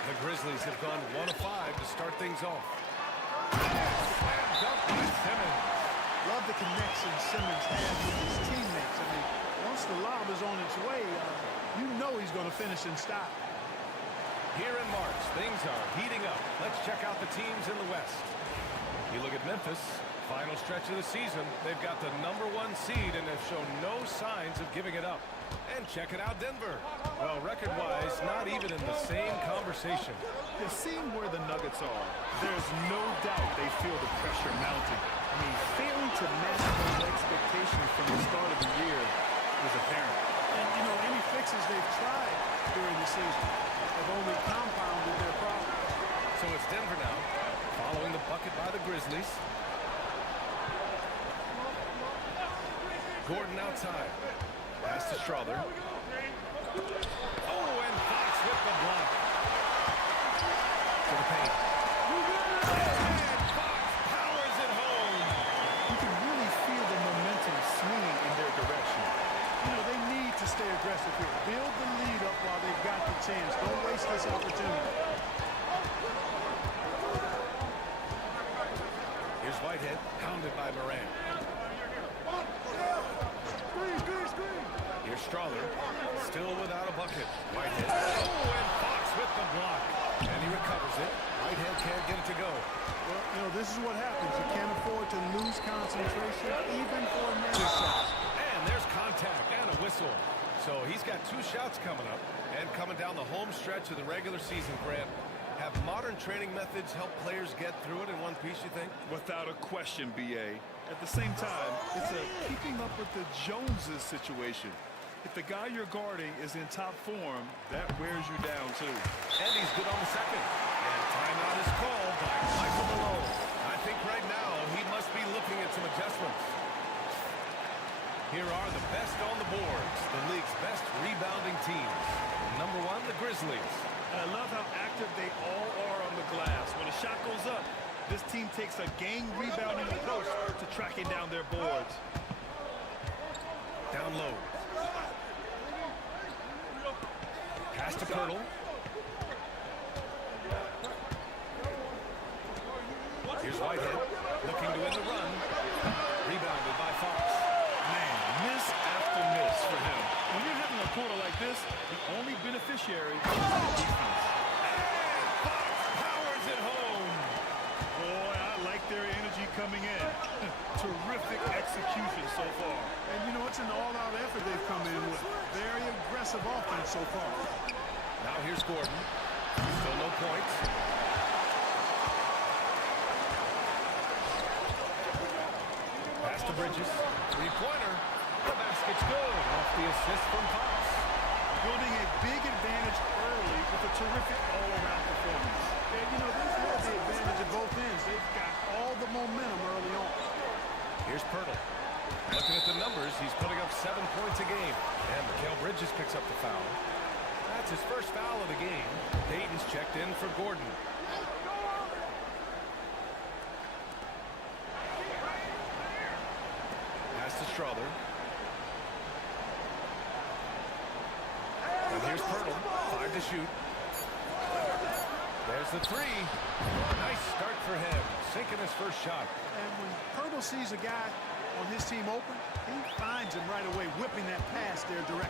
The Grizzlies have gone 1 of 5 to start things off. Slam dunk by Simmons. Love the connection Simmons has with his teammates. I mean, once the lob is on its way, you know he's going to finish in style. Here in March, things are heating up. Let's check out the teams in the West. You look at Memphis, final stretch of the season. They've got the #1 seed and have shown no signs of giving it up. And check it out, Denver. Well, record-wise, not even in the same conversation. You're seeing where the Nuggets are. There's no doubt they feel the pressure mounting. I mean, failing to match those expectations from the start of the year was apparent. And, you know, any fixes they've tried during the season have only compounded their problems. So it's Denver now, following the bucket by the Grizzlies. Gordon outside. Pass to Strother. Oh, and Fox with the block. To the paint. And Fox powers it home. You can really feel the momentum swinging in their direction. You know, they need to stay aggressive here. Build the lead up while they've got the chance. Don't waste this opportunity. Here's Whitehead, pounded by Moran. Here's Strother, still without a bucket. Whitehead. Oh, and Fox with the block. And he recovers it. Whitehead can't get it to go. Well, you know, this is what happens. You can't afford to lose concentration, even for a nanosecond. And there's contact and a whistle. So he's got 2 shots coming up. And coming down the home stretch of the regular season, Grant. Have modern training methods help players get through it in one piece, you think? Without a question, B.A. At the same time, it's a keeping up with the Joneses situation. If the guy you're guarding is in top form, that wears you down, too. And he's good on the second. And timeout is called by Michael Malone. I think right now he must be looking at some adjustments. Here are the best on the boards, the league's best rebounding teams. #1, the Grizzlies. I love how active they all are on the glass. When a shot goes up, this team takes a game rebounding approach to tracking down their boards. Down low. Pass to Pirtle. Here's Whitehead, looking to win the run. Rebounded by Fox. Man, miss after miss for him. When you're having a quarter like this, the only beneficiary is the defense. And Fox powers it home. Boy, I like their energy coming in. Terrific execution so far. And, you know, it's an all-out effort they've come in with. Very aggressive offense so far. Now here's Gordon. Still no points. Pass to Bridges. 3-pointer. The basket's good. Off the assist from Fox. Building a big advantage early with a terrific all-around performance. And, you know, they've had the advantage at both ends. They've got all the momentum early on. Here's Pirtle. Looking at the numbers, he's putting up 7 points a game. And Mikal Bridges picks up the foul. That's his first foul of the game. Payton's checked in for Gordon. Pass to Strother. And here's Pirtle. 5 to shoot. There's the three. Nice start for him, sinking his first shot. And when Pirtle sees a guy on his team open, he finds him right away, whipping that pass there directly.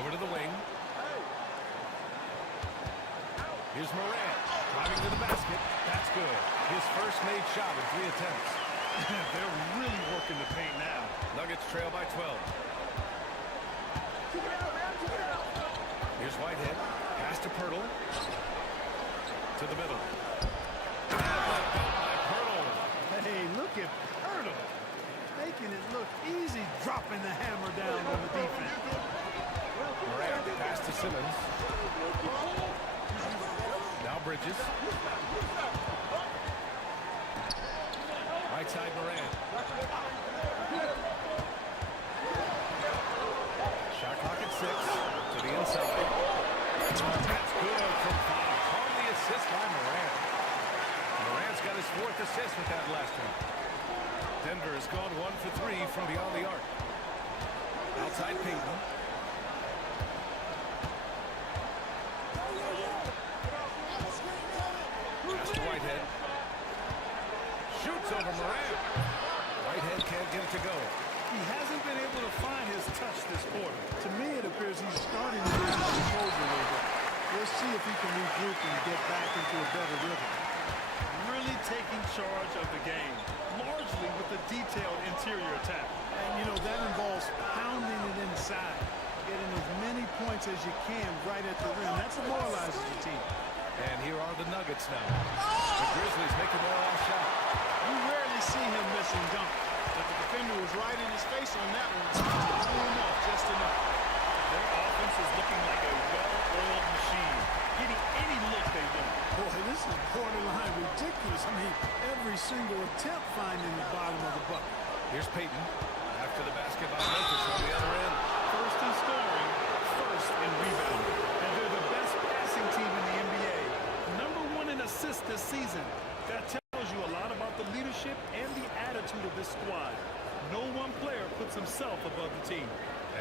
Over to the wing. Here's Morant, driving to the basket. That's good. His first made shot in 3 attempts. They're really working the paint now. Nuggets trail by 12. Here's Whitehead. Pass to Pirtle. To the middle. By Pirtle. Hey, look at Pirtle. Making it look easy, dropping the hammer down on the defense. Morant pass to Simmons. Now Bridges. Right side Morant. Shot clock at 6. To the inside. That's good from Fox. On the assist by Morant. Morant's got his 4th assist with that last one. Denver has gone 1 for 3 from beyond the arc. Outside Payton. Pass to Whitehead. Shoots over Morant. Whitehead can't get it to go. He hasn't been able to find his touch this quarter. To me, it appears he's starting to lose his composure a little bit. We'll see if he can regroup and get back into a better rhythm. Really taking charge of the game, largely with a detailed interior attack. And, you know, that involves pounding it inside, getting as many points as you can right at the rim. That's what demoralizes the team. And here are the Nuggets now. The Grizzlies making their last shot. You rarely see him missing dunk, but the defender was right in his face on that one. Threw him off just enough. Their offense is looking like a well-oiled machine, getting any look they want. Boy, this is borderline ridiculous. I mean, every single attempt finding the bottom of the bucket. Here's Payton. After the basket by Memphis on the other end. First in scoring, first in rebounding. And they're the best passing team in the NBA. #1 in assists this season. That tells you a lot about the leadership and the attitude of this squad. No one player puts himself above the team.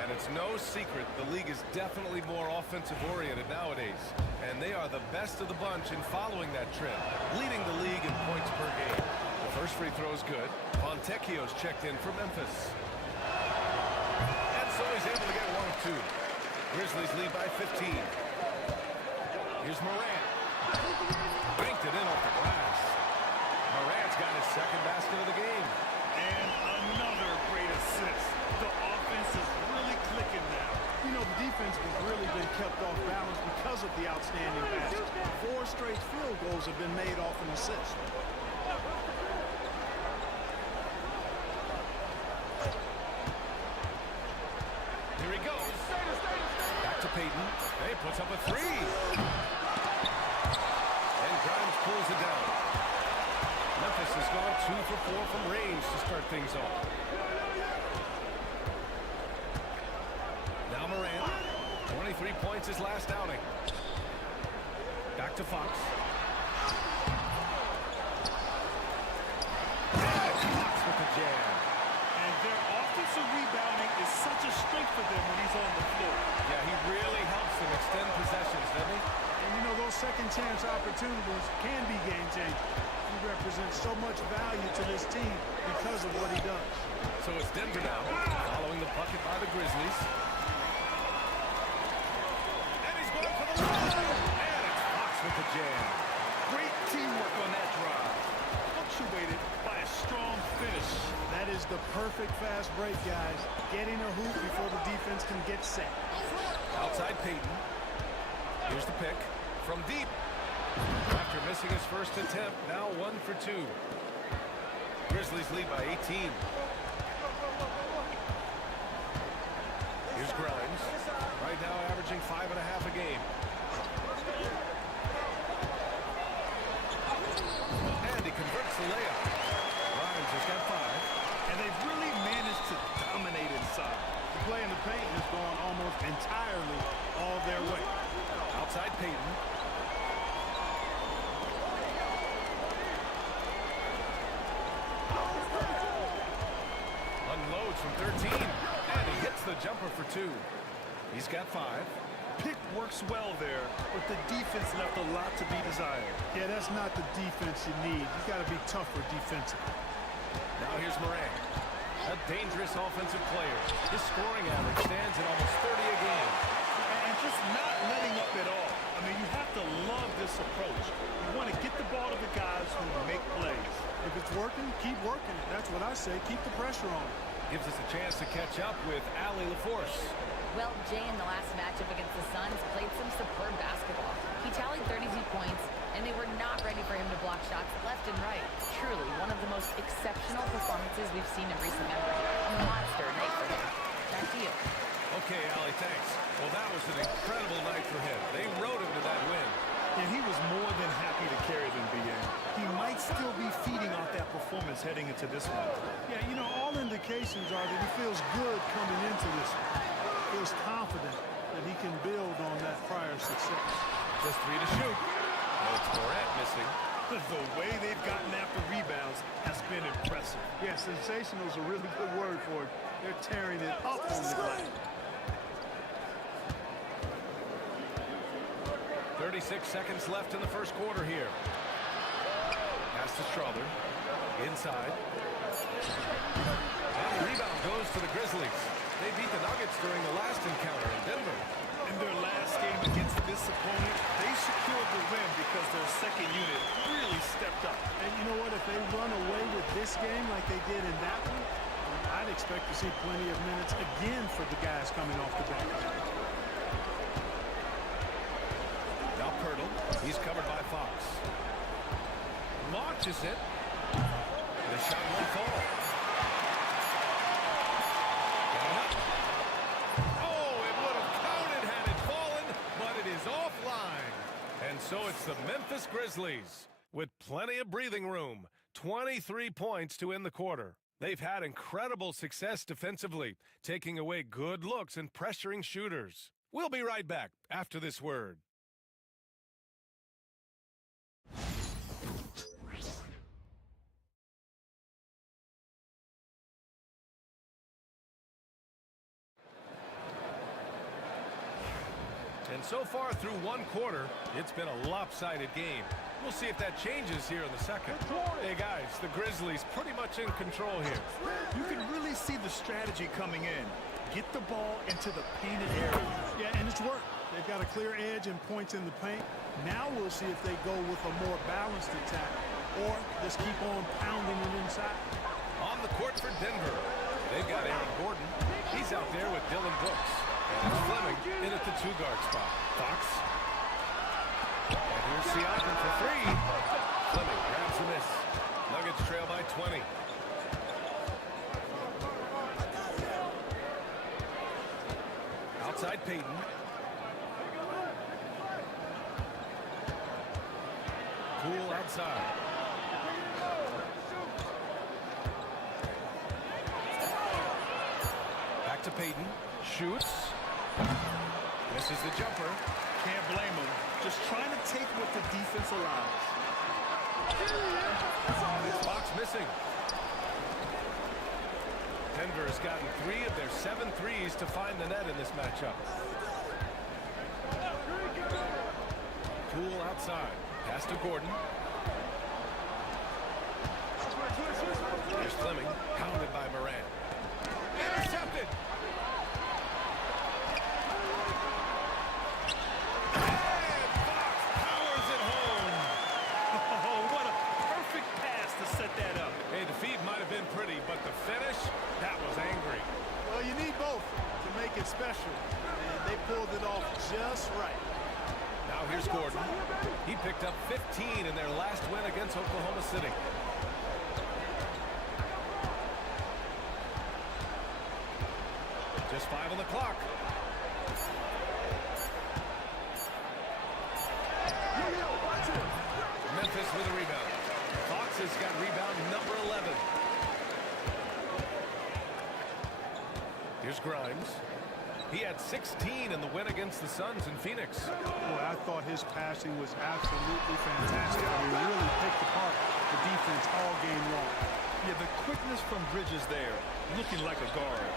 And it's no secret the league is definitely more offensive-oriented nowadays. And they are the best of the bunch in following that trend, leading the league in points per game. The first free throw is good. Fontecchio's checked in for Memphis. And so he's able to get 1 of 2. Grizzlies lead by 15. Here's Morant. Banked it in off the glass. Morant's got his 2nd basket of the game. And another great assist. The offense is really clicking now. You know, the defense has really been kept off balance because of the outstanding basket. 4 straight field goals have been made off an assist. Here he goes. Back to Payton. He puts up a 3. And Grimes pulls it down. Memphis has gone 2 for 4 from range to start things off. Now Morant. 23 points his last outing. Back to Fox. And Fox with the jam. And their offensive rebounding is such a strength for them when he's on the floor. Yeah, he really helps them extend possessions, doesn't he? And you know, those second chance opportunities can be game changers. He represents so much value to this team because of what he does. So it's Denver now, following the bucket by the Grizzlies. And he's going for the run. And it's Fox with the jam. Great teamwork on that drive. Punctuated by a strong finish. That is the perfect fast break, guys. Getting a hoop before the defense can get set. Outside Payton. Here's the pick from deep. After missing his first attempt, now 1 for 2. Grizzlies lead by 18. Here's Grimes. Right now averaging 5.5 a game. And he converts the layup. Grimes has got 5. And they've really managed to dominate inside. The play in the paint has gone almost entirely all their way. Outside Payton. goes from 13, and he hits the jumper for 2. He's got 5. Pick works well there, but the defense left a lot to be desired. Yeah, that's not the defense you need. You got to be tougher defensively. Now here's Moran, a dangerous offensive player. His scoring average stands at almost 30 a game. And just not letting up at all. I mean, you have to love this approach. You want to get the ball to the guys who make plays. If it's working, keep working. That's what I say. Keep the pressure on. Gives us a chance to catch up with Allie LaForce. Well, Jay in the last matchup against the Suns played some superb basketball. He tallied 32 points, and they were not ready for him to block shots left and right. Truly, one of the most exceptional performances we've seen in recent memory. A monster night for him. Back to you. Okay, Allie, thanks. Well, that was an incredible night for him. They rode him to that win. And he was more than happy to carry them, BA. He might still be feeding off that performance heading into this one. Yeah, you know, all indications are that he feels good coming into this one. Feels confident that he can build on that prior success. Just 3 to shoot. Oh, it's Morant missing. The way they've gotten after rebounds has been impressive. Yeah, sensational is a really good word for it. They're tearing it up on the glass. 36 seconds left in the first quarter here. Pass to Strother. Inside. And the rebound goes to the Grizzlies. They beat the Nuggets during the last encounter in Denver. In their last game against this opponent, they secured the win because their second unit really stepped up. And you know what? If they run away with this game like they did in that one, I'd expect to see plenty of minutes again for the guys coming off the bench. Now Pirtle. He's covered by Fox. Launches it. The shot won't fall. And so it's the Memphis Grizzlies with plenty of breathing room. 23 points to end the quarter. They've had incredible success defensively, taking away good looks and pressuring shooters. We'll be right back after this word. And so far through one quarter, it's been a lopsided game. We'll see if that changes here in the second. Hey guys, the Grizzlies pretty much in control here. You can really see the strategy coming in. Get the ball into the painted area. Yeah, and it's worked. They've got a clear edge and points in the paint. Now we'll see if they go with a more balanced attack or just keep on pounding it inside. On the court for Denver, they've got Aaron Gordon. He's out there with Dylan Brooks. And Fleming in at the 2-guard spot. Fox. And here's Siakam for 3. Fleming grabs the miss. Nuggets trail by 20. Outside Payton. Poole outside. Back to Payton. Shoots. Misses the jumper. Can't blame him. Just trying to take what the defense allows. Fox missing. Denver has gotten 3 of their 7 threes to find the net in this matchup. Poole outside. Pass to Gordon. Here's Fleming. Pounded by Moran. Intercepted. Pretty, but the finish, that was angry. Well, you need both to make it special, and they pulled it off just right. Now here's Gordon. He picked up 15 in their last win against Oklahoma City. Just 5 on the clock. Memphis with a rebound. Fox has got rebound number 11. Here's Grimes. He had 16 in the win against the Suns in Phoenix. Boy, I thought his passing was absolutely fantastic. He really picked apart the defense all game long. Yeah, the quickness from Bridges there, looking like a guard.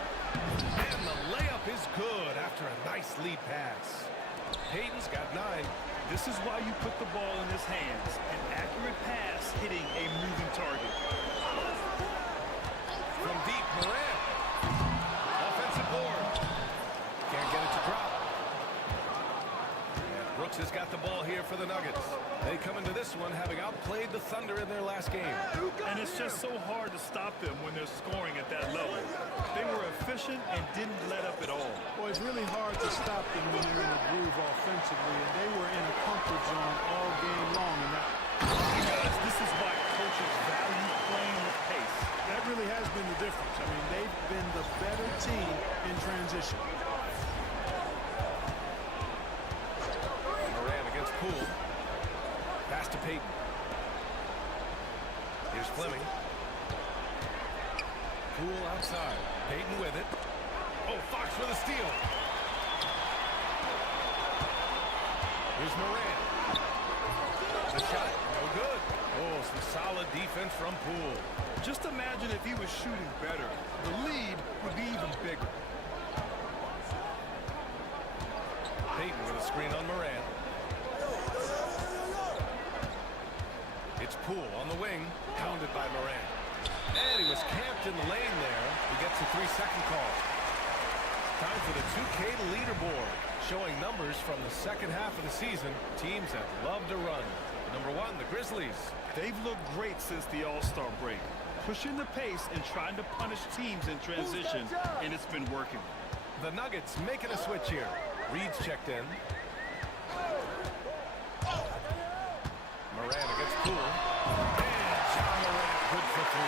And the layup is good after a nice lead pass. Payton's got 9. This is why you put the ball in his hands. An accurate pass hitting a moving target. From deep, Morant. Offensive board. Can't get it to drop. And Brooks has got the ball here for the Nuggets. They come into this one having outplayed the Thunder in their last game. And it's just so hard to stop them when they're scoring at that level. They were efficient and didn't let up at all. Well, it's really hard to stop them when they're in a groove offensively, and they were in a comfort zone all game long. And guys, this is why coaches value playing with pace. that really has been the difference. I mean, they've been the better team in transition. Moran against Poole. Pass to Payton. Here's Fleming. Poole outside. Payton with it. Oh, Fox with a steal. Here's Moran. The shot, no good. Oh, some solid defense from Poole. Just imagine if he was shooting better. The lead would be even bigger. Payton with a screen on Moran. It's Poole on the wing, pounded by Moran. And he was camped in the lane there. He gets a 3-second call. Time for the 2K leaderboard, showing numbers from the second half of the season. Teams that love to run. Number 1, the Grizzlies. They've looked great since the All-Star break, pushing the pace and trying to punish teams in transition, and it's been working. The Nuggets making a switch here. Reed's checked in. Moran against Poole. And John Moran good for 3.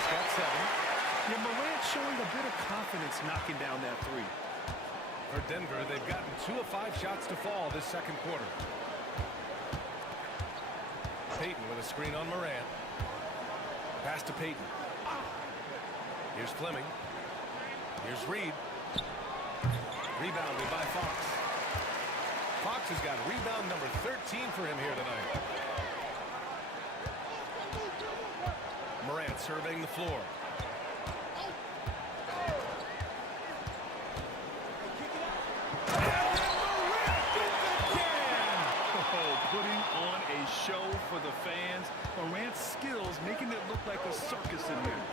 He's got 7. Yeah, Morant showing a bit of confidence knocking down that 3. For Denver, they've gotten 2 of 5 shots to fall this second quarter. Payton with a screen on Moran. Pass to Payton. Here's Fleming. Here's Reed. Rebounded by Fox. Fox has got rebound number 13 for him here tonight. Morant surveying the floor. Putting on a show for the fans. Morant's skills making it look like a circus in there.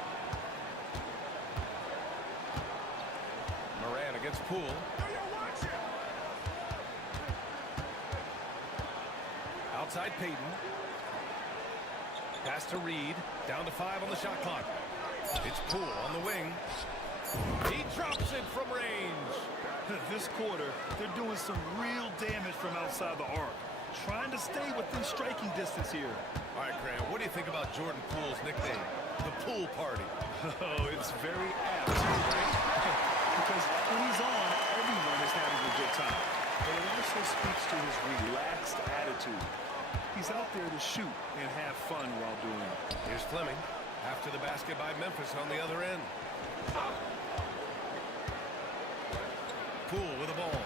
Moran against Poole. Outside Payton. Pass to Reed. Down to 5 on the shot clock. It's Poole on the wing. He drops it from range. This quarter, they're doing some real damage from outside the arc. Trying to stay within striking distance here. All right, Graham, what do you think about Jordan Poole's nickname, the Poole Party? Oh, it's very apt, right? Because when he's on, everyone is having a good time. But it also speaks to his relaxed attitude. He's out there to shoot and have fun while doing it. Here's Fleming. After the basket by Memphis on the other end. Poole with the ball.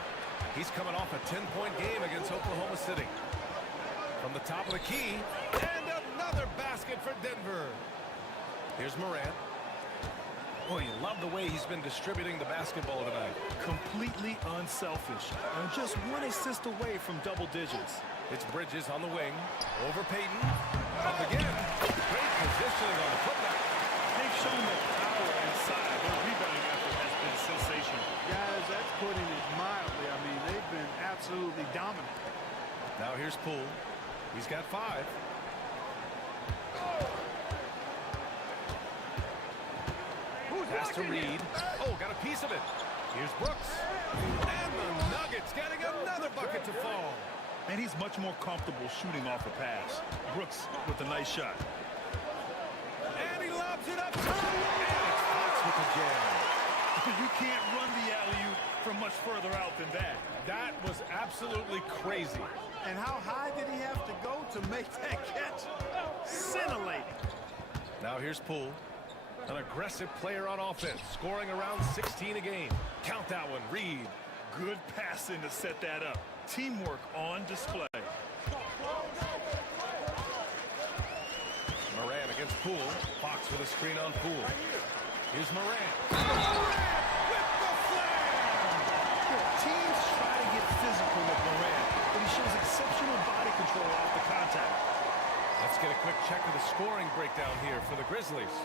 He's coming off a 10-point game against Oklahoma City. From the top of the key, and another basket for Denver. Here's Morant. Boy, you love the way he's been distributing the basketball tonight. Completely unselfish, and just 1 assist away from double digits. It's Bridges on the wing. Over Payton. Up again. Great positioning on the putback. They've shown that power inside. Their rebounding effort has been sensational. Guys, that's putting it mildly. I mean, they've been absolutely dominant. Now here's Poole. He's got 5. Pass to Reed. Oh, got a piece of it. Here's Brooks. And the Nuggets getting another bucket to fall. And he's much more comfortable shooting off a pass. Brooks with a nice shot. And he lobs it up top. And it's Fox with the jam. You can't run the alley-oop from much further out than that. That was absolutely crazy. And how high did he have to go to make that catch? Scintillating. Now here's Poole. An aggressive player on offense, scoring around 16 a game. Count that one, Reed. Good passing to set that up. Teamwork on display. Moran against Poole. Fox with a screen on Poole. Here's Morant. Morant with the flair! Teams try to get physical with Morant, but he shows exceptional body control off the contact. Let's get a quick check of the scoring breakdown here for the Grizzlies.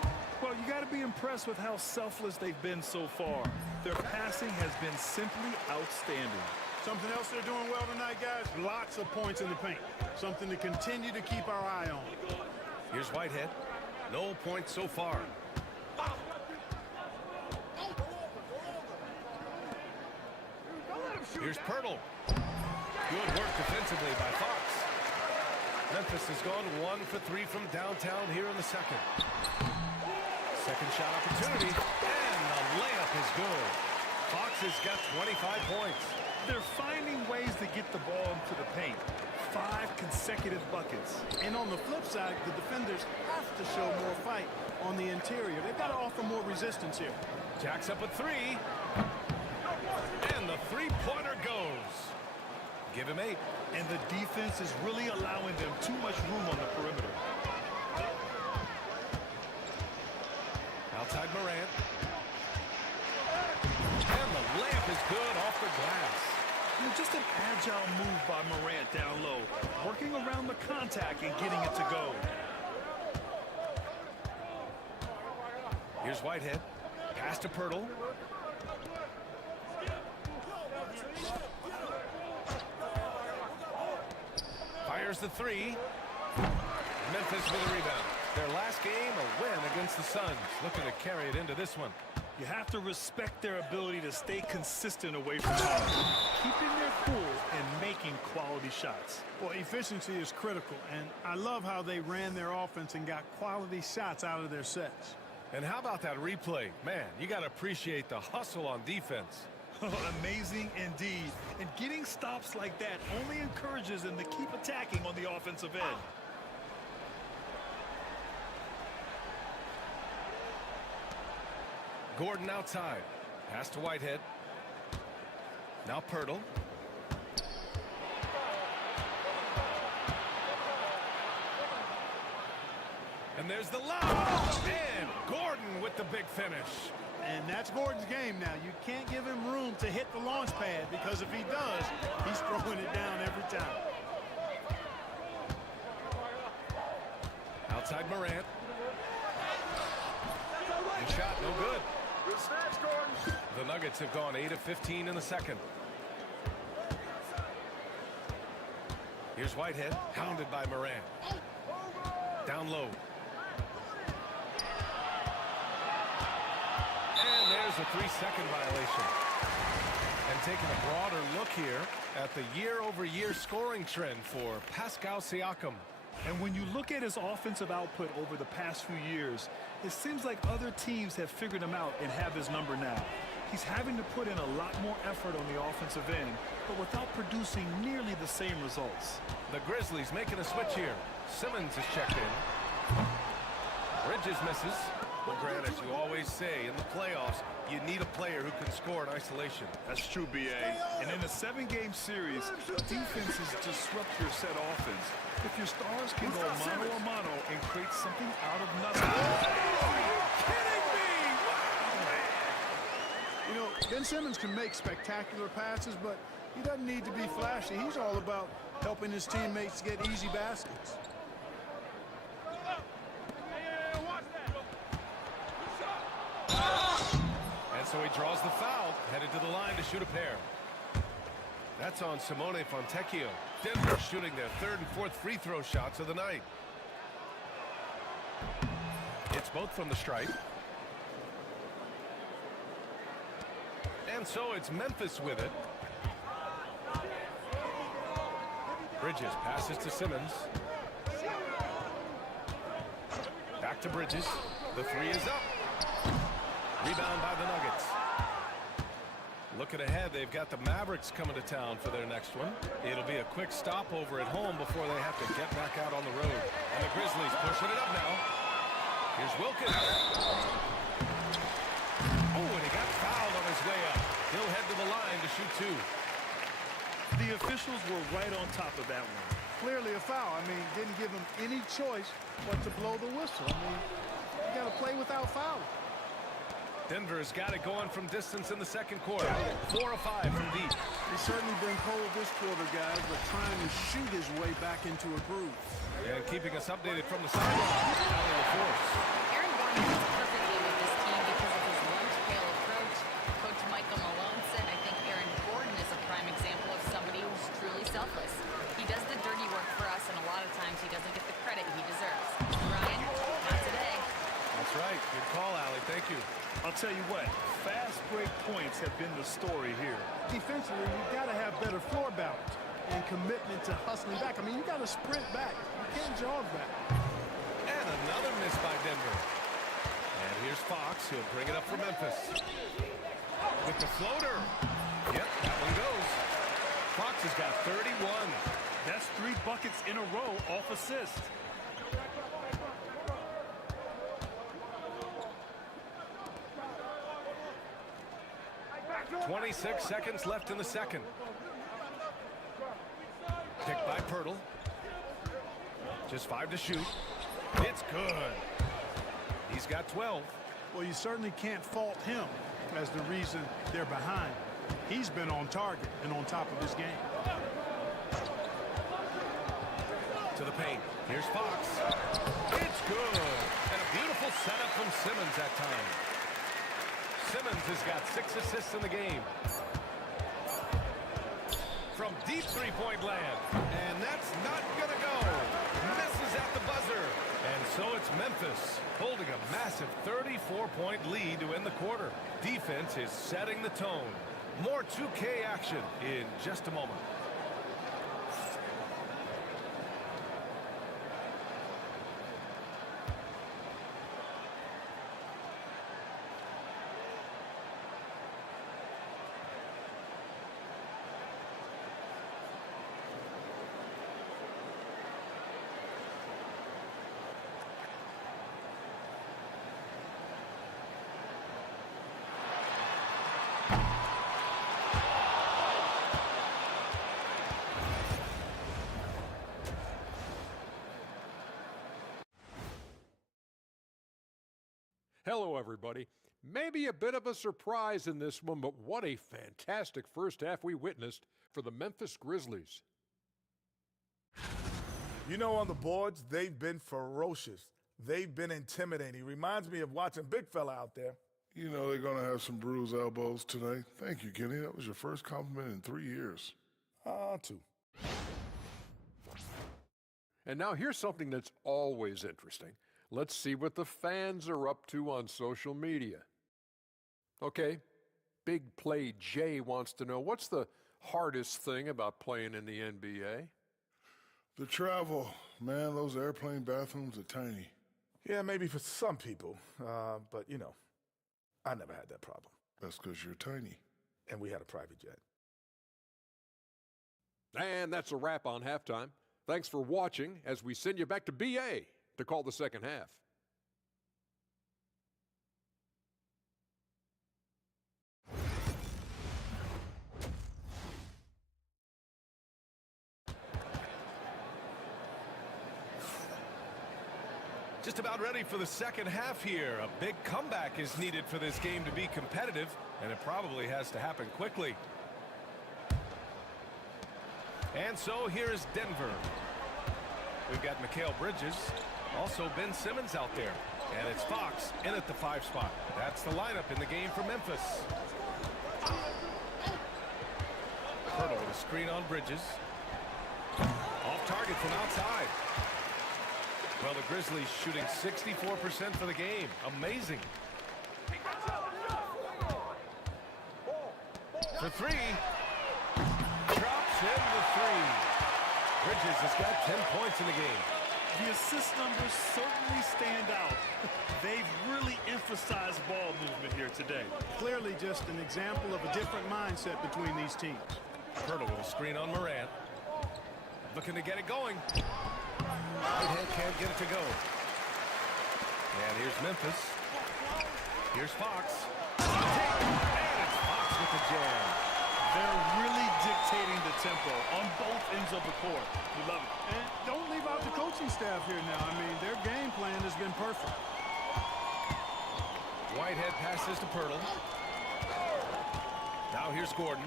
Well, you got to be impressed with how selfless they've been so far. Their passing has been simply outstanding. Something else they're doing well tonight, guys? Lots of points in the paint. Something to continue to keep our eye on. Here's Whitehead. No points so far. Here's Pirtle. Good work defensively by Fox. Memphis has gone 1 for 3 from downtown here in the second. Second shot opportunity, and the layup is good. Fox has got 25 points. They're finding ways to get the ball into the paint. 5 consecutive buckets. And on the flip side, the defenders have to show more fight on the interior. They've got to offer more resistance here. Jack's up at 3. And the three-pointer goes. Give him 8. And the defense is really allowing them too much room on the perimeter. Outside Morant. And the layup is good off the glass. Just an agile move by Morant down low, working around the contact and getting it to go. Here's Whitehead. Pass to Pirtle. Fires the 3. Memphis with a rebound. Their last game, a win against the Suns. Looking to carry it into this one. You have to respect their ability to stay consistent away from home, keeping their cool and making quality shots. Well, efficiency is critical, and I love how they ran their offense and got quality shots out of their sets. And how about that replay? Man, you got to appreciate the hustle on defense. Amazing indeed. And getting stops like that only encourages them to keep attacking on the offensive end. Gordon outside. Pass to Whitehead. Now Pirtle. And there's the lob. And Gordon with the big finish. And that's Gordon's game now. You can't give him room to hit the launch pad, because if he does, he's throwing it down every time. Outside Morant. And shot no good. Good snatch, Gordon. The Nuggets have gone 8 of 15 in the second. Here's Whitehead, hounded by Morant. Down low. And there's a 3-second violation. And taking a broader look here at the year-over-year scoring trend for Pascal Siakam. And when you look at his offensive output over the past few years, it seems like other teams have figured him out and have his number now. He's having to put in a lot more effort on the offensive end, but without producing nearly the same results. The Grizzlies making a switch here. Simmons is checked in. Bridges misses. Well, Grant, as you always say, in the playoffs, you need a player who can score in isolation. That's true, B.A. And in a 7-game series, defenses disrupt your set offense. If your stars can go mano-a-mano and create something out of nothing. Are you kidding me? Wow. You know, Ben Simmons can make spectacular passes, but he doesn't need to be flashy. He's all about helping his teammates get easy baskets. And so he draws the foul, headed to the line to shoot a pair. That's on Simone Fontecchio. Denver shooting their 3rd and 4th free throw shots of the night. It's both from the stripe. And so it's Memphis with it. Bridges passes to Simmons. Back to Bridges. The 3 is up. Rebound by the Nuggets. Looking ahead, they've got the Mavericks coming to town for their next one. It'll be a quick stopover at home before they have to get back out on the road. And the Grizzlies pushing it up now. Here's Wilkins. Oh, and he got fouled on his way up. He'll head to the line to shoot 2. The officials were right on top of that one. clearly a foul. I mean, didn't give him any choice but to blow the whistle. I mean, you got to play without fouling. Denver's got it going from distance in the second quarter. 4 of 5 from deep. He's certainly been cold this quarter, guys, but trying to shoot his way back into a groove. And keeping us updated from the sideline, Allie LaForce. Aaron Gordon is perfectly with this team because of his lunch pail approach. Coach Michael Malone said, I think Aaron Gordon is a prime example of somebody who's truly selfless. He does the dirty work for us, and a lot of times he doesn't get the credit he deserves. Ryan, not today. That's right. Good call, Allie. Thank you. I'll tell you what, fast break points have been the story here. Defensively, you've got to have better floor balance and commitment to hustling back. I mean, you got to sprint back. You can't jog back. And another miss by Denver. And here's Fox. He'll bring it up for Memphis. With the floater. Yep, that one goes. Fox has got 31. That's 3 buckets in a row off assist. 26 seconds left in the second. Picked by Pirtle. Just 5 to shoot. It's good. He's got 12. Well, you certainly can't fault him as the reason they're behind. He's been on target and on top of his game. To the paint. Here's Fox. It's good. And a beautiful setup from Simmons that time. Simmons has got 6 assists in the game. From deep three-point land. And that's not going to go. Misses at the buzzer. And so it's Memphis holding a massive 34-point lead to end the quarter. Defense is setting the tone. More 2K action in just a moment. Hello, everybody. Maybe a bit of a surprise in this one, but what a fantastic first half we witnessed for the Memphis Grizzlies. You know, on the boards, they've been ferocious. They've been intimidating. Reminds me of watching Big Fella out there. You know they're going to have some bruised elbows tonight. Thank you, Kenny. That was your first compliment in 3 years. 2. And now here's something that's always interesting. Let's see what the fans are up to on social media. Okay, Big Play Jay wants to know, what's the hardest thing about playing in the NBA? The travel. Man, those airplane bathrooms are tiny. Yeah, maybe for some people. But, you know, I never had that problem. That's because you're tiny. And we had a private jet. And that's a wrap on halftime. Thanks for watching as we send you back to BA to call the second half. Just about ready for the second half here. A big comeback is needed for this game to be competitive, and it probably has to happen quickly. And so here's Denver. We've got Mikal Bridges, also Ben Simmons out there. And it's Fox in at the 5 spot. That's the lineup in the game for Memphis. Pirtle with a screen on Bridges. Off target from outside. Well, the Grizzlies shooting 64% for the game. Amazing. For 3. Drops in the 3. Bridges has got 10 points in the game. The assist numbers certainly stand out. They've really emphasized ball movement here today. Clearly just an example of a different mindset between these teams. Pirtle with a screen on Morant. Looking to get it going. Whitehead can't get it to go. And here's Memphis. Here's Fox. And it's Fox with the jam. They're really dictating the tempo on both ends of the court. We love it. And don't leave out the coaching staff here now. I mean, their game plan has been perfect. Whitehead passes to Pirtle. Now here's Gordon.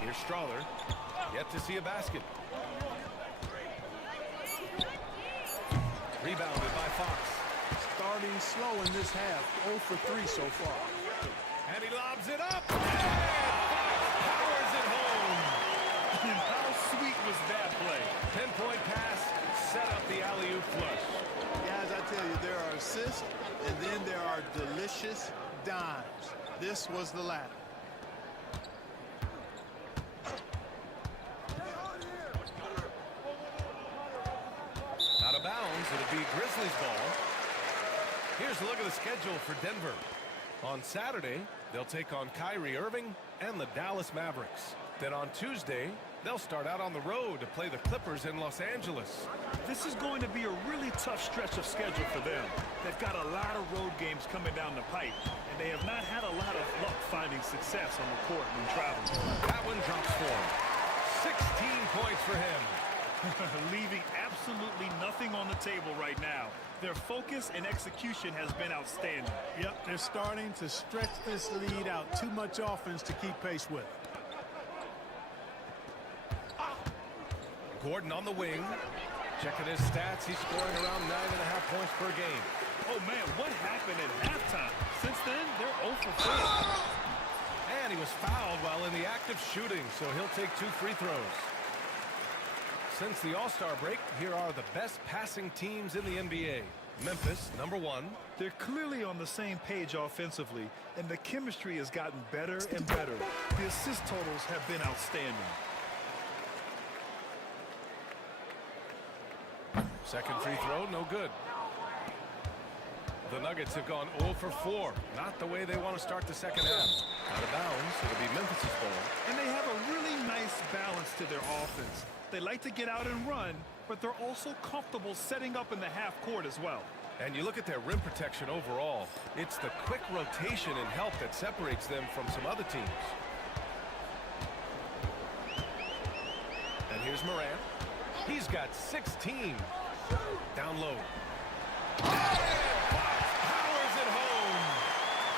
Here's Strother. Yet to see a basket. Rebounded by Fox. Starting slow in this half. 0 for 3 so far. And he lobs it up. And Fox powers it home. How sweet was that play? Pinpoint pass, set up the alley-oop flush. Guys, I tell you, there are assists, and then there are delicious dimes. This was the latter. Out of bounds, it'll be Grizzlies ball. Here's a look at the schedule for Denver. On Saturday, they'll take on Kyrie Irving and the Dallas Mavericks. Then on Tuesday, they'll start out on the road to play the Clippers in Los Angeles. This is going to be a really tough stretch of schedule for them. They've got a lot of road games coming down the pipe, and they have not had a lot of luck finding success on the court when traveling. That one drops for him. 16 points for him. Leaving absolutely nothing on the table right now. Their focus and execution has been outstanding. Yep, they're starting to stretch this lead out. Too much offense to keep pace with. Gordon on the wing. Checking his stats, he's scoring around 9.5 points per game. Oh, man, what happened at halftime? Since then, they're 0 for 4. And he was fouled while in the act of shooting, so he'll take 2 free throws. Since the All-Star break, here are the best passing teams in the NBA. Memphis, number 1. They're clearly on the same page offensively, and the chemistry has gotten better and better. The assist totals have been outstanding. Second free throw, no good. The Nuggets have gone 0 for 4. Not the way they want to start the second half. Out of bounds, it'll be Memphis' ball. And they have a really nice balance to their offense. They like to get out and run, but they're also comfortable setting up in the half court as well. And you look at their rim protection overall. It's the quick rotation and help that separates them from some other teams. And here's Morant. He's got 16. Down low. Powers it home.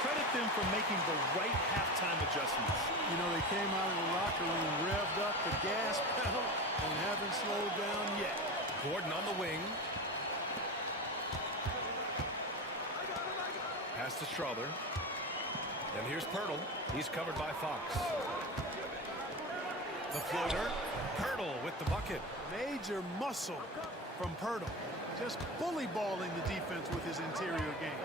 Credit them for making the right halftime adjustments. You know, they came out of the locker room, revved up the gas pedal, and haven't slowed down yet. Gordon on the wing. Pass to Strother. And here's Pirtle. He's covered by Fox. The floater. Pirtle with the bucket. Major muscle from Pirtle. Just bully balling the defense with his interior game.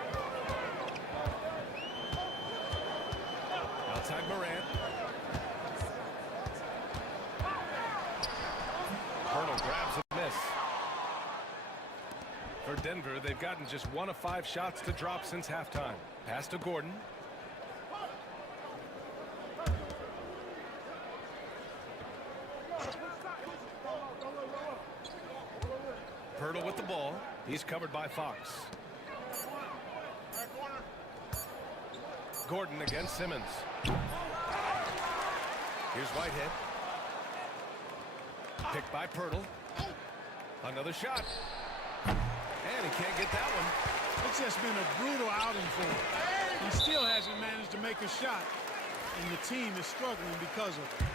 Outside Morant. Pirtle grabs a miss. For Denver, they've gotten just 1 of 5 shots to drop since halftime. Pass to Gordon. Pirtle with the ball. He's covered by Fox. Gordon against Simmons. Here's Whitehead. Picked by Pirtle. Another shot. And he can't get that one. It's just been a brutal outing for him. He still hasn't managed to make a shot, and the team is struggling because of it.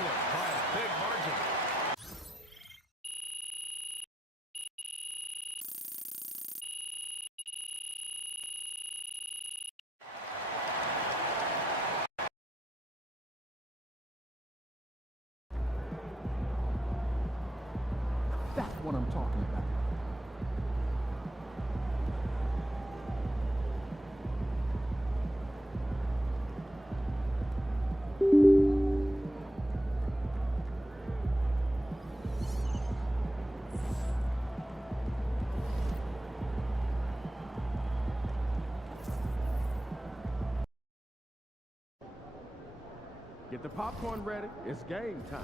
By a big margin. what I'm talking about. Get the popcorn ready. It's game time.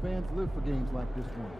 Fans live for games like this one.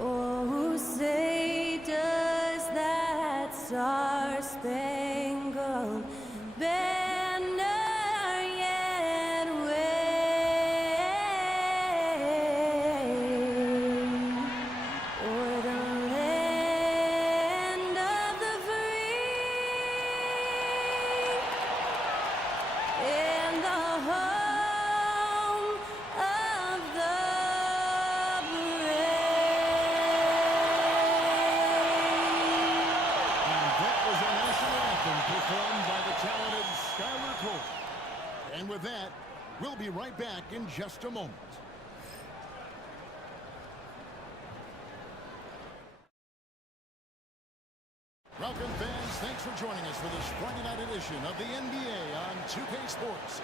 Oh, say does that star-spangled banner yet wave o'er the land of the free and the home of the performed by the talented Skylar Cole. And with that, we'll be right back in just a moment. Welcome, fans. Thanks for joining us for this Friday night edition of the NBA on 2K Sports.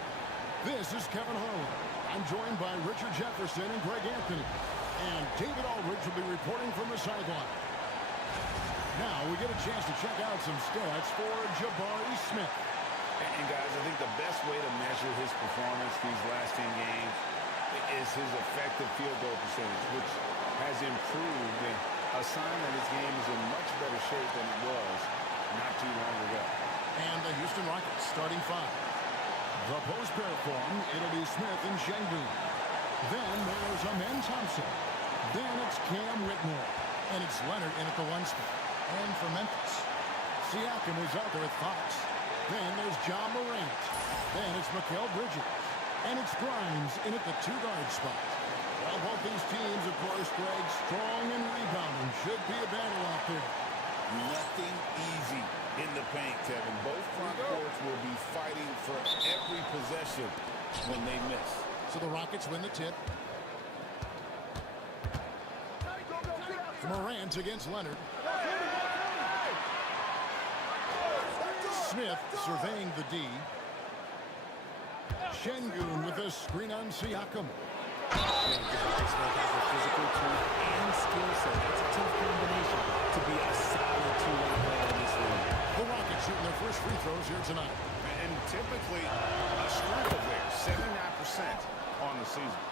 This is Kevin Harlan. I'm joined by Richard Jefferson and Greg Anthony. And David Aldridge will be reporting from the sideline. Now we get a chance to check out some stats for Jabari Smith. And guys, I think the best way to measure his performance these last 10 games is his effective field goal percentage, which has improved, and a sign that his game is in much better shape than it was not too long ago. And the Houston Rockets starting five. The post pair form, it'll be Smith and Şengün. Then there's Amen Thompson. Then it's Cam Whitmore. And it's Leonard in at the one spot. And for Memphis, Siakam is out there at Fox. Then there's John Morant. Then it's Mikal Bridges. And it's Grimes in at the two-guard spot. Well, both these teams, of course, Greg, strong and rebounding. Should be a battle out there. Nothing easy in the paint, Kevin. Both front courts will be fighting for every possession when they miss. So the Rockets win the tip. Morant against Leonard. Smith surveying the D. Şengün with a screen on Siakam. Jabari Smith has the physical tools and skill set. It's a tough combination to be a solid two-way player in this league. The Rockets shooting their first free throws here tonight. And typically a strength of theirs, 79% on the season.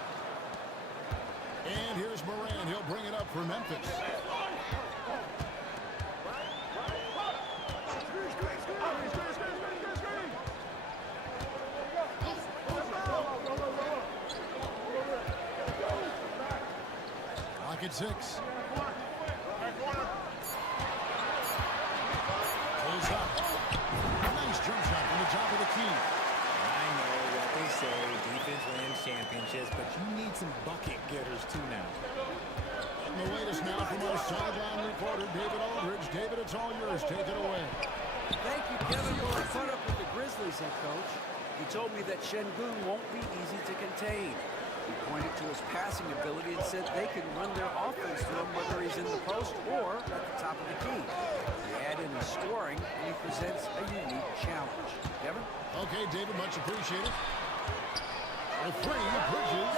And here's Morant. He'll bring it up for Memphis. Lock at 6. Pulls up. Nice jump shot from the top of the key. I know what they say, defense wins championships, but you need some bucket getters too now. And the latest now from our sideline reporter, David Aldridge. David, it's all yours. Take it away. Thank you, Kevin. Well, I caught up with the Grizzlies head coach. He told me that Şengün won't be easy to contain. He pointed to his passing ability and said they can run their offense to him whether he's in the post or at the top of the key. He add in his scoring, and he presents a unique challenge. Kevin? Okay, David, much appreciated. For three, Bridges.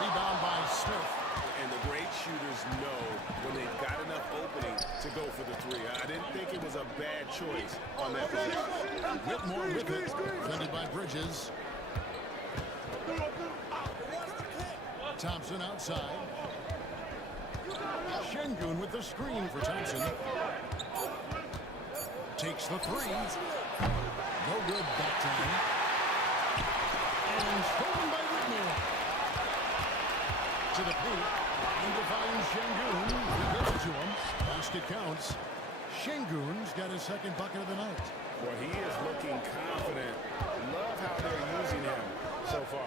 Rebound by Smith. And the great shooters know when they've got enough opening to go for the three. I didn't think it was a bad choice on that possession. Whitmore with it. Defended by Bridges. Thompson outside. Şengün with the screen for Thompson. Takes the three. No good that time. And stolen by Whitmore. To the paint. And defines Şengün. He gives it to him. Basket counts. Şengün's got his second bucket of the night. Well, he is looking confident. Love how they're using him so far.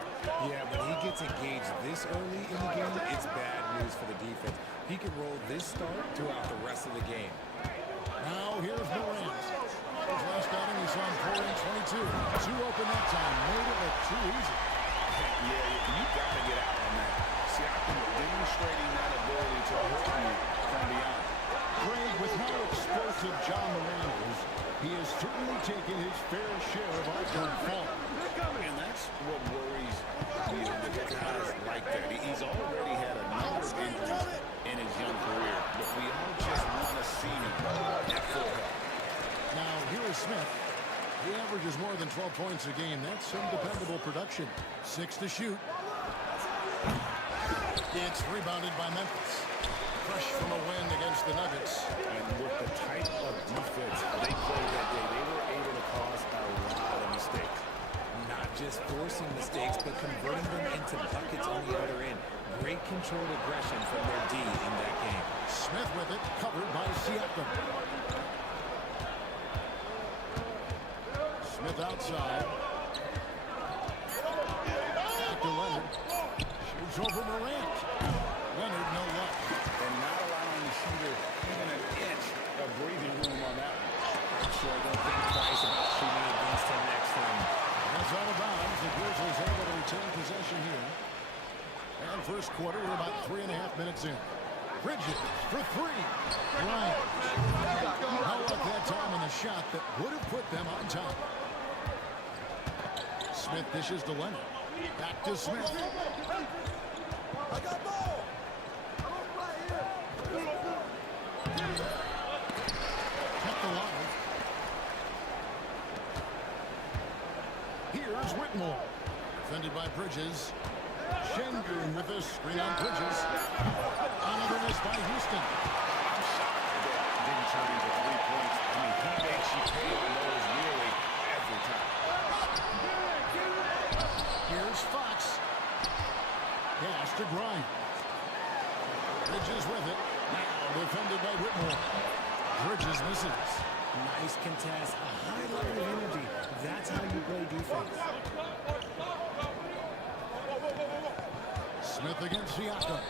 Yeah, when he gets engaged this early in the game, it's bad news for the defense. He can roll this start throughout the rest of the game. Now here's Morant. His last outing, he saw him 4 and 22. Too open that time. Made it look too easy. Yeah, you got to get out on that. Siakam demonstrating that ability to hurt you from beyond. Greg, with how explosive John Morant is, he has certainly taken his fair share of outward fall. And that's what worries me with guys like that. He's already had a number of injuries in his young career, but we all just want to see him at full health. Now, here is Smith. He averages more than 12 points a game. That's some dependable production. 6 to shoot. It's rebounded by Memphis. Fresh from a win against the Nuggets. And with the type of defense they played that day, they were able to cause a lot of mistakes. Not just forcing mistakes, but converting them into buckets on the other end. Great controlled aggression from their D in that game. Smith with it, covered by Siakam. Smith outside. Back to Leonard. Shoots over Morant. Leonard, no luck. And not allowing the shooter even an inch of breathing room on that one. I'm sure they'll think twice about shooting against him next time. That's out of bounds. The Grizzlies able to retain possession here. And first quarter, we're about 3.5 minutes in. Bridges for three. Bryant. How about that time on the shot that would have put them on top? Smith dishes to Leonard. Back to Smith. I got ball. Kept alive. Here's Whitmore. Defended by Bridges. Şengün with a screen on Bridges. Another miss by Houston. I'm shocked that didn't turn into 3 points. I mean, he makes you pay on those nearly every time. Here's Fox. Pass to Grimes. Bridges with it. Now defended by Whitmore. Bridges misses. Nice contest, a high level of energy. That's how you play defense. Smith against Siakam.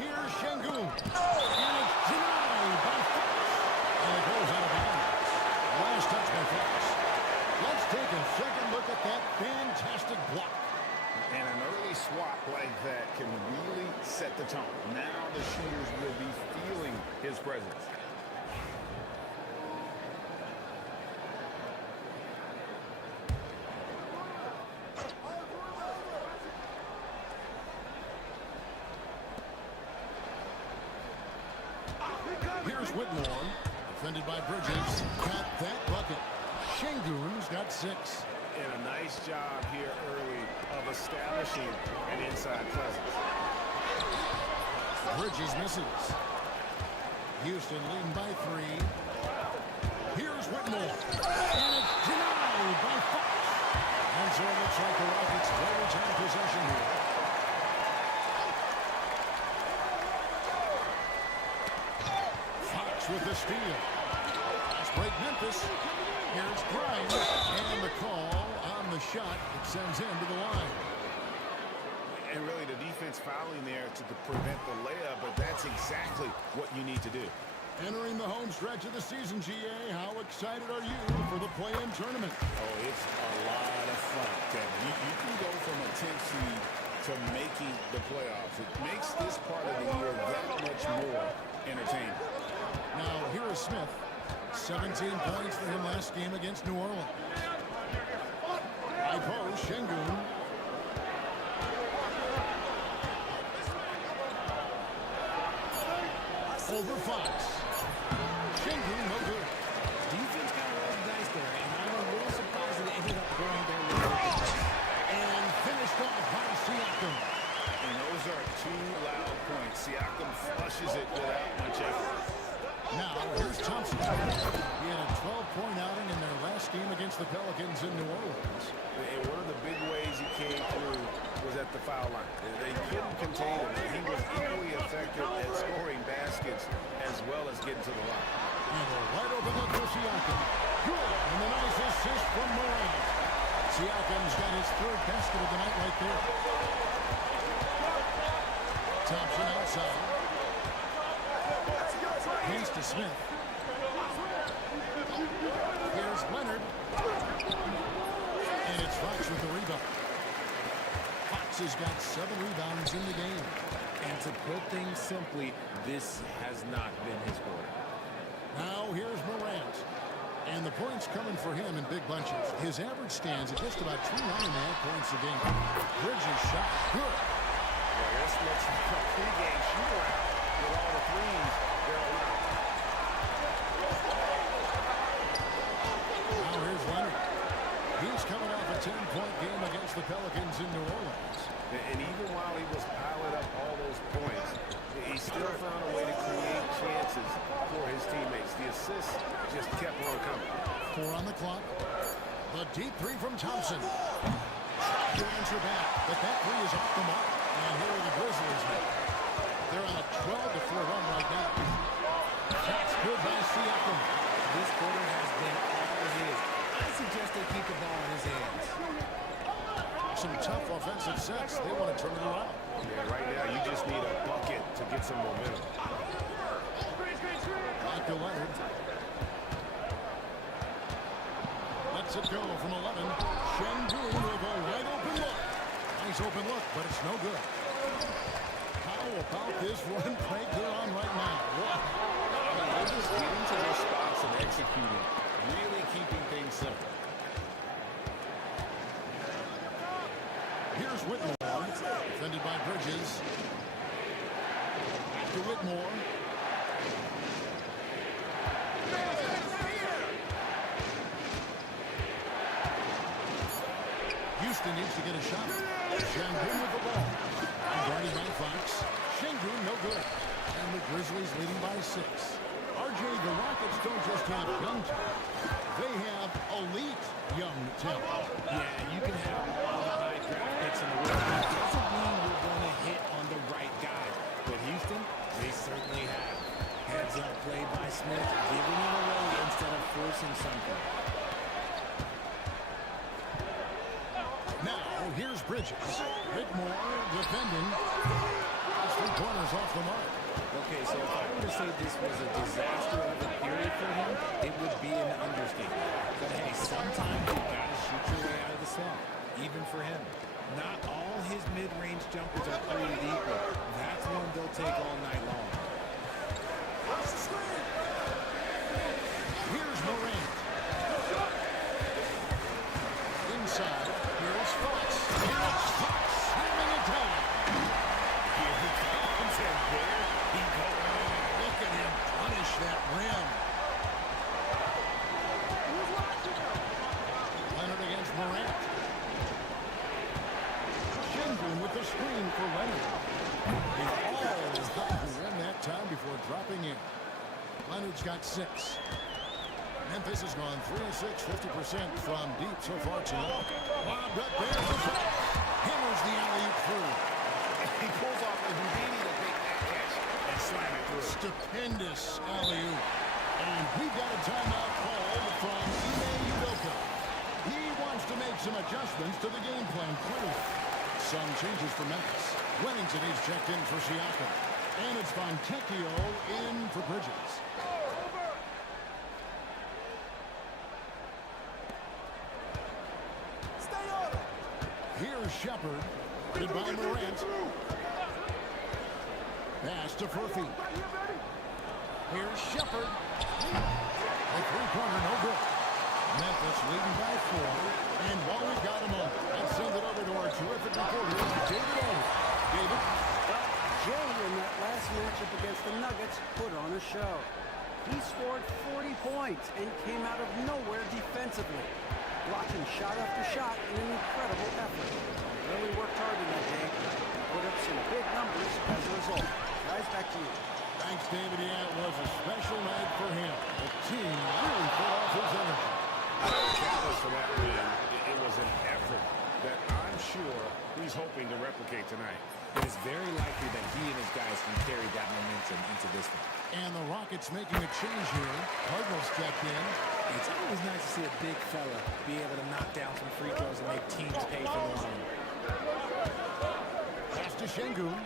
Here's Şengün. And it's denied by Fox. And it goes out of bounds. Last touch by Fox. Let's take a second look at that fantastic block. And an early swat like that can really set the tone. Now the shooters will be feeling his presence. Here's Whitmore, defended by Bridges. Got that bucket. Şengün's got 6. And a nice job here early of establishing an inside presence. Bridges misses. Houston leading by 3. Here's Whitmore. And it's denied by Fox. And so it looks like the Rockets will retain possession here. Fox with the steal. Fast break Memphis. Here's Grimes. And the call on the shot. It sends him to the line. And really the defense fouling there to prevent the layup, but that's exactly what you need to do. Entering the home stretch of the season, GA, how excited are you for the play-in tournament? Oh, it's a lot of fun, Kevin. You can go from a 10th seed to making the playoffs. It makes this part of the year that much more entertaining. Now, here is Smith. 17 points for him last game against New Orleans. High post, Şengün. Over Fox. Şengün, no good. Defense got to roll the dice there, and I'm a little surprised that it ended up going their way. And finished off by Siakam. And those are 2 loud points. Siakam flushes it without much effort. Now, here's Thompson. He had a 12-point outing in their last game against the Pelicans in New Orleans. And one of the big ways he came through was at the foul line. They couldn't contain him. He was equally effective at scoring baskets as well as getting to the line. And a wide open look for Siakam. Good. And the nice assist from Morant. Siakam's got his 3rd basket of the night right there. Thompson outside. Pass to Smith. Here's Leonard. And it's Fox with the rebound. Fox has got 7 rebounds in the game. And to put things simply, this has not been his quarter. Now here's Morant. And the points coming for him in big bunches. His average stands at just about 29.5 points a game. Bridges shot good. Well, this looks like a pregame shootout with all the threes they're allowed. Now here's Leonard. He's coming off a 10-point game against the Pelicans in New Orleans. And even while he was piling up all those points, he still found a way to create chances for his teammates. The assists just kept on coming. 4 on the clock. The deep 3 from Thompson. Trying to answer back, but that 3 is off the mark. And here are the Grizzlies. They're on a 12-4 run right now. That's good by Siakam. This quarter has been all his. I suggest they keep the ball in his hands. Some tough offensive sets. They want to turn it around. Yeah, right now you just need a bucket to get some momentum. Back to Leonard. Lets it go from 11. Şengün with a wide open look. Nice open look, but it's no good. How about this run play they're on right now? Wow. They're just getting to their spots and executing, really keeping things simple. Here's Whitmore, defended by Bridges. To Whitmore. Houston needs to get a shot. Shangun with the ball. Guarded by Fox. Shangun no good. And the Grizzlies leading by 6. RJ, the Rockets don't just have young talent. They have elite young talent. Yeah, you can have all the high draft picks in the world. That doesn't mean you're going to hit on the right guy. But Houston, they certainly have. Heads up play by Smith, giving it away instead of forcing something. Now, here's Bridges. Whitmore defending. 3-pointers off the mark. Okay, so if I were to say this was a disaster of a period for him, it would be an understatement. But hey, sometimes you gotta shoot your way out of the cell, even for him. Not all his mid-range jumpers are created equal. That's one they'll take all night long. Here's Morant. Inside, here's Fox. Here's Fox, slamming it down. Here he comes, and there he goes. Look at him punish that rim. Leonard against Morant. Shingun with the screen for Leonard. He always got the rim that time before dropping in. Leonard's got 6. Memphis has gone 3 of 6, 50% from deep so far tonight. Lobbed up there for Fox. Hammers the alley-oop through. He pulls off the Houdini to make that catch and slam it through. Stupendous alley-oop. And we've got a timeout called from Ime Udoka. He wants to make some adjustments to the game plan, clearly. Some changes for Memphis. Wellington is checked in for Siakam. And it's Fontecchio in for Bridges. Here's Shepard. Good by Morant. Pass to Furphy. Here's Shepard. A three-pointer, no good. Memphis leading by 4. And while we've got a moment, let's send it over to our terrific reporter, David Owen. David? Well, Jay in that last matchup against the Nuggets put on a show. He scored 40 points and came out of nowhere defensively, blocking shot after shot in an incredible effort. Really worked hard in that game. Put up some big numbers as a result. Guys, back to you. Thanks, David. Yeah, it was a special night for him. The team really put off his energy. Countless for that win. It was an effort that I'm sure he's hoping to replicate tonight. It is very likely that he and his guys can carry that momentum into this one. And the Rockets making a change here. Cardinals checked in. It's always nice to see a big fella be able to knock down some free throws and make teams pay for the line. Pass to Şengün.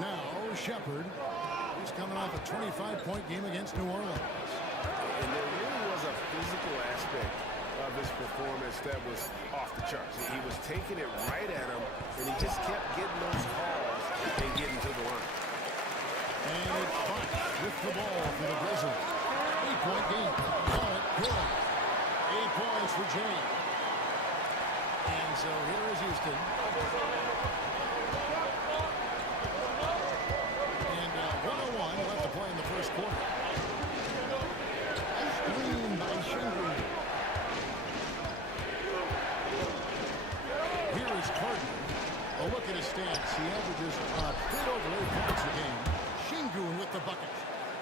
Now Shepard. He's coming off a 25-point game against New Orleans. And there really was a physical aspect of his performance that was off the charts. He was taking it right at him, and he just kept getting those calls and getting to the line. And it's Fox with the ball for the Grizzlies. 8-point game. Call it good. 8 points for Jay. And so here is Houston. And 1:01 left to play in the first quarter. Screen by Şengün. Here is Carter. A look at his stats. He averages a bit over 8 points a game. Şengün with the bucket.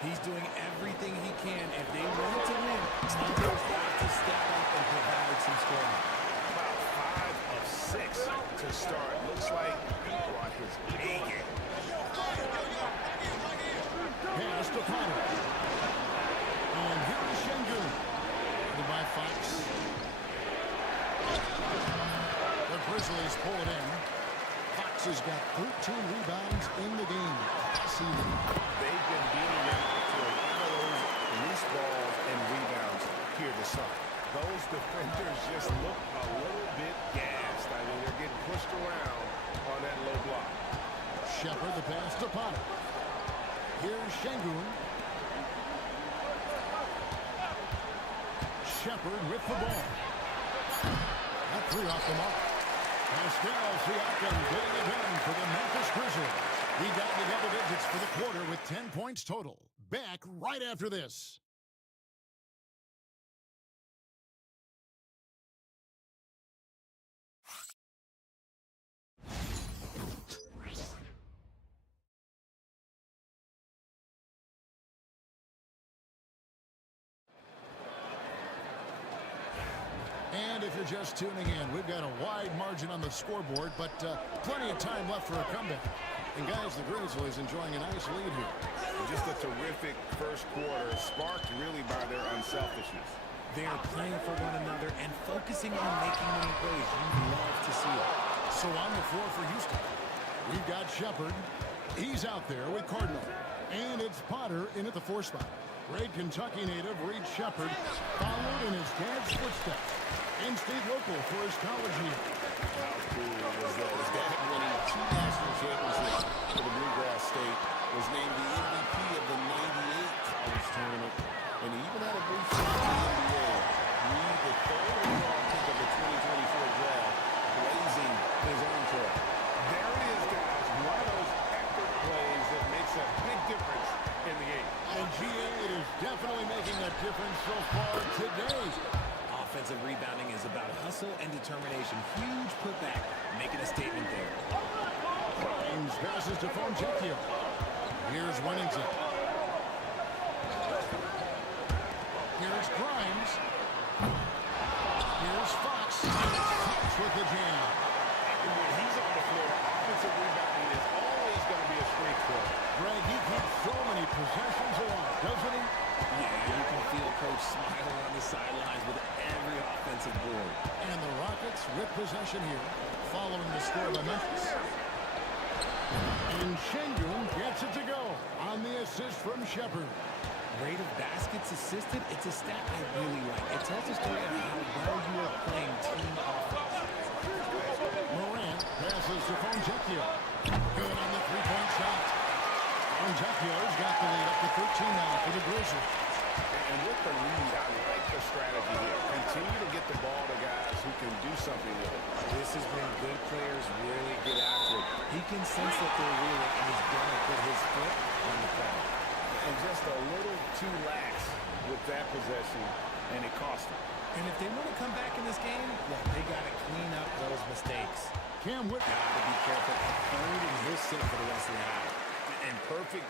He's doing everything he can. If they want to win, others have to step up and provide some scoring. About 5 of 6 to start. Looks like he brought his A game. Pass to Potter. And here is Şengün. Headed by Fox. The Grizzlies pull it in. Fox has got 13 rebounds in the game. They've been beating them for a lot of those loose balls and rebounds here to start. Those defenders just look a little bit gassed. I mean, they're getting pushed around on that low block. Shepard, the pass to Potter. Here's Şengün. Shepard with the ball. That three off the mark. Pascal Siakam getting it done for the Memphis Grizzlies. He got into double digits for the quarter with 10 points total. Back right after this. And if you're just tuning in, we've got a wide margin on the scoreboard, but plenty of time left for a comeback. And guys, the Grizzlies enjoying a nice lead here. Just a terrific first quarter, sparked really by their unselfishness. They are playing for one another and focusing on making winning plays. You love to see it. So on the floor for Houston, we've got Shepard. He's out there with Cardinal. And it's Potter in at the 4 spot. Great Kentucky native Reed Shepard followed in his dad's footsteps. In-state local for his college year. How cool was that? His dad winning 2 national championships for the Bluegrass State, was named the MVP of the '98 college tournament, and he even had a brief stint in the NBA. Reed, the third overall pick of the 2024 draft, blazing his own trail. There it is, guys. One of those epic plays that makes a big difference in the game. And GA is definitely making a difference so far today. Offensive rebounding is about hustle and determination. Huge putback, making a statement there. Grimes passes to Fontecchio. Here's Wennington. Here's Grimes. Here's Fox. Fox with the jam. And when he's on the floor, offensive rebounding is always going to be a strength for him. Greg, he keeps so many possessions alive, doesn't he? Yeah, you can feel Coach smiling on the sidelines with every offensive board. And the Rockets with possession here, following the score by Memphis. And Şengün gets it to go on the assist from Shepard. Rate of baskets assisted, it's a stat I really like. It tells a story of how well you are playing team offense. Morant passes to Fontecchio. Good on the three-point shot. Fontecchio's got the lead up to 13 now for the Grizzlies. And with the lead, I like the strategy here. Continue to get the ball to guys who can do something with it. This is when good players really get after it. He can sense that they're reeling, and he's going to put his foot on the pedal. And just a little too lax with that possession, and it cost him. And if they want to come back in this game, well, they got to clean up those mistakes. Cam Whitmore. Got to be careful. A third, and he'll sit for the rest of the half. And perfect